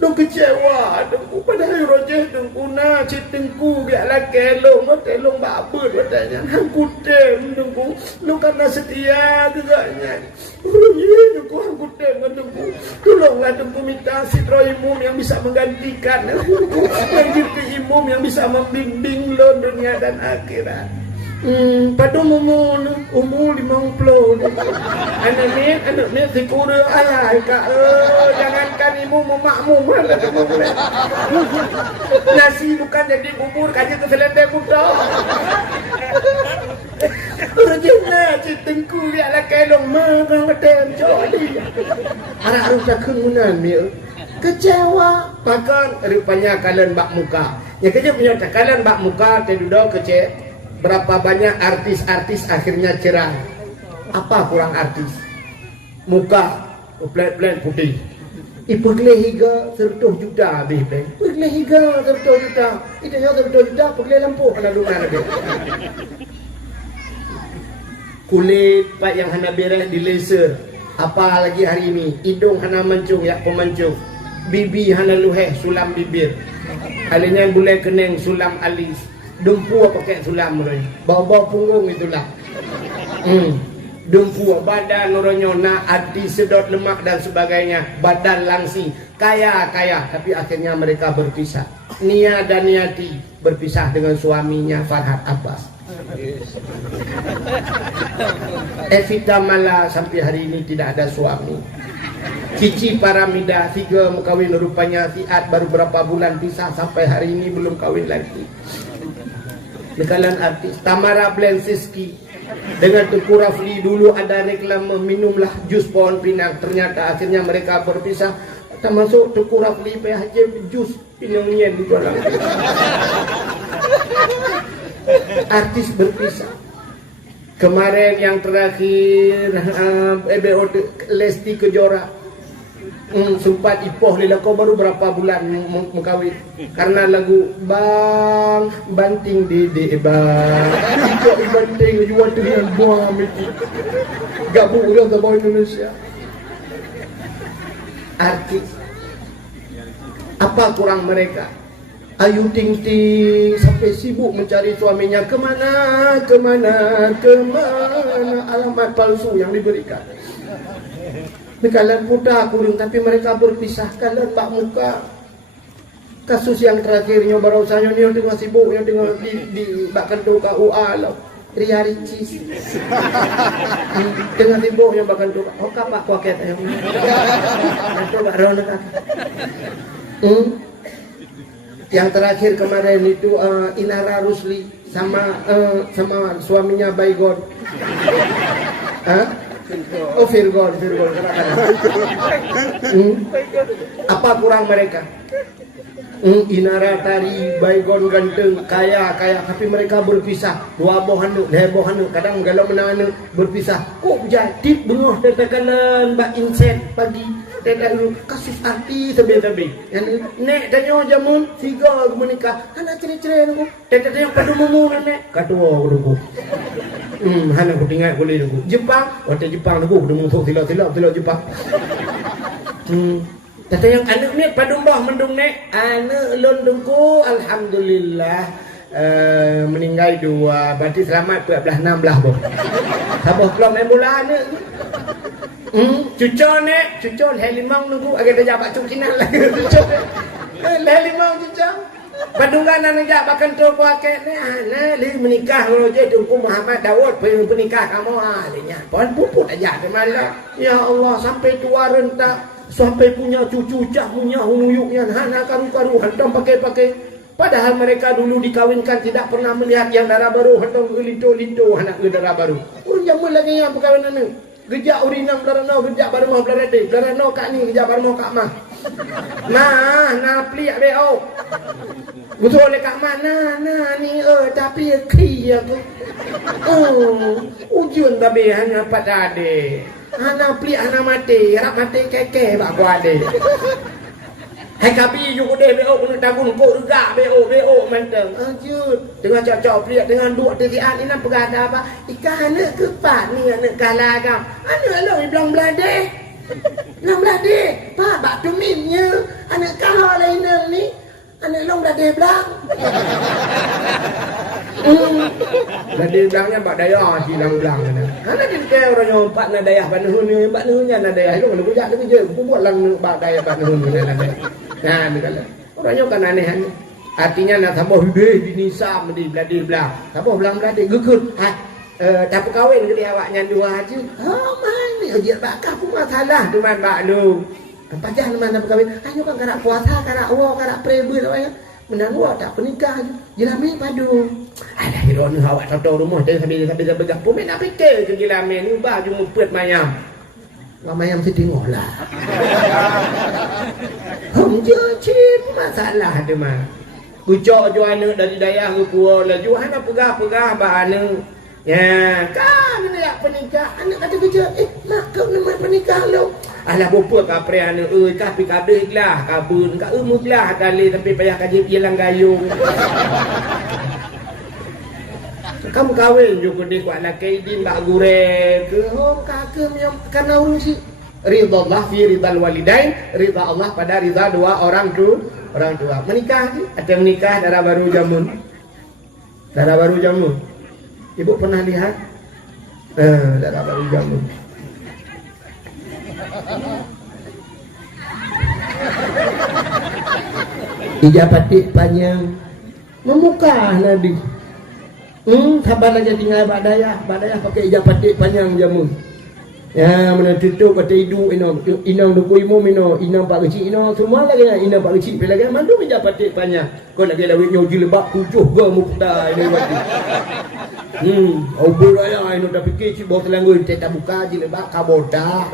Dong kecewa, dengku pada hari rojeh dengku na cik dengku biarlah kelong, kelong babut katanya, hangku tem dengku, lu karena setia gegaknya, dengku hangku tem dengku, tolonglah dengku minta sitro imum yang bisa menggantikan, dengku menjadi imum yang bisa membimbing lo dunia dan akhirat. Pada umur 50 anak ni sikura alai kak jangankan ibu memakmum lah nasi bukan jadi bubur kaji tu selendai buta rajinlah cik tengku biarlah kelong merang ketem coli anak harus dah kemunan mil kecewa pakan rupanya kalian bak muka yang kerja punya kalian bak muka terduda kece. Berapa banyak artis-artis akhirnya cerah. Apa kurang artis? Muka plan putih. Pergi higa 100 juta habis plan. Pergi higa 100 juta. Itu yang 100 juta pergi lampu kena rumah lagi. Kulit pak yang hana beres di laser. Apa lagi hari ini? Hidung hana mencung ya pemancung. Bibi hana luheh sulam bibir. Alinya boleh keneng sulam alis. Dumpu pakai sulam orang. Bawa-bawa punggung itulah. Dumpu badan orangnya nak hati sedot lemak dan sebagainya, badan langsing, kaya tapi akhirnya mereka berpisah. Nia dan Niati berpisah dengan suaminya Farhad Abbas. Evita Mala sampai hari ini tidak ada suami. Cici Paramida 3 kawin, rupanya Fiat baru berapa bulan pisah sampai hari ini belum kawin lagi. Bekalan artis Tamara Blensiski dengan Tengku Rafli dulu ada reklame minumlah jus pohon pinang, ternyata akhirnya mereka berpisah. Termasuk Tengku Rafli PHJ jus pinangnya dijual. Artis berpisah. Kemarin yang terakhir EBO Lesti Kejora sempat ipoh lila kau baru berapa bulan mengkawin karena lagu Bang Banting Dede Bang ikut banting jual dengan buah meti gabung udah sama Indonesia. Artis apa kurang mereka? Ayu Ting Ting sampai sibuk mencari suaminya kemana alamat palsu yang diberikan. Kalian muda kurung tapi mereka berpisah. Kalian pak muka. Kasus yang terakhirnya baru saja ni tengah sibuk yang tengah di bahkan tu KUA lah. Ria Ricis. Tengah sibuk yang bahkan tu. Oh kapak kuaket yang. Coba rono kaki. Yang terakhir kemarin itu Inara Rusli sama suaminya Baygon. Oh Virgon apa kurang mereka? Inara Tari Baygon ganteng kaya tapi mereka berpisah. Dua bohanu kadang galau menang berpisah. Kok jadi bengah tetakalan Mbak Inset pagi tekan kasus artis tebe yang nek danyo jamun tiga menikah anak cere-cere nunggu tekan padu mumu nek kadua nunggu hana ku tinggal boleh nunggu Jepang waktu Jepang nunggu demu sok tilo Jepang tata yang anak nek padu mbah mendung nek anak lon dengku alhamdulillah meninggal 2 berarti selamat 12 16 boh sabah kelom mula anak cucol nek cucol helimang nunggu agak dah jabat cucinan lagi cucol helimang cucol Bandungan anak jak bahkan tu kuaket nek li menikah roje Tunku Muhammad Daud penikah kamu alinya pon puput aja de malah ya Allah sampai tua rentak sampai punya cucu cah punya huyuknya hana karu hantam pakai padahal mereka dulu dikawinkan tidak pernah melihat yang darah baru hantam linto anak darah baru urang jamu lagi yang perkawinan ni gejak urinang belarano gejak baru mau belarade belarano kak ni gejak baru mau kak mah nah pliak beo betul le kak mana ni tapi kri aku ujun babe hanya padade ana pliak ana mati harap mati keke bak ku ade hai kapi ju de beo kena tabun ko juga beo manteng ajut dengan cocok pliak dengan duk titian ini pegada apa ikan anak kepat ni anak galagam anak lo iblang belade pak bak tuminnya anak kah lain ni anak long belade belang belade belangnya bak daya hilang belang ana din ke orang empat na daya panuhun ni empat nuhunnya na daya lo lu jak lu je buat lang bak daya panuhun ni na nah ni kala orangnya kan aneh artinya nak tambah hideh dinisa medi belade belang tambah belang belade gekut tak kawin ke dia awaknya dua aja mana dia bakal pun masalah tu man bak lu pajah mana berkahwin ayo kan karak puasa karak wa karak prebel awak menang wa tak pernikah jelami padu ada hirone awak tahu rumah dia sambil begah pun nak fikir ke jelami ni ubah cuma pet mayam mayam si tengok lah cip masalah tu man kucok jo anak dari dayah ke pura lah jo hana pegah ba anak ya kan nak pernikah anak kata kerja mak kau nak pernikah lo alah bopa ka pre anak tapi kadeh lah kabun ka muglah kali tapi payah kaji hilang gayung kamu kawin juga di kuat laki din bak gure ke kakak yang karena urusi ridha Allah fi ridal walidain ridha Allah pada ridha dua orang orang tua. Menikah ni, ada menikah darah baru jamun. Darah baru jamun. Ibu pernah lihat? Darah baru jamun. Ija patik panjang. Memukah Nabi. Sabar aja tinggal badaya pakai ija patik panjang jamun. Ya, mana tutup kata hidup inang duku imum inang pak kecil semua lagi inang pak kecil lagi mandu meja patik panjang. Kau lagi lawit nyoji lebak tujuh ke mukta ini mati. Obor ayah ini dah fikir cik bawa telanggu tak buka je lebak kaboda.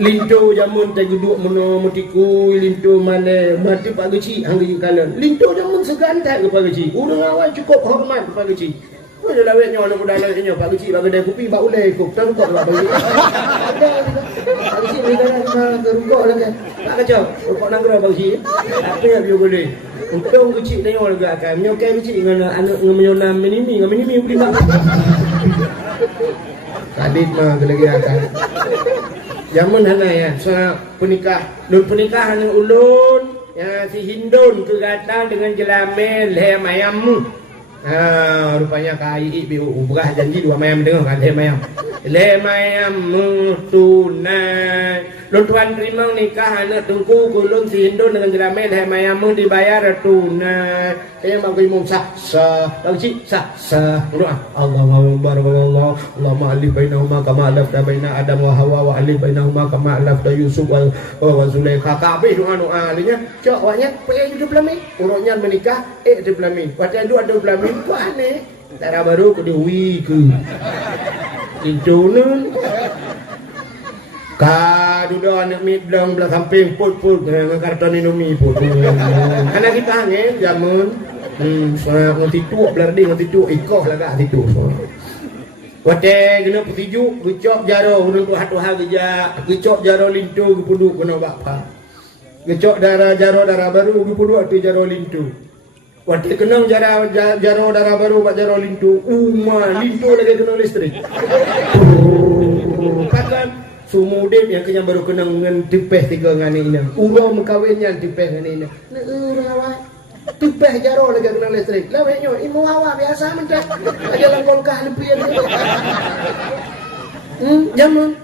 Linto jamun tak duduk meno mutiku linto mana mati pak kecil hanggi kalan. Linto jamun segantai ke pak kecil. Urang awal cukup hormat ke pak kecil. Oh, dia lawet nyawa nak budaya nyawa pak kecil bagi dia kopi bak ulai kok tak kok bak bagi. Pak kecil ni kan gerugok lagi. Tak kacau. Kok nang gerah pak kecil. Apa yang dia boleh. Untung kecil tengok juga kan. Menyokai kecil dengan anak dengan menyonam minimi beli mak. Kadit mah lagi akan. Zaman hana ya, soal pernikahan dengan ulun, ya si Hindun tu datang dengan jelamel lehem ayammu. Rupanya kai ibu berah janji dua mayam dengar kan lehem ayam tunai. Lun tuan terima nikah anak tungku kulun si Hindun dengan jelamel lehem ayammu dibayar tunai. Saya mau imam sah bagi sah doa Allahu akbar Allah Allahumma alif bainahuma kama alafta baina Adam wa Hawa wa alif bainahuma kama alafta Yusuf wa Zulaikha. Kabeh doa alinya cok wanya pe hidup lami urutnya menikah hidup lami pada dua ada lami ku aneh cara baru ke dewi ke intunun duda anak mi belang belah samping put dengan karton Indomie put anak kita angin jamun soal ngerti tu belardi ngerti tu ikoh lagak situ wate kena petiju gecok jaro urang tu hatu harja gecok jaro lintu gepuduk kena bapa gecok darah baru gepuduk tu jaro lintu wate kenang jaro darah baru bak jaro lintu lintu lagi kena listrik pakan sumudip yang kenyang baru kenang dengan tipeh tiga dengan ini urang mengkawinnya tipeh dengan ini urang awak tipeh jaro lagi kena listrik lawetnya imu awak biasa mendak aja langkolkah lepian jaman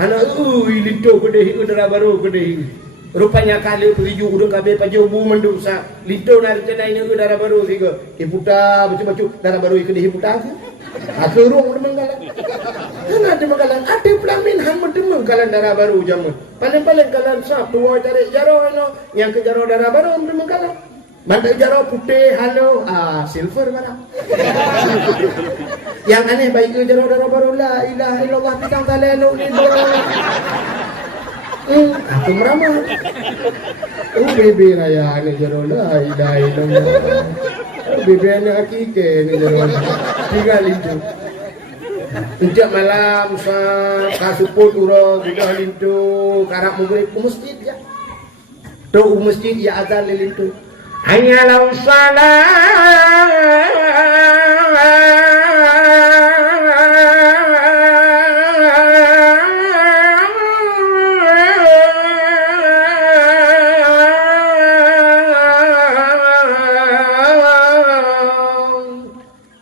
anak lintu kedeh udara baru kedeh rupanya kali periju udang kabeh paju bu menduk sa lintu nari kena ini udara baru tiga iputa bacu darah baru kedeh iputa aku rong demenggalan ana demenggalan ade pelamin han demenggalan darah baru jaman paling kalan sap dua tarik jaro yang ke jaro darah baru demenggalan Bantai jaro putih, halo, silver mana? Yang aneh baik ke jaro darah baru la ilaha illallah pitang talelo ni do. Aku meramah. Bebe raya ni jaro la ilaha illallah. Bebe ni hakike ni jaro. Tinggal itu. Sejak malam kasuput uro sudah lintu karak maghrib ke masjid ya. Tu masjid ya azan lintu. Hanyalah salat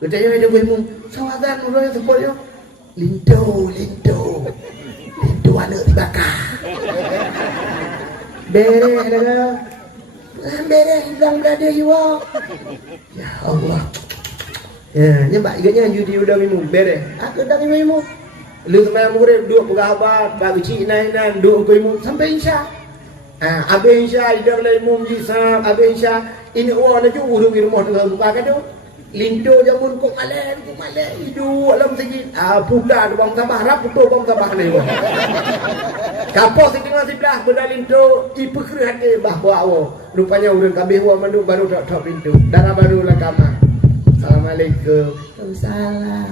Katanya ada buahmu sawadan orang sepuluh lintu anak dibakar Bereh hilang berada jiwa. Ya Allah. Ya, nyembak iganya judi udah minum bereh. Aku dah minum. Lu semalam murid duduk pegabat, bagi cik nainan duduk minum sampai insya. Abe insya ida lagi minum jisab, abe insya ini orang tu urung rumah dengan buka kado. Lintu jamun kok malen hidup alam segi. Puda bang tambah rap putu bang tambah ni. Kapok setengah sebelah benda lintu ipu kerhati bah bawa. Rupanya urang kabeh wa mandu baru tok pintu. Darah baru lah kamar. Assalamualaikum. Waalaikumsalam.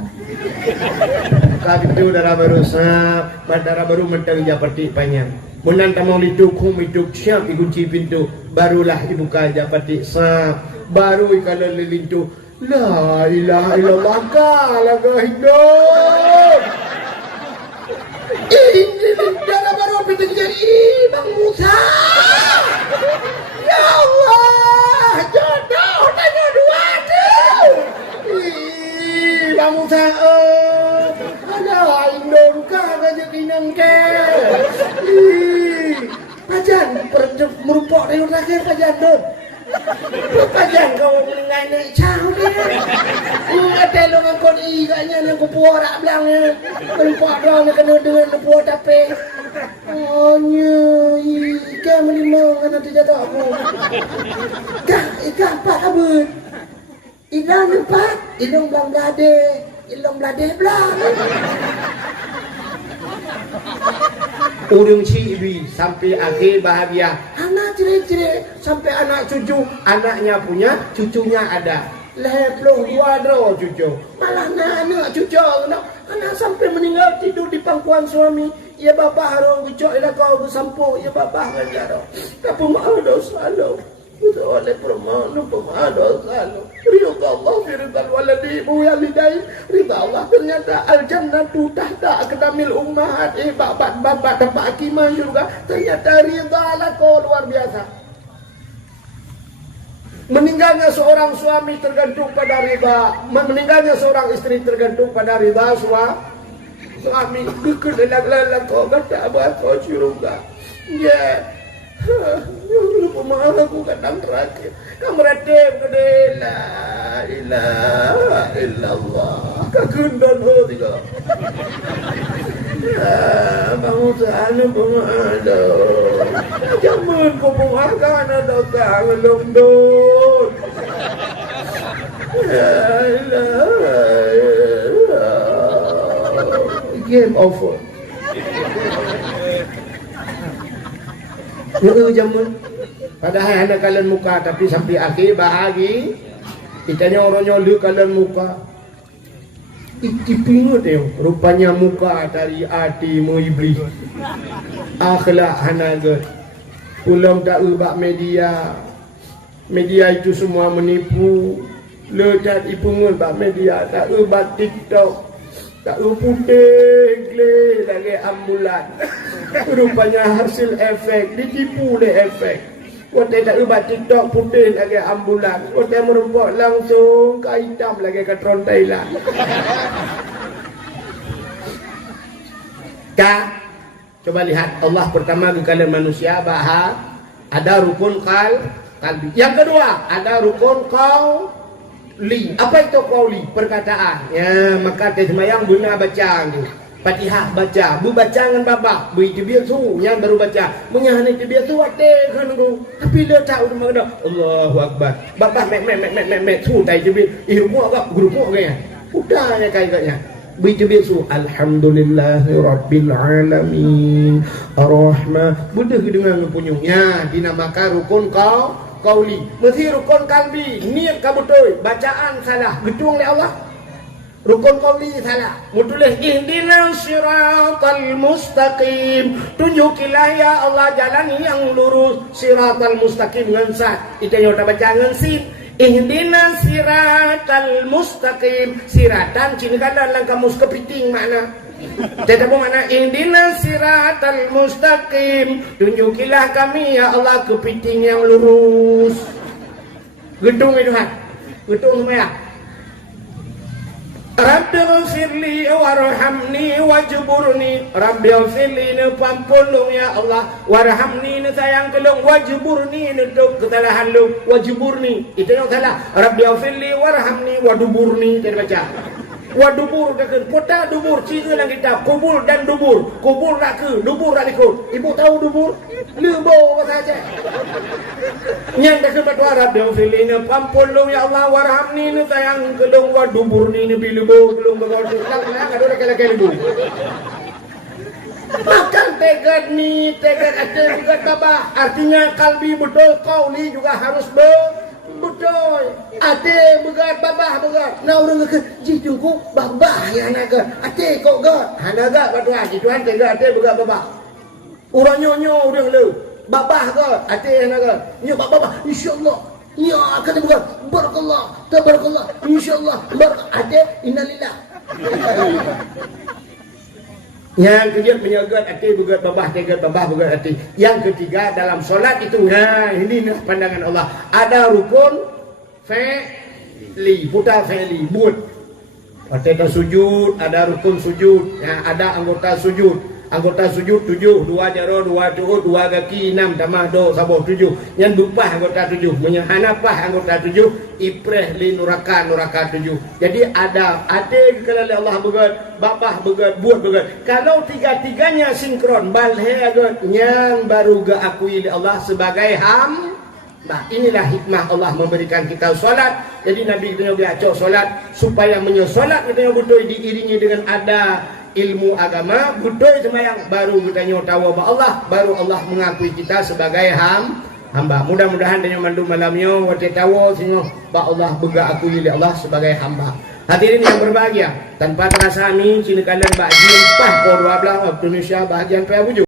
Buka pintu darah baru sap, darah baru mentang japati panjang. Munan tamang lintu kum itu siap dikunci pintu. Barulah dibuka japati sap. Baru kalau lintu la ilaha illallah kalah hidup. Ini darah baru pintu jadi Bang Musa. merupok dari terakhir kajian tu. Kajian kau menengai naik cau dia. Ada lo ngangkut katnya yang kupuah rak belangnya. Merupok dong kena dengan kupuah taping. Oh nya, ikan melimau kan nanti jatuh aku. Ikan apa kabut? Idang empat, idang belang belade, idang belade belang. Urung cibi sampai akhir bahagia. Anak ciri-ciri sampai anak cucu, anaknya punya, cucunya ada. Leploh dua dro cucu. Malah anak cucu, anak sampai meninggal tidur di pangkuan suami. Ya bapak harus kucok ila kau bersampu. Ya bapak ngajar. Tapi maaf dosa lo. Oleh permohonan pemaaf dosa lo. Ridha Allah fi ridhal waladi walidain. Ridha Allah ternyata al-jannatu tahta aqdamil ummahat. Bapak dapat akimah juga. Ternyata ridha Allah kau luar biasa. Meninggalnya seorang suami tergantung pada ridha. Meninggalnya seorang istri tergantung pada ridha suami. Kedelak-lelak kau kata apa kau surga. Ya. Lupa mahal aku kadang terakhir. Kamu radem kede la ilaha illallah. Kagundon ho tiga. Bangun sana pemado. Jangan kau mengarahkan ada tangan lomdon. La ilaha illallah. Game over. Jamun. Padahal ada kalian muka tapi sampai akhir bahagi kitanya orangnya lu kalian muka. Itipingut dia rupanya muka dari hati mu iblis. Akhlak hanaga. Pulang tak ubah media. Media itu semua menipu. Lekat ipungun bak media tak ubah TikTok. Tak putih glay lagi ambulan. Rupanya hasil efek ditipu oleh efek. Waktu tak ubat TikTok putih lagi ambulan. Waktu merumpuk langsung ke hitam lagi ke tron Thailand. Coba lihat Allah pertama ke kalian manusia bahas ada rukun kalbi. Yang kedua ada rukun qauli. Apa itu qauli? Perkataan. Ya, maka semayang guna baca ni. Fatihah baca, bu baca dengan babak, bu itu biasa yang baru baca. Menyanyi itu biasa waktu kan tu. Tapi dia tahu tu mana Allahu Akbar. Babak mek tu tai jebit. Ilmu agak guru kaya. Udahnya kayaknya. Bu itu biasa alhamdulillahirabbil alamin. Ar-Rahman. Budak dengan punyanya dinamakan rukun qauli. Mesti rukun kalbi. Niat kamu betul, bacaan salah, gedung oleh Allah. Rukun qauli salah. Mutulis ihdinas siratal mustaqim. Tunjukilah ya Allah jalan yang lurus. Siratal mustaqim dengan sat. Itu yang kita baca dengan sin. Ihdinas siratal mustaqim. Siratan cini kan dalam kamus kepiting makna. Tidak apa makna ihdinas siratal mustaqim. Tunjukilah kami ya Allah kepiting yang lurus. Gedung itu kan. Gedung semua. Rabbi ghfirli warhamni wajburni. Rabbi ghfirli ni pampulung ya Allah. Warhamni ni sayang kelung. Wajburni ni duk kesalahan lu. Wajburni itu yang salah. Rabbi ghfirli warhamni waduburni. Tadi baca wadubur ke kota dubur ciri dalam kitab kubur dan dubur. Kubur nak ke dubur nak ikut. Ibu tahu dubur? Lebo saja. Yang dah kebat warab dia filina pampulung ya Allah warhamni ni sayang kelung wadubur ni bilebo kelung bagol lang ada kala-kala bu. Makan tegad ni tegad ada juga tabah. Artinya kalbi betul qauli juga harus betul. Ate begat babah begat. Nah orang ke jidungku babah ya naga. Ate kok gat. Hanaga batu haji tuan tega ate begat babah. Orang nyonyo orang lu. Babah gat. Ate naga. Nyo babah insyaallah. Ya akan begat. Barakallah. Tabarakallah. Insyaallah. Ate innalillah. Yang kedua menyagat hati begat babah, tegat babah begat hati. Yang ketiga dalam solat itu, nah ini pandangan Allah. Ada rukun fi'li, putar fi'li, buat. Waktu sujud, ada rukun sujud, nah, ada anggota sujud. Anggota sujud 7, 2 jaro, 2 cuhud, 2 kaki, 6 tamah do saboh 7. Yang dupah anggota 7, menyahanapah anggota 7, ipreh li nuraka 7. Jadi ada kalau Allah begat, babah begat, buat begat. Kalau tiga-tiganya sinkron, balhe agat yang baru ga akui Allah sebagai Nah, inilah hikmah Allah memberikan kita solat. Jadi Nabi kita biacok solat supaya menyolat kita butuh diiringi dengan ada ilmu agama, butuh semayang baru kita tahu bahwa Allah, baru Allah mengakui kita sebagai hamba. Mudah-mudahan dengan mandu malamnya wate tahu sehingga bahwa Allah bega akui Allah sebagai hamba. Hadirin yang berbahagia, tanpa terasa amin sini kalian bahagia pah ko 12 waktu Indonesia bahagian pe